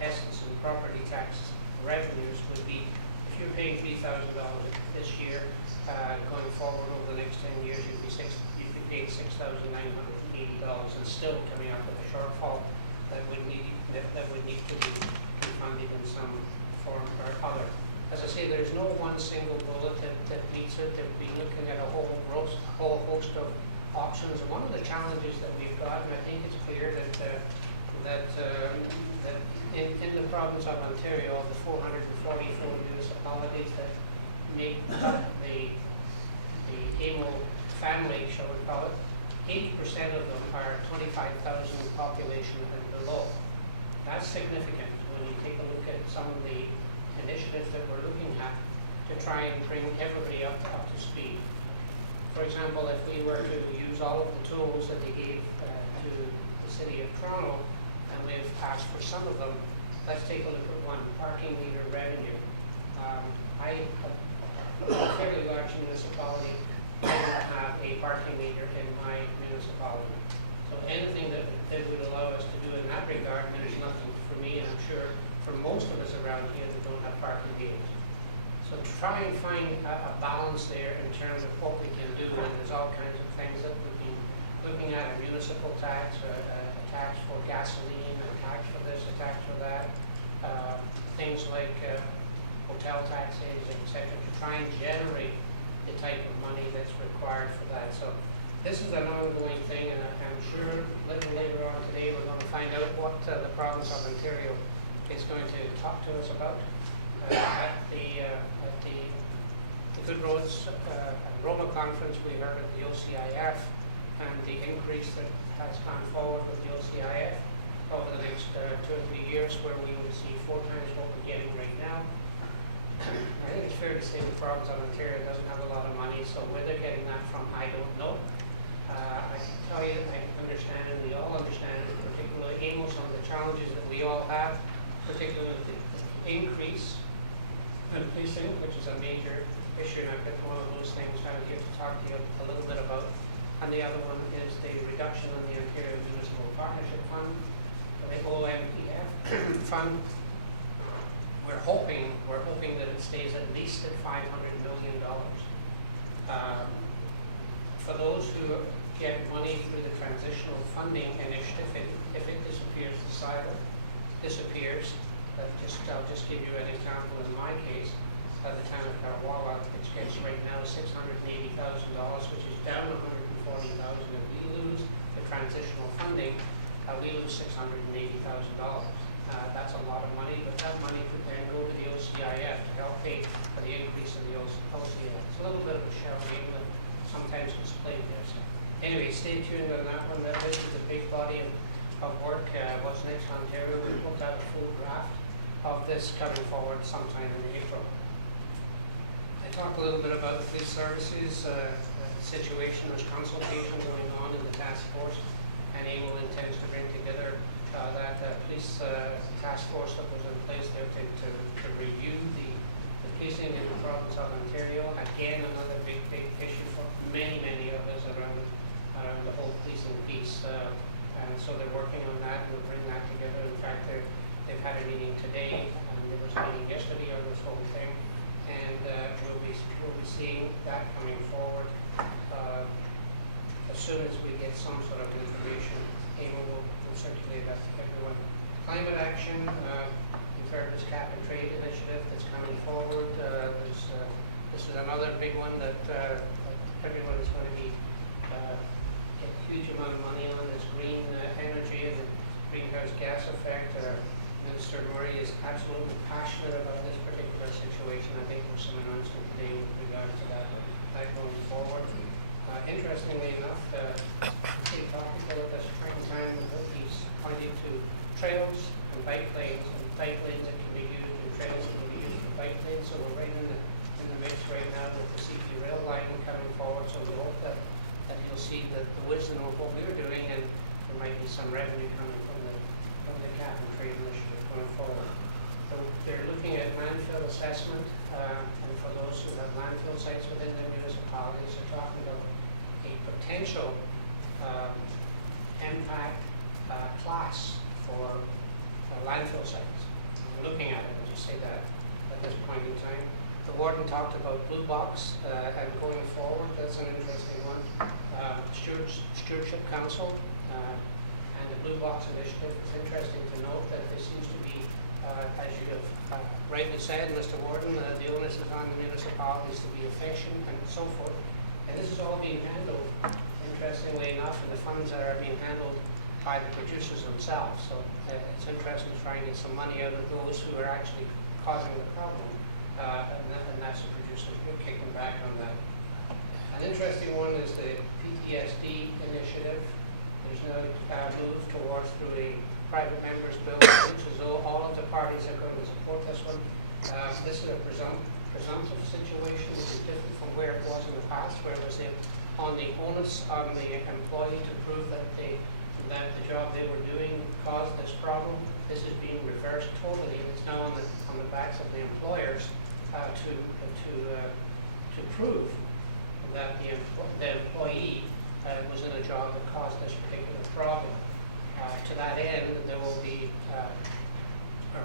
essence in property tax revenues would be if you're paying $3,000 this year, going forward over the next 10 years, you'd be paying $6,980 and still coming up with a shortfall that would need to be funded in some form or other. As I say, there's no one single bullet that meets it. They'll be looking at a whole host of options. And one of the challenges that we've got, and I think it's clear that in the province of Ontario, of the 444 municipalities that make up the AMO family, shall we call it, 80% of them are 25,000 population and below. That's significant when you take a look at some of the initiatives that we're looking at to try and bring everybody up to speed. For example, if we were to use all of the tools that they gave to the City of Toronto, and we've asked for some of them, let's take a look at one, parking meter revenue. I a fairly large municipality, I don't have a parking meter in my municipality. So anything that would allow us to do in that regard, there's nothing for me, and I'm sure for most of us around here that don't have parking meters. So try and find a balance there in terms of what we can do, and there's all kinds of things that we've been looking at, a municipal tax, a tax for gasoline, a tax for this, a tax for that, things like hotel taxes, etc., to try and generate the type of money that's required for that. So this is an ongoing thing, and I'm sure a little later on today we're going to find out what the province of Ontario is going to talk to us about at the Good Roads Roma conference. We heard at the OCIF and the increase that has gone forward with the OCIF over the next 2 or 3 years, where we will see 4 times what we're getting right now. I think it's fair to say the province of Ontario doesn't have a lot of money, so where they're getting that from, I don't know. I can tell you, I understand, and we all understand, particularly AMO, some of the challenges that we all have, particularly the increase and policing, which is a major issue, and I've got one of those things I'm here to talk to you a little bit about. And the other one is the reduction in the Ontario Municipal Partnership Fund, the OMPF fund. We're hoping that it stays at least at $500 million. For those who get money through the transitional funding initiative, if it disappears, the cyber disappears. I'll just give you an example. In my case, the town of Karawalla, which gets right now $680,000, which is down $140,000. If we lose the transitional funding, we lose $680,000. That's a lot of money, but that money could then go to the OCIF to help pay for the increase in the OCIF. It's a little bit of a shell game that sometimes is played there. So anyway, stay tuned on that one. This is a big body of work. What's next, Ontario? We've looked at a full draft of this coming forward sometime in April. I talked a little bit about the police services situation. There's consultation going on in the task force, and AMO intends to bring together that police task force that was in place there to review the policing in the province of Ontario. Again, another big issue for many of us around the whole policing piece. And so they're working on that, and we'll bring that together. In fact, they've had a meeting today, and there was a meeting yesterday on this whole thing. And we'll be seeing that coming forward as soon as we get some sort of information. AMO will circulate that to everyone. Climate action, you've heard this cap and trade initiative that's coming forward. This is another big one that everyone is going to be get a huge amount of money on. This green energy and the greenhouse gas effect. Minister Murray is absolutely passionate about this particular situation. I think there's some announcement today with regard to that going forward. Interestingly enough, Chief Topical at this point in time, he's pointing to trails and bike lanes that can be used, and trails that can be used for bike lanes. So we're right in the mix right now with the CP rail line coming forward. So we hope that you'll see the wisdom of what we're doing, and there might be some revenue coming from the cap and trade initiative going forward. So they're looking at landfill assessment, and for those who have landfill sites within their municipalities, they're talking about a potential impact class for landfill sites. We're looking at it, I'll just say that at this point in time. The warden talked about Blue Box, and going forward, that's an interesting one. Stewardship Council and the Blue Box Initiative. It's interesting to note that there seems to be, as you have rightly said, Mr. Warden, the onus is on the municipalities to be efficient and so forth. And this is all being handled, interestingly enough, and the funds are being handled by the producers themselves. So it's interesting to try and get some money out of those who are actually causing the problem, and that's the producers. We're kicking back on that. An interesting one is the PTSD initiative. There's no move towards through a private members bill, which is all of the parties are going to support this one. This is a presumptive situation, which is different from where it was in the past, where it was on the onus on the employee to prove that the job they were doing caused this problem. This is being reversed totally, and it's now on the backs of the employers to prove that the employee was in a job that caused this particular problem. To that end, there will be a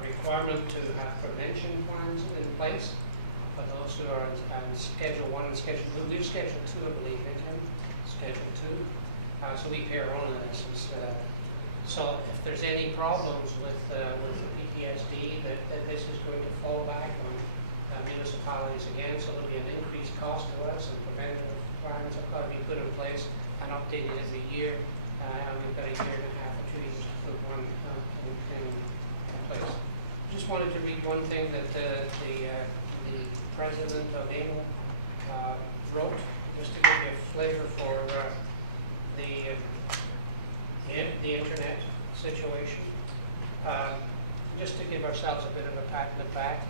requirement to have prevention plans in place for those who are on Schedule 1 and Schedule 2. We've Schedule 2, I believe, in Schedule 2. So we pay our own in essence. So if there's any problems with the PTSD, that this is going to fall back on municipalities again. So there'll be an increased cost to us, and preventative plans have got to be put in place and updated every year. And we've got a year and a half or 2 years to put one in place. Just wanted to read one thing that the president of AMO wrote, just to give you a flavor for the internet situation. Just to give ourselves a bit of a pat in the back,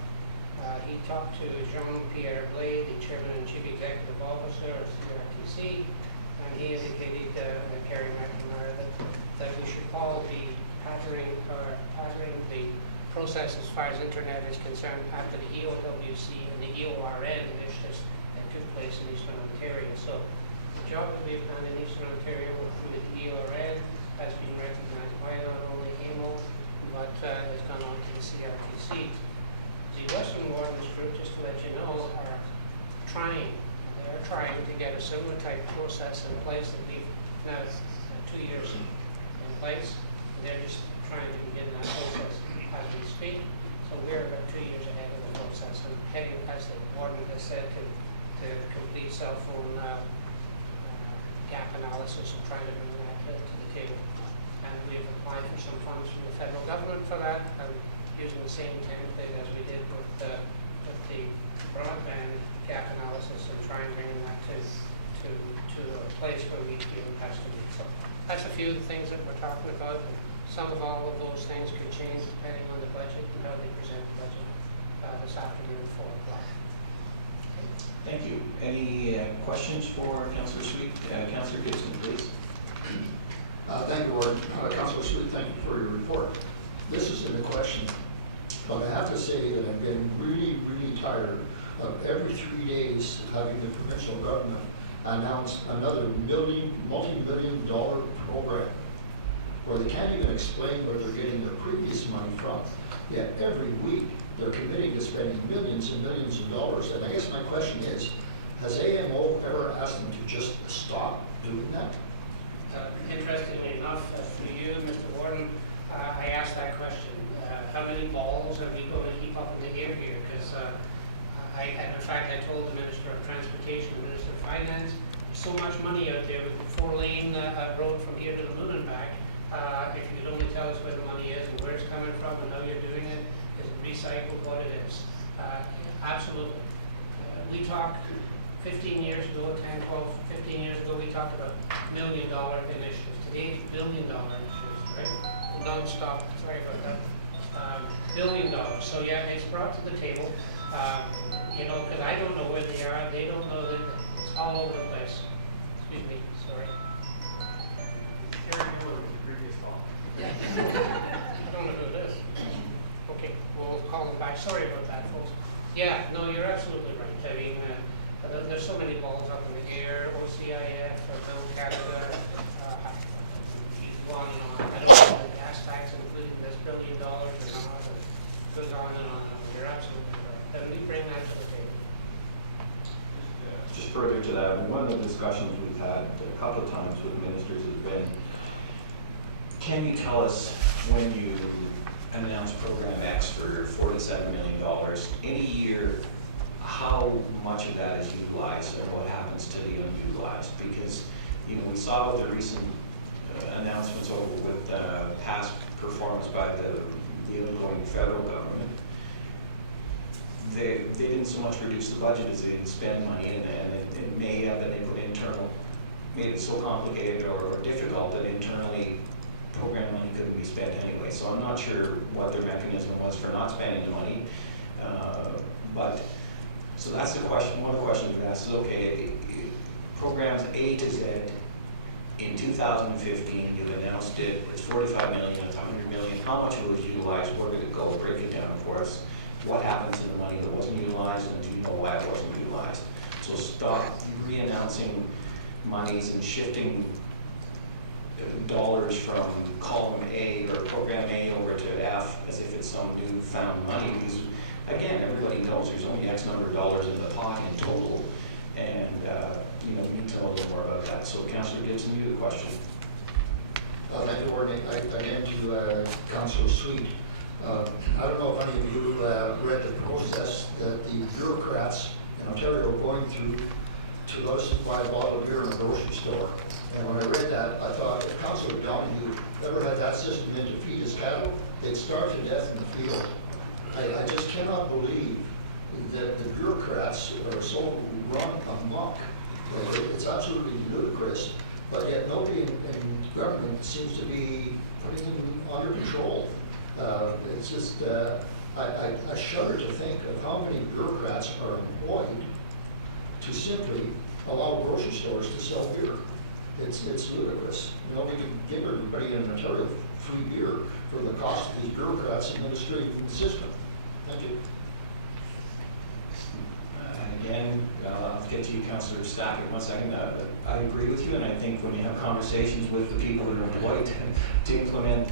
he talked to Jean-Pierre Blais, the Chairman and Chief Executive Officer of CRTC, and he indicated, Kerry McNamara, that we should all be patterning the process as far as internet is concerned after the EOWC and the EORN initiatives that took place in Eastern Ontario. So the job that we've done in Eastern Ontario with the EORN has been recognized by not only AMO, but has gone on to the CRTC. The Western Wardens Group, just to let you know, are trying to get a similar type process in place that we've now 2 years in place. They're just trying to begin that process as we speak. So we're about 2 years ahead of the process and heading, as the warden has said, to complete cell phone gap analysis and trying to bring that to the table. And we've applied for some funds from the federal government for that, and using the same template as we did with the broadband gap analysis and try and bring that to a place where we feel it has to be. So that's a few of the things that we're talking about. Some of all of those things could change depending on the budget and how they present the budget this afternoon at 4 o'clock. Thank you. Any questions for Councillor Sweet? Councillor Gibson, please. Thank you, Warden. Councillor Sweet, thank you for your report. This isn't a question, but I have to say that I've been really, really tired of every 3 days having the provincial government announce another multi-million-dollar program where they can't even explain where they're getting their previous money from. Yet every week they're committing to spending millions and millions of dollars. And I guess my question is, has AMO ever asked them to just stop doing that? Interestingly enough, for you, Mr. Warden, I asked that question. How many balls are we going to keep up in the air here? Because in fact, I told the Minister of Transportation, the Minister of Finance, so much money out there with a 4-lane road from here to the moon and back. If you could only tell us where the money is and where it's coming from and how you're doing it, is it recycled, what it is? Absolutely. We talked 15 years ago, 10, 12, 15 years ago, we talked about $1 million initiatives. Today, $1 billion initiatives, right? Non-stop, sorry about that. $1 billion. So yeah, it's brought to the table. Because I don't know where they are. They don't know that it's all over the place. Excuse me, sorry. I don't know who it is. Okay, we'll call them back. Sorry about that, folks. Yeah, no, you're absolutely right. I mean, there's so many balls up in the air. OCIF, Bill Canada, go on and on. I don't know if the gas tax including this $1 billion or not. It goes on and on and on. You're absolutely right. Then we bring that to the table. Just further to that, one of the discussions we've had a couple of times with ministers has been, can you tell us when you announce Program X for $4 to $7 million in a year, how much of that is utilized or what happens to the unutilized? Because, we saw with the recent announcements over with past performance by the outgoing federal government, they didn't so much reduce the budget as they didn't spend money, and it may have been made it so complicated or difficult that internally program money couldn't be spent anyway. So I'm not sure what their mechanism was for not spending the money. So that's the question. One of the questions we've asked is, okay, programs A to Z, in 2015, you've announced it's 45 million, it's 100 million. How much of it was utilized? Where did it go? Break it down for us. What happens to the money that wasn't utilized, and do you know why it wasn't utilized? So stop re-announcing monies and shifting dollars from column A or program A over to F as if it's some newfound money, because again, everybody knows there's only X number of dollars in the pot in total, and we need to know a little more about that. So Councillor Gibson, you have a question. Thank you, Warden. Again to Councillor Sweet. I don't know if any of you read the process that the bureaucrats in Ontario are going through to let us buy a bottle of beer in a grocery store. And when I read that, I thought, if Councillor Donahue ever had that system in to feed his cattle, they'd starve to death in the field. I just cannot believe that the bureaucrats are so run amok. It's absolutely ludicrous, but yet nobody in government seems to be putting them under control. It's just, I shudder to think of how many bureaucrats are employed to simply allow grocery stores to sell beer. It's ludicrous. We can give everybody in Ontario free beer for the cost of these bureaucrats administrating the system. Thank you. And again, I'll get to you, Councillor Stack, in 1 second. I agree with you, and I think when you have conversations with the people that are employed to implement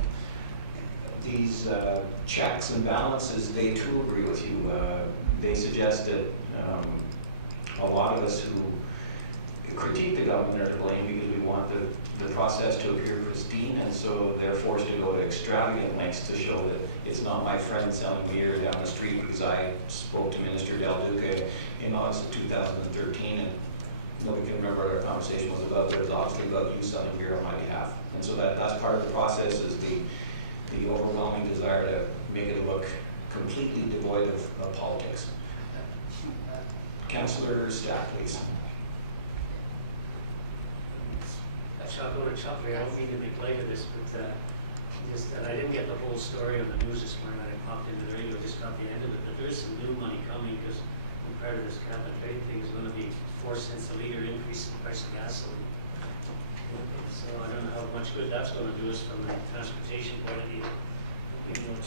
these checks and balances, they too agree with you. They suggest that a lot of us who critique the government are to blame because we want the process to appear pristine, and so they're forced to go to extravagant lengths to show that it's not my friend selling beer down the street because I spoke to Minister Del Duca in August of 2013, and nobody can remember what our conversation was about, but it's obviously about you selling beer on my behalf. And so that's part of the process, is the overwhelming desire to make it look completely devoid of politics. Councillor Stack, please. I'll go to Chuck. I don't mean to be late to this, but just that I didn't get the whole story on the news this morning. I popped into the radio, just got the end of it. But there's some new money coming because part of this cap and trade thing is going to be 4 cents a liter increase in the price of gasoline. So I don't know how much good that's going to do us from the transportation point of view,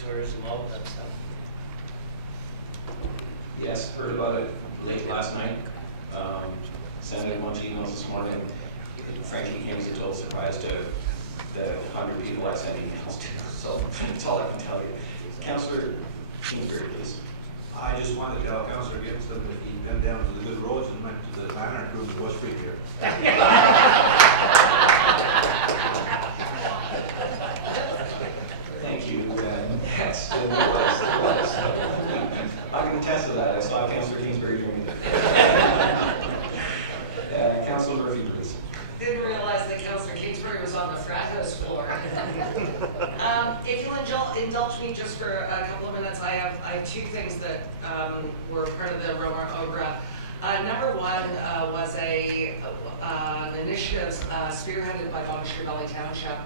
tourism, all of that stuff. Yes, heard about it late last night. Sent out a bunch of emails this morning. Frankly, came as a total surprise to the 100 people I sent emails to. So that's all I can tell you. Councillor Kingsbury, please. I just wanted to tell Councillor Gibbs that if he went down to the good roads and went to the Lanark room, it was free beer. Thank you. Yes, it was. I can attest to that. I saw Councillor Kingsbury doing it. Councillor Murphy, please. Didn't realize that Councillor Kingsbury was on the frat house floor. If you'll indulge me just for a couple of minutes, I have 2 things that were part of the Roma Ogra. Number one was an initiative spearheaded by Monastery Valley Township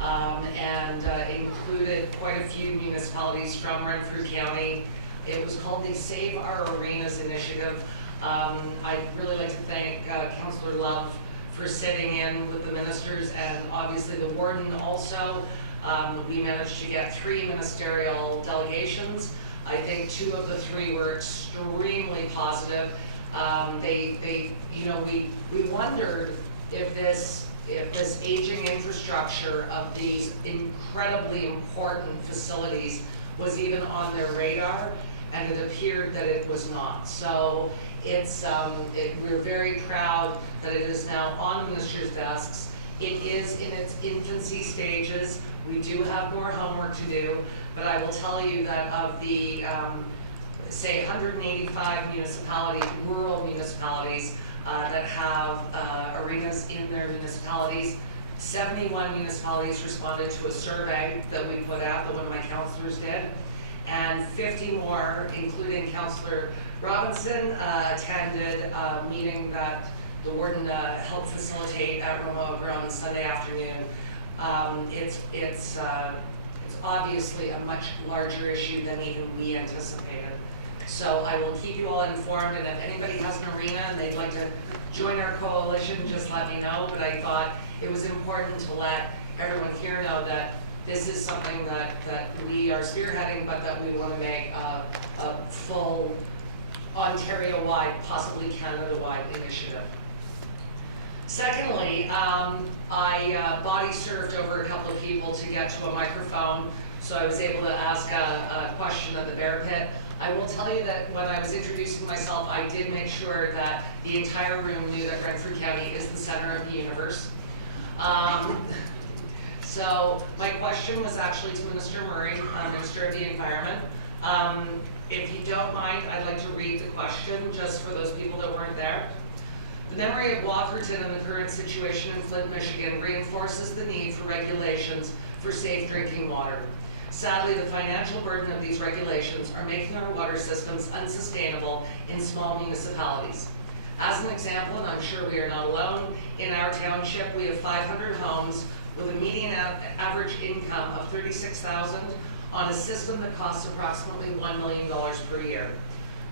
and included quite a few municipalities from Renfrew County. It was called the Save Our Arenas Initiative. I'd really like to thank Councillor Love for sitting in with the ministers and obviously the warden also. We managed to get 3 ministerial delegations. I think 2 of the 3 were extremely positive. We wondered if this aging infrastructure of these incredibly important facilities was even on their radar, and it appeared that it was not. So we're very proud that it is now on the minister's desks. It is in its infancy stages. We do have more homework to do, but I will tell you that of the, say, 185 rural municipalities that have arenas in their municipalities, 71 municipalities responded to a survey that we put out, that one of my councillors did, and 50 more, including Councillor Robinson, attended a meeting that the warden helped facilitate at Roma Ogra on Sunday afternoon. It's obviously a much larger issue than even we anticipated. So I will keep you all informed, and if anybody has an arena and they'd like to join our coalition, just let me know. But I thought it was important to let everyone here know that this is something that we are spearheading, but that we want to make a full Ontario-wide, possibly Canada-wide initiative. Secondly, I body surfed over a couple of people to get to a microphone, so I was able to ask a question at the Bear Pit. I will tell you that when I was introducing myself, I did make sure that the entire room knew that Renfrew County is the center of the universe. So my question was actually to Minister Murray, Minister of the Environment. If you don't mind, I'd like to read the question just for those people that weren't there. The memory of Walkerton and the current situation in Flint, Michigan reinforces the need for regulations for safe drinking water. Sadly, the financial burden of these regulations are making our water systems unsustainable in small municipalities. As an example, and I'm sure we are not alone, in our township we have 500 homes with a median average income of $36,000 on a system that costs approximately $1 million per year.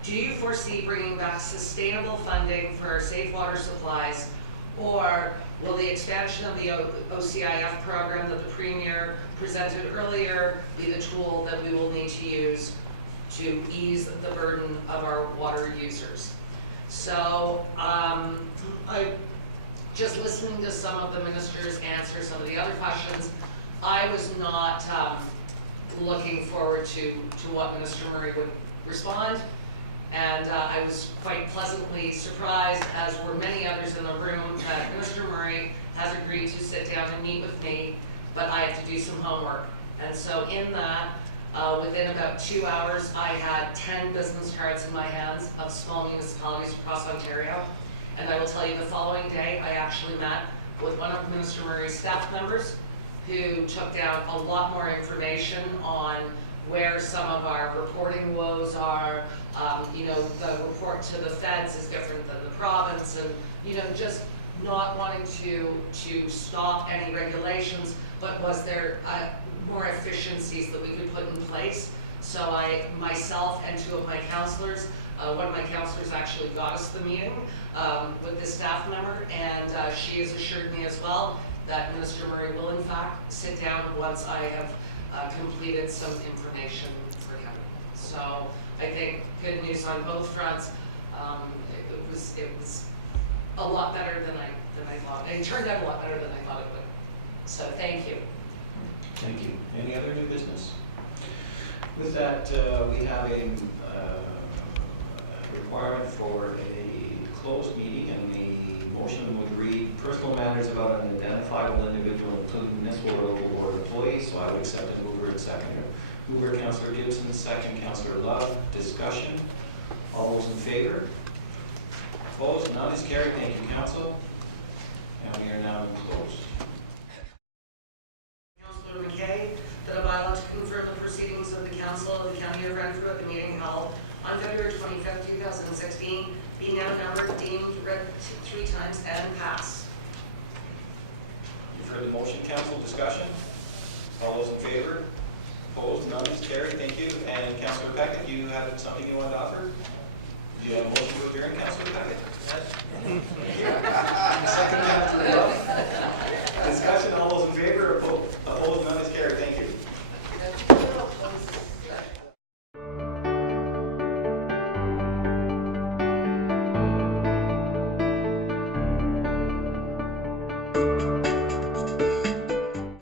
Do you foresee bringing back sustainable funding for our safe water supplies, Or will the expansion of the OCIF program that the Premier presented earlier be the tool that we will need to use to ease the burden of our water users? So I just listening to some of the ministers answer some of the other questions, I was not looking forward to what Minister Murray would respond. And I was quite pleasantly surprised, as were many others in the room, that Minister Murray has agreed to sit down and meet with me, but I have to do some homework. And so in that, within about 2 hours, I had 10 business cards in my hands of small municipalities across Ontario. And I will tell you, the following day, I actually met with one of Minister Murray's staff members who took down a lot more information on where some of our reporting woes are. You know, the report to the feds is different than the province, and, you know, just not wanting to stop any regulations, but was there more efficiencies that we could put in place. So I, myself and 2 of my councillors, one of my councillors actually got us the meeting with this staff member, and she has assured me as well that Minister Murray will in fact sit down once I have completed some information for him. So I think good news on both fronts. It was a lot better than I thought. It turned out a lot better than I thought it would. So thank you. Thank you. Any other new business? With that, we have a requirement for a closed meeting, and the motion would read personal matters about an identifiable individual, including municipal or employees. So I would accept a mover and seconder. Mover, Councillor Gibson, second, Councillor Love. Discussion. All those in favor? Opposed? None is carried. Thank you, Council. And we are now closed. Councillor McKay, that a bylaw to confirm the proceedings of the Council of the County of Renfrew at the meeting held on February 25th, 2016, be now numbered, deemed, read 3 times, and passed. You've heard the motion, Council. Discussion. All those in favor? Opposed? None is carried. Thank you. And Councillor Peckett, you had something you wanted to offer? Do you have a motion to adjourn, Councillor Peckett? Yes. Second,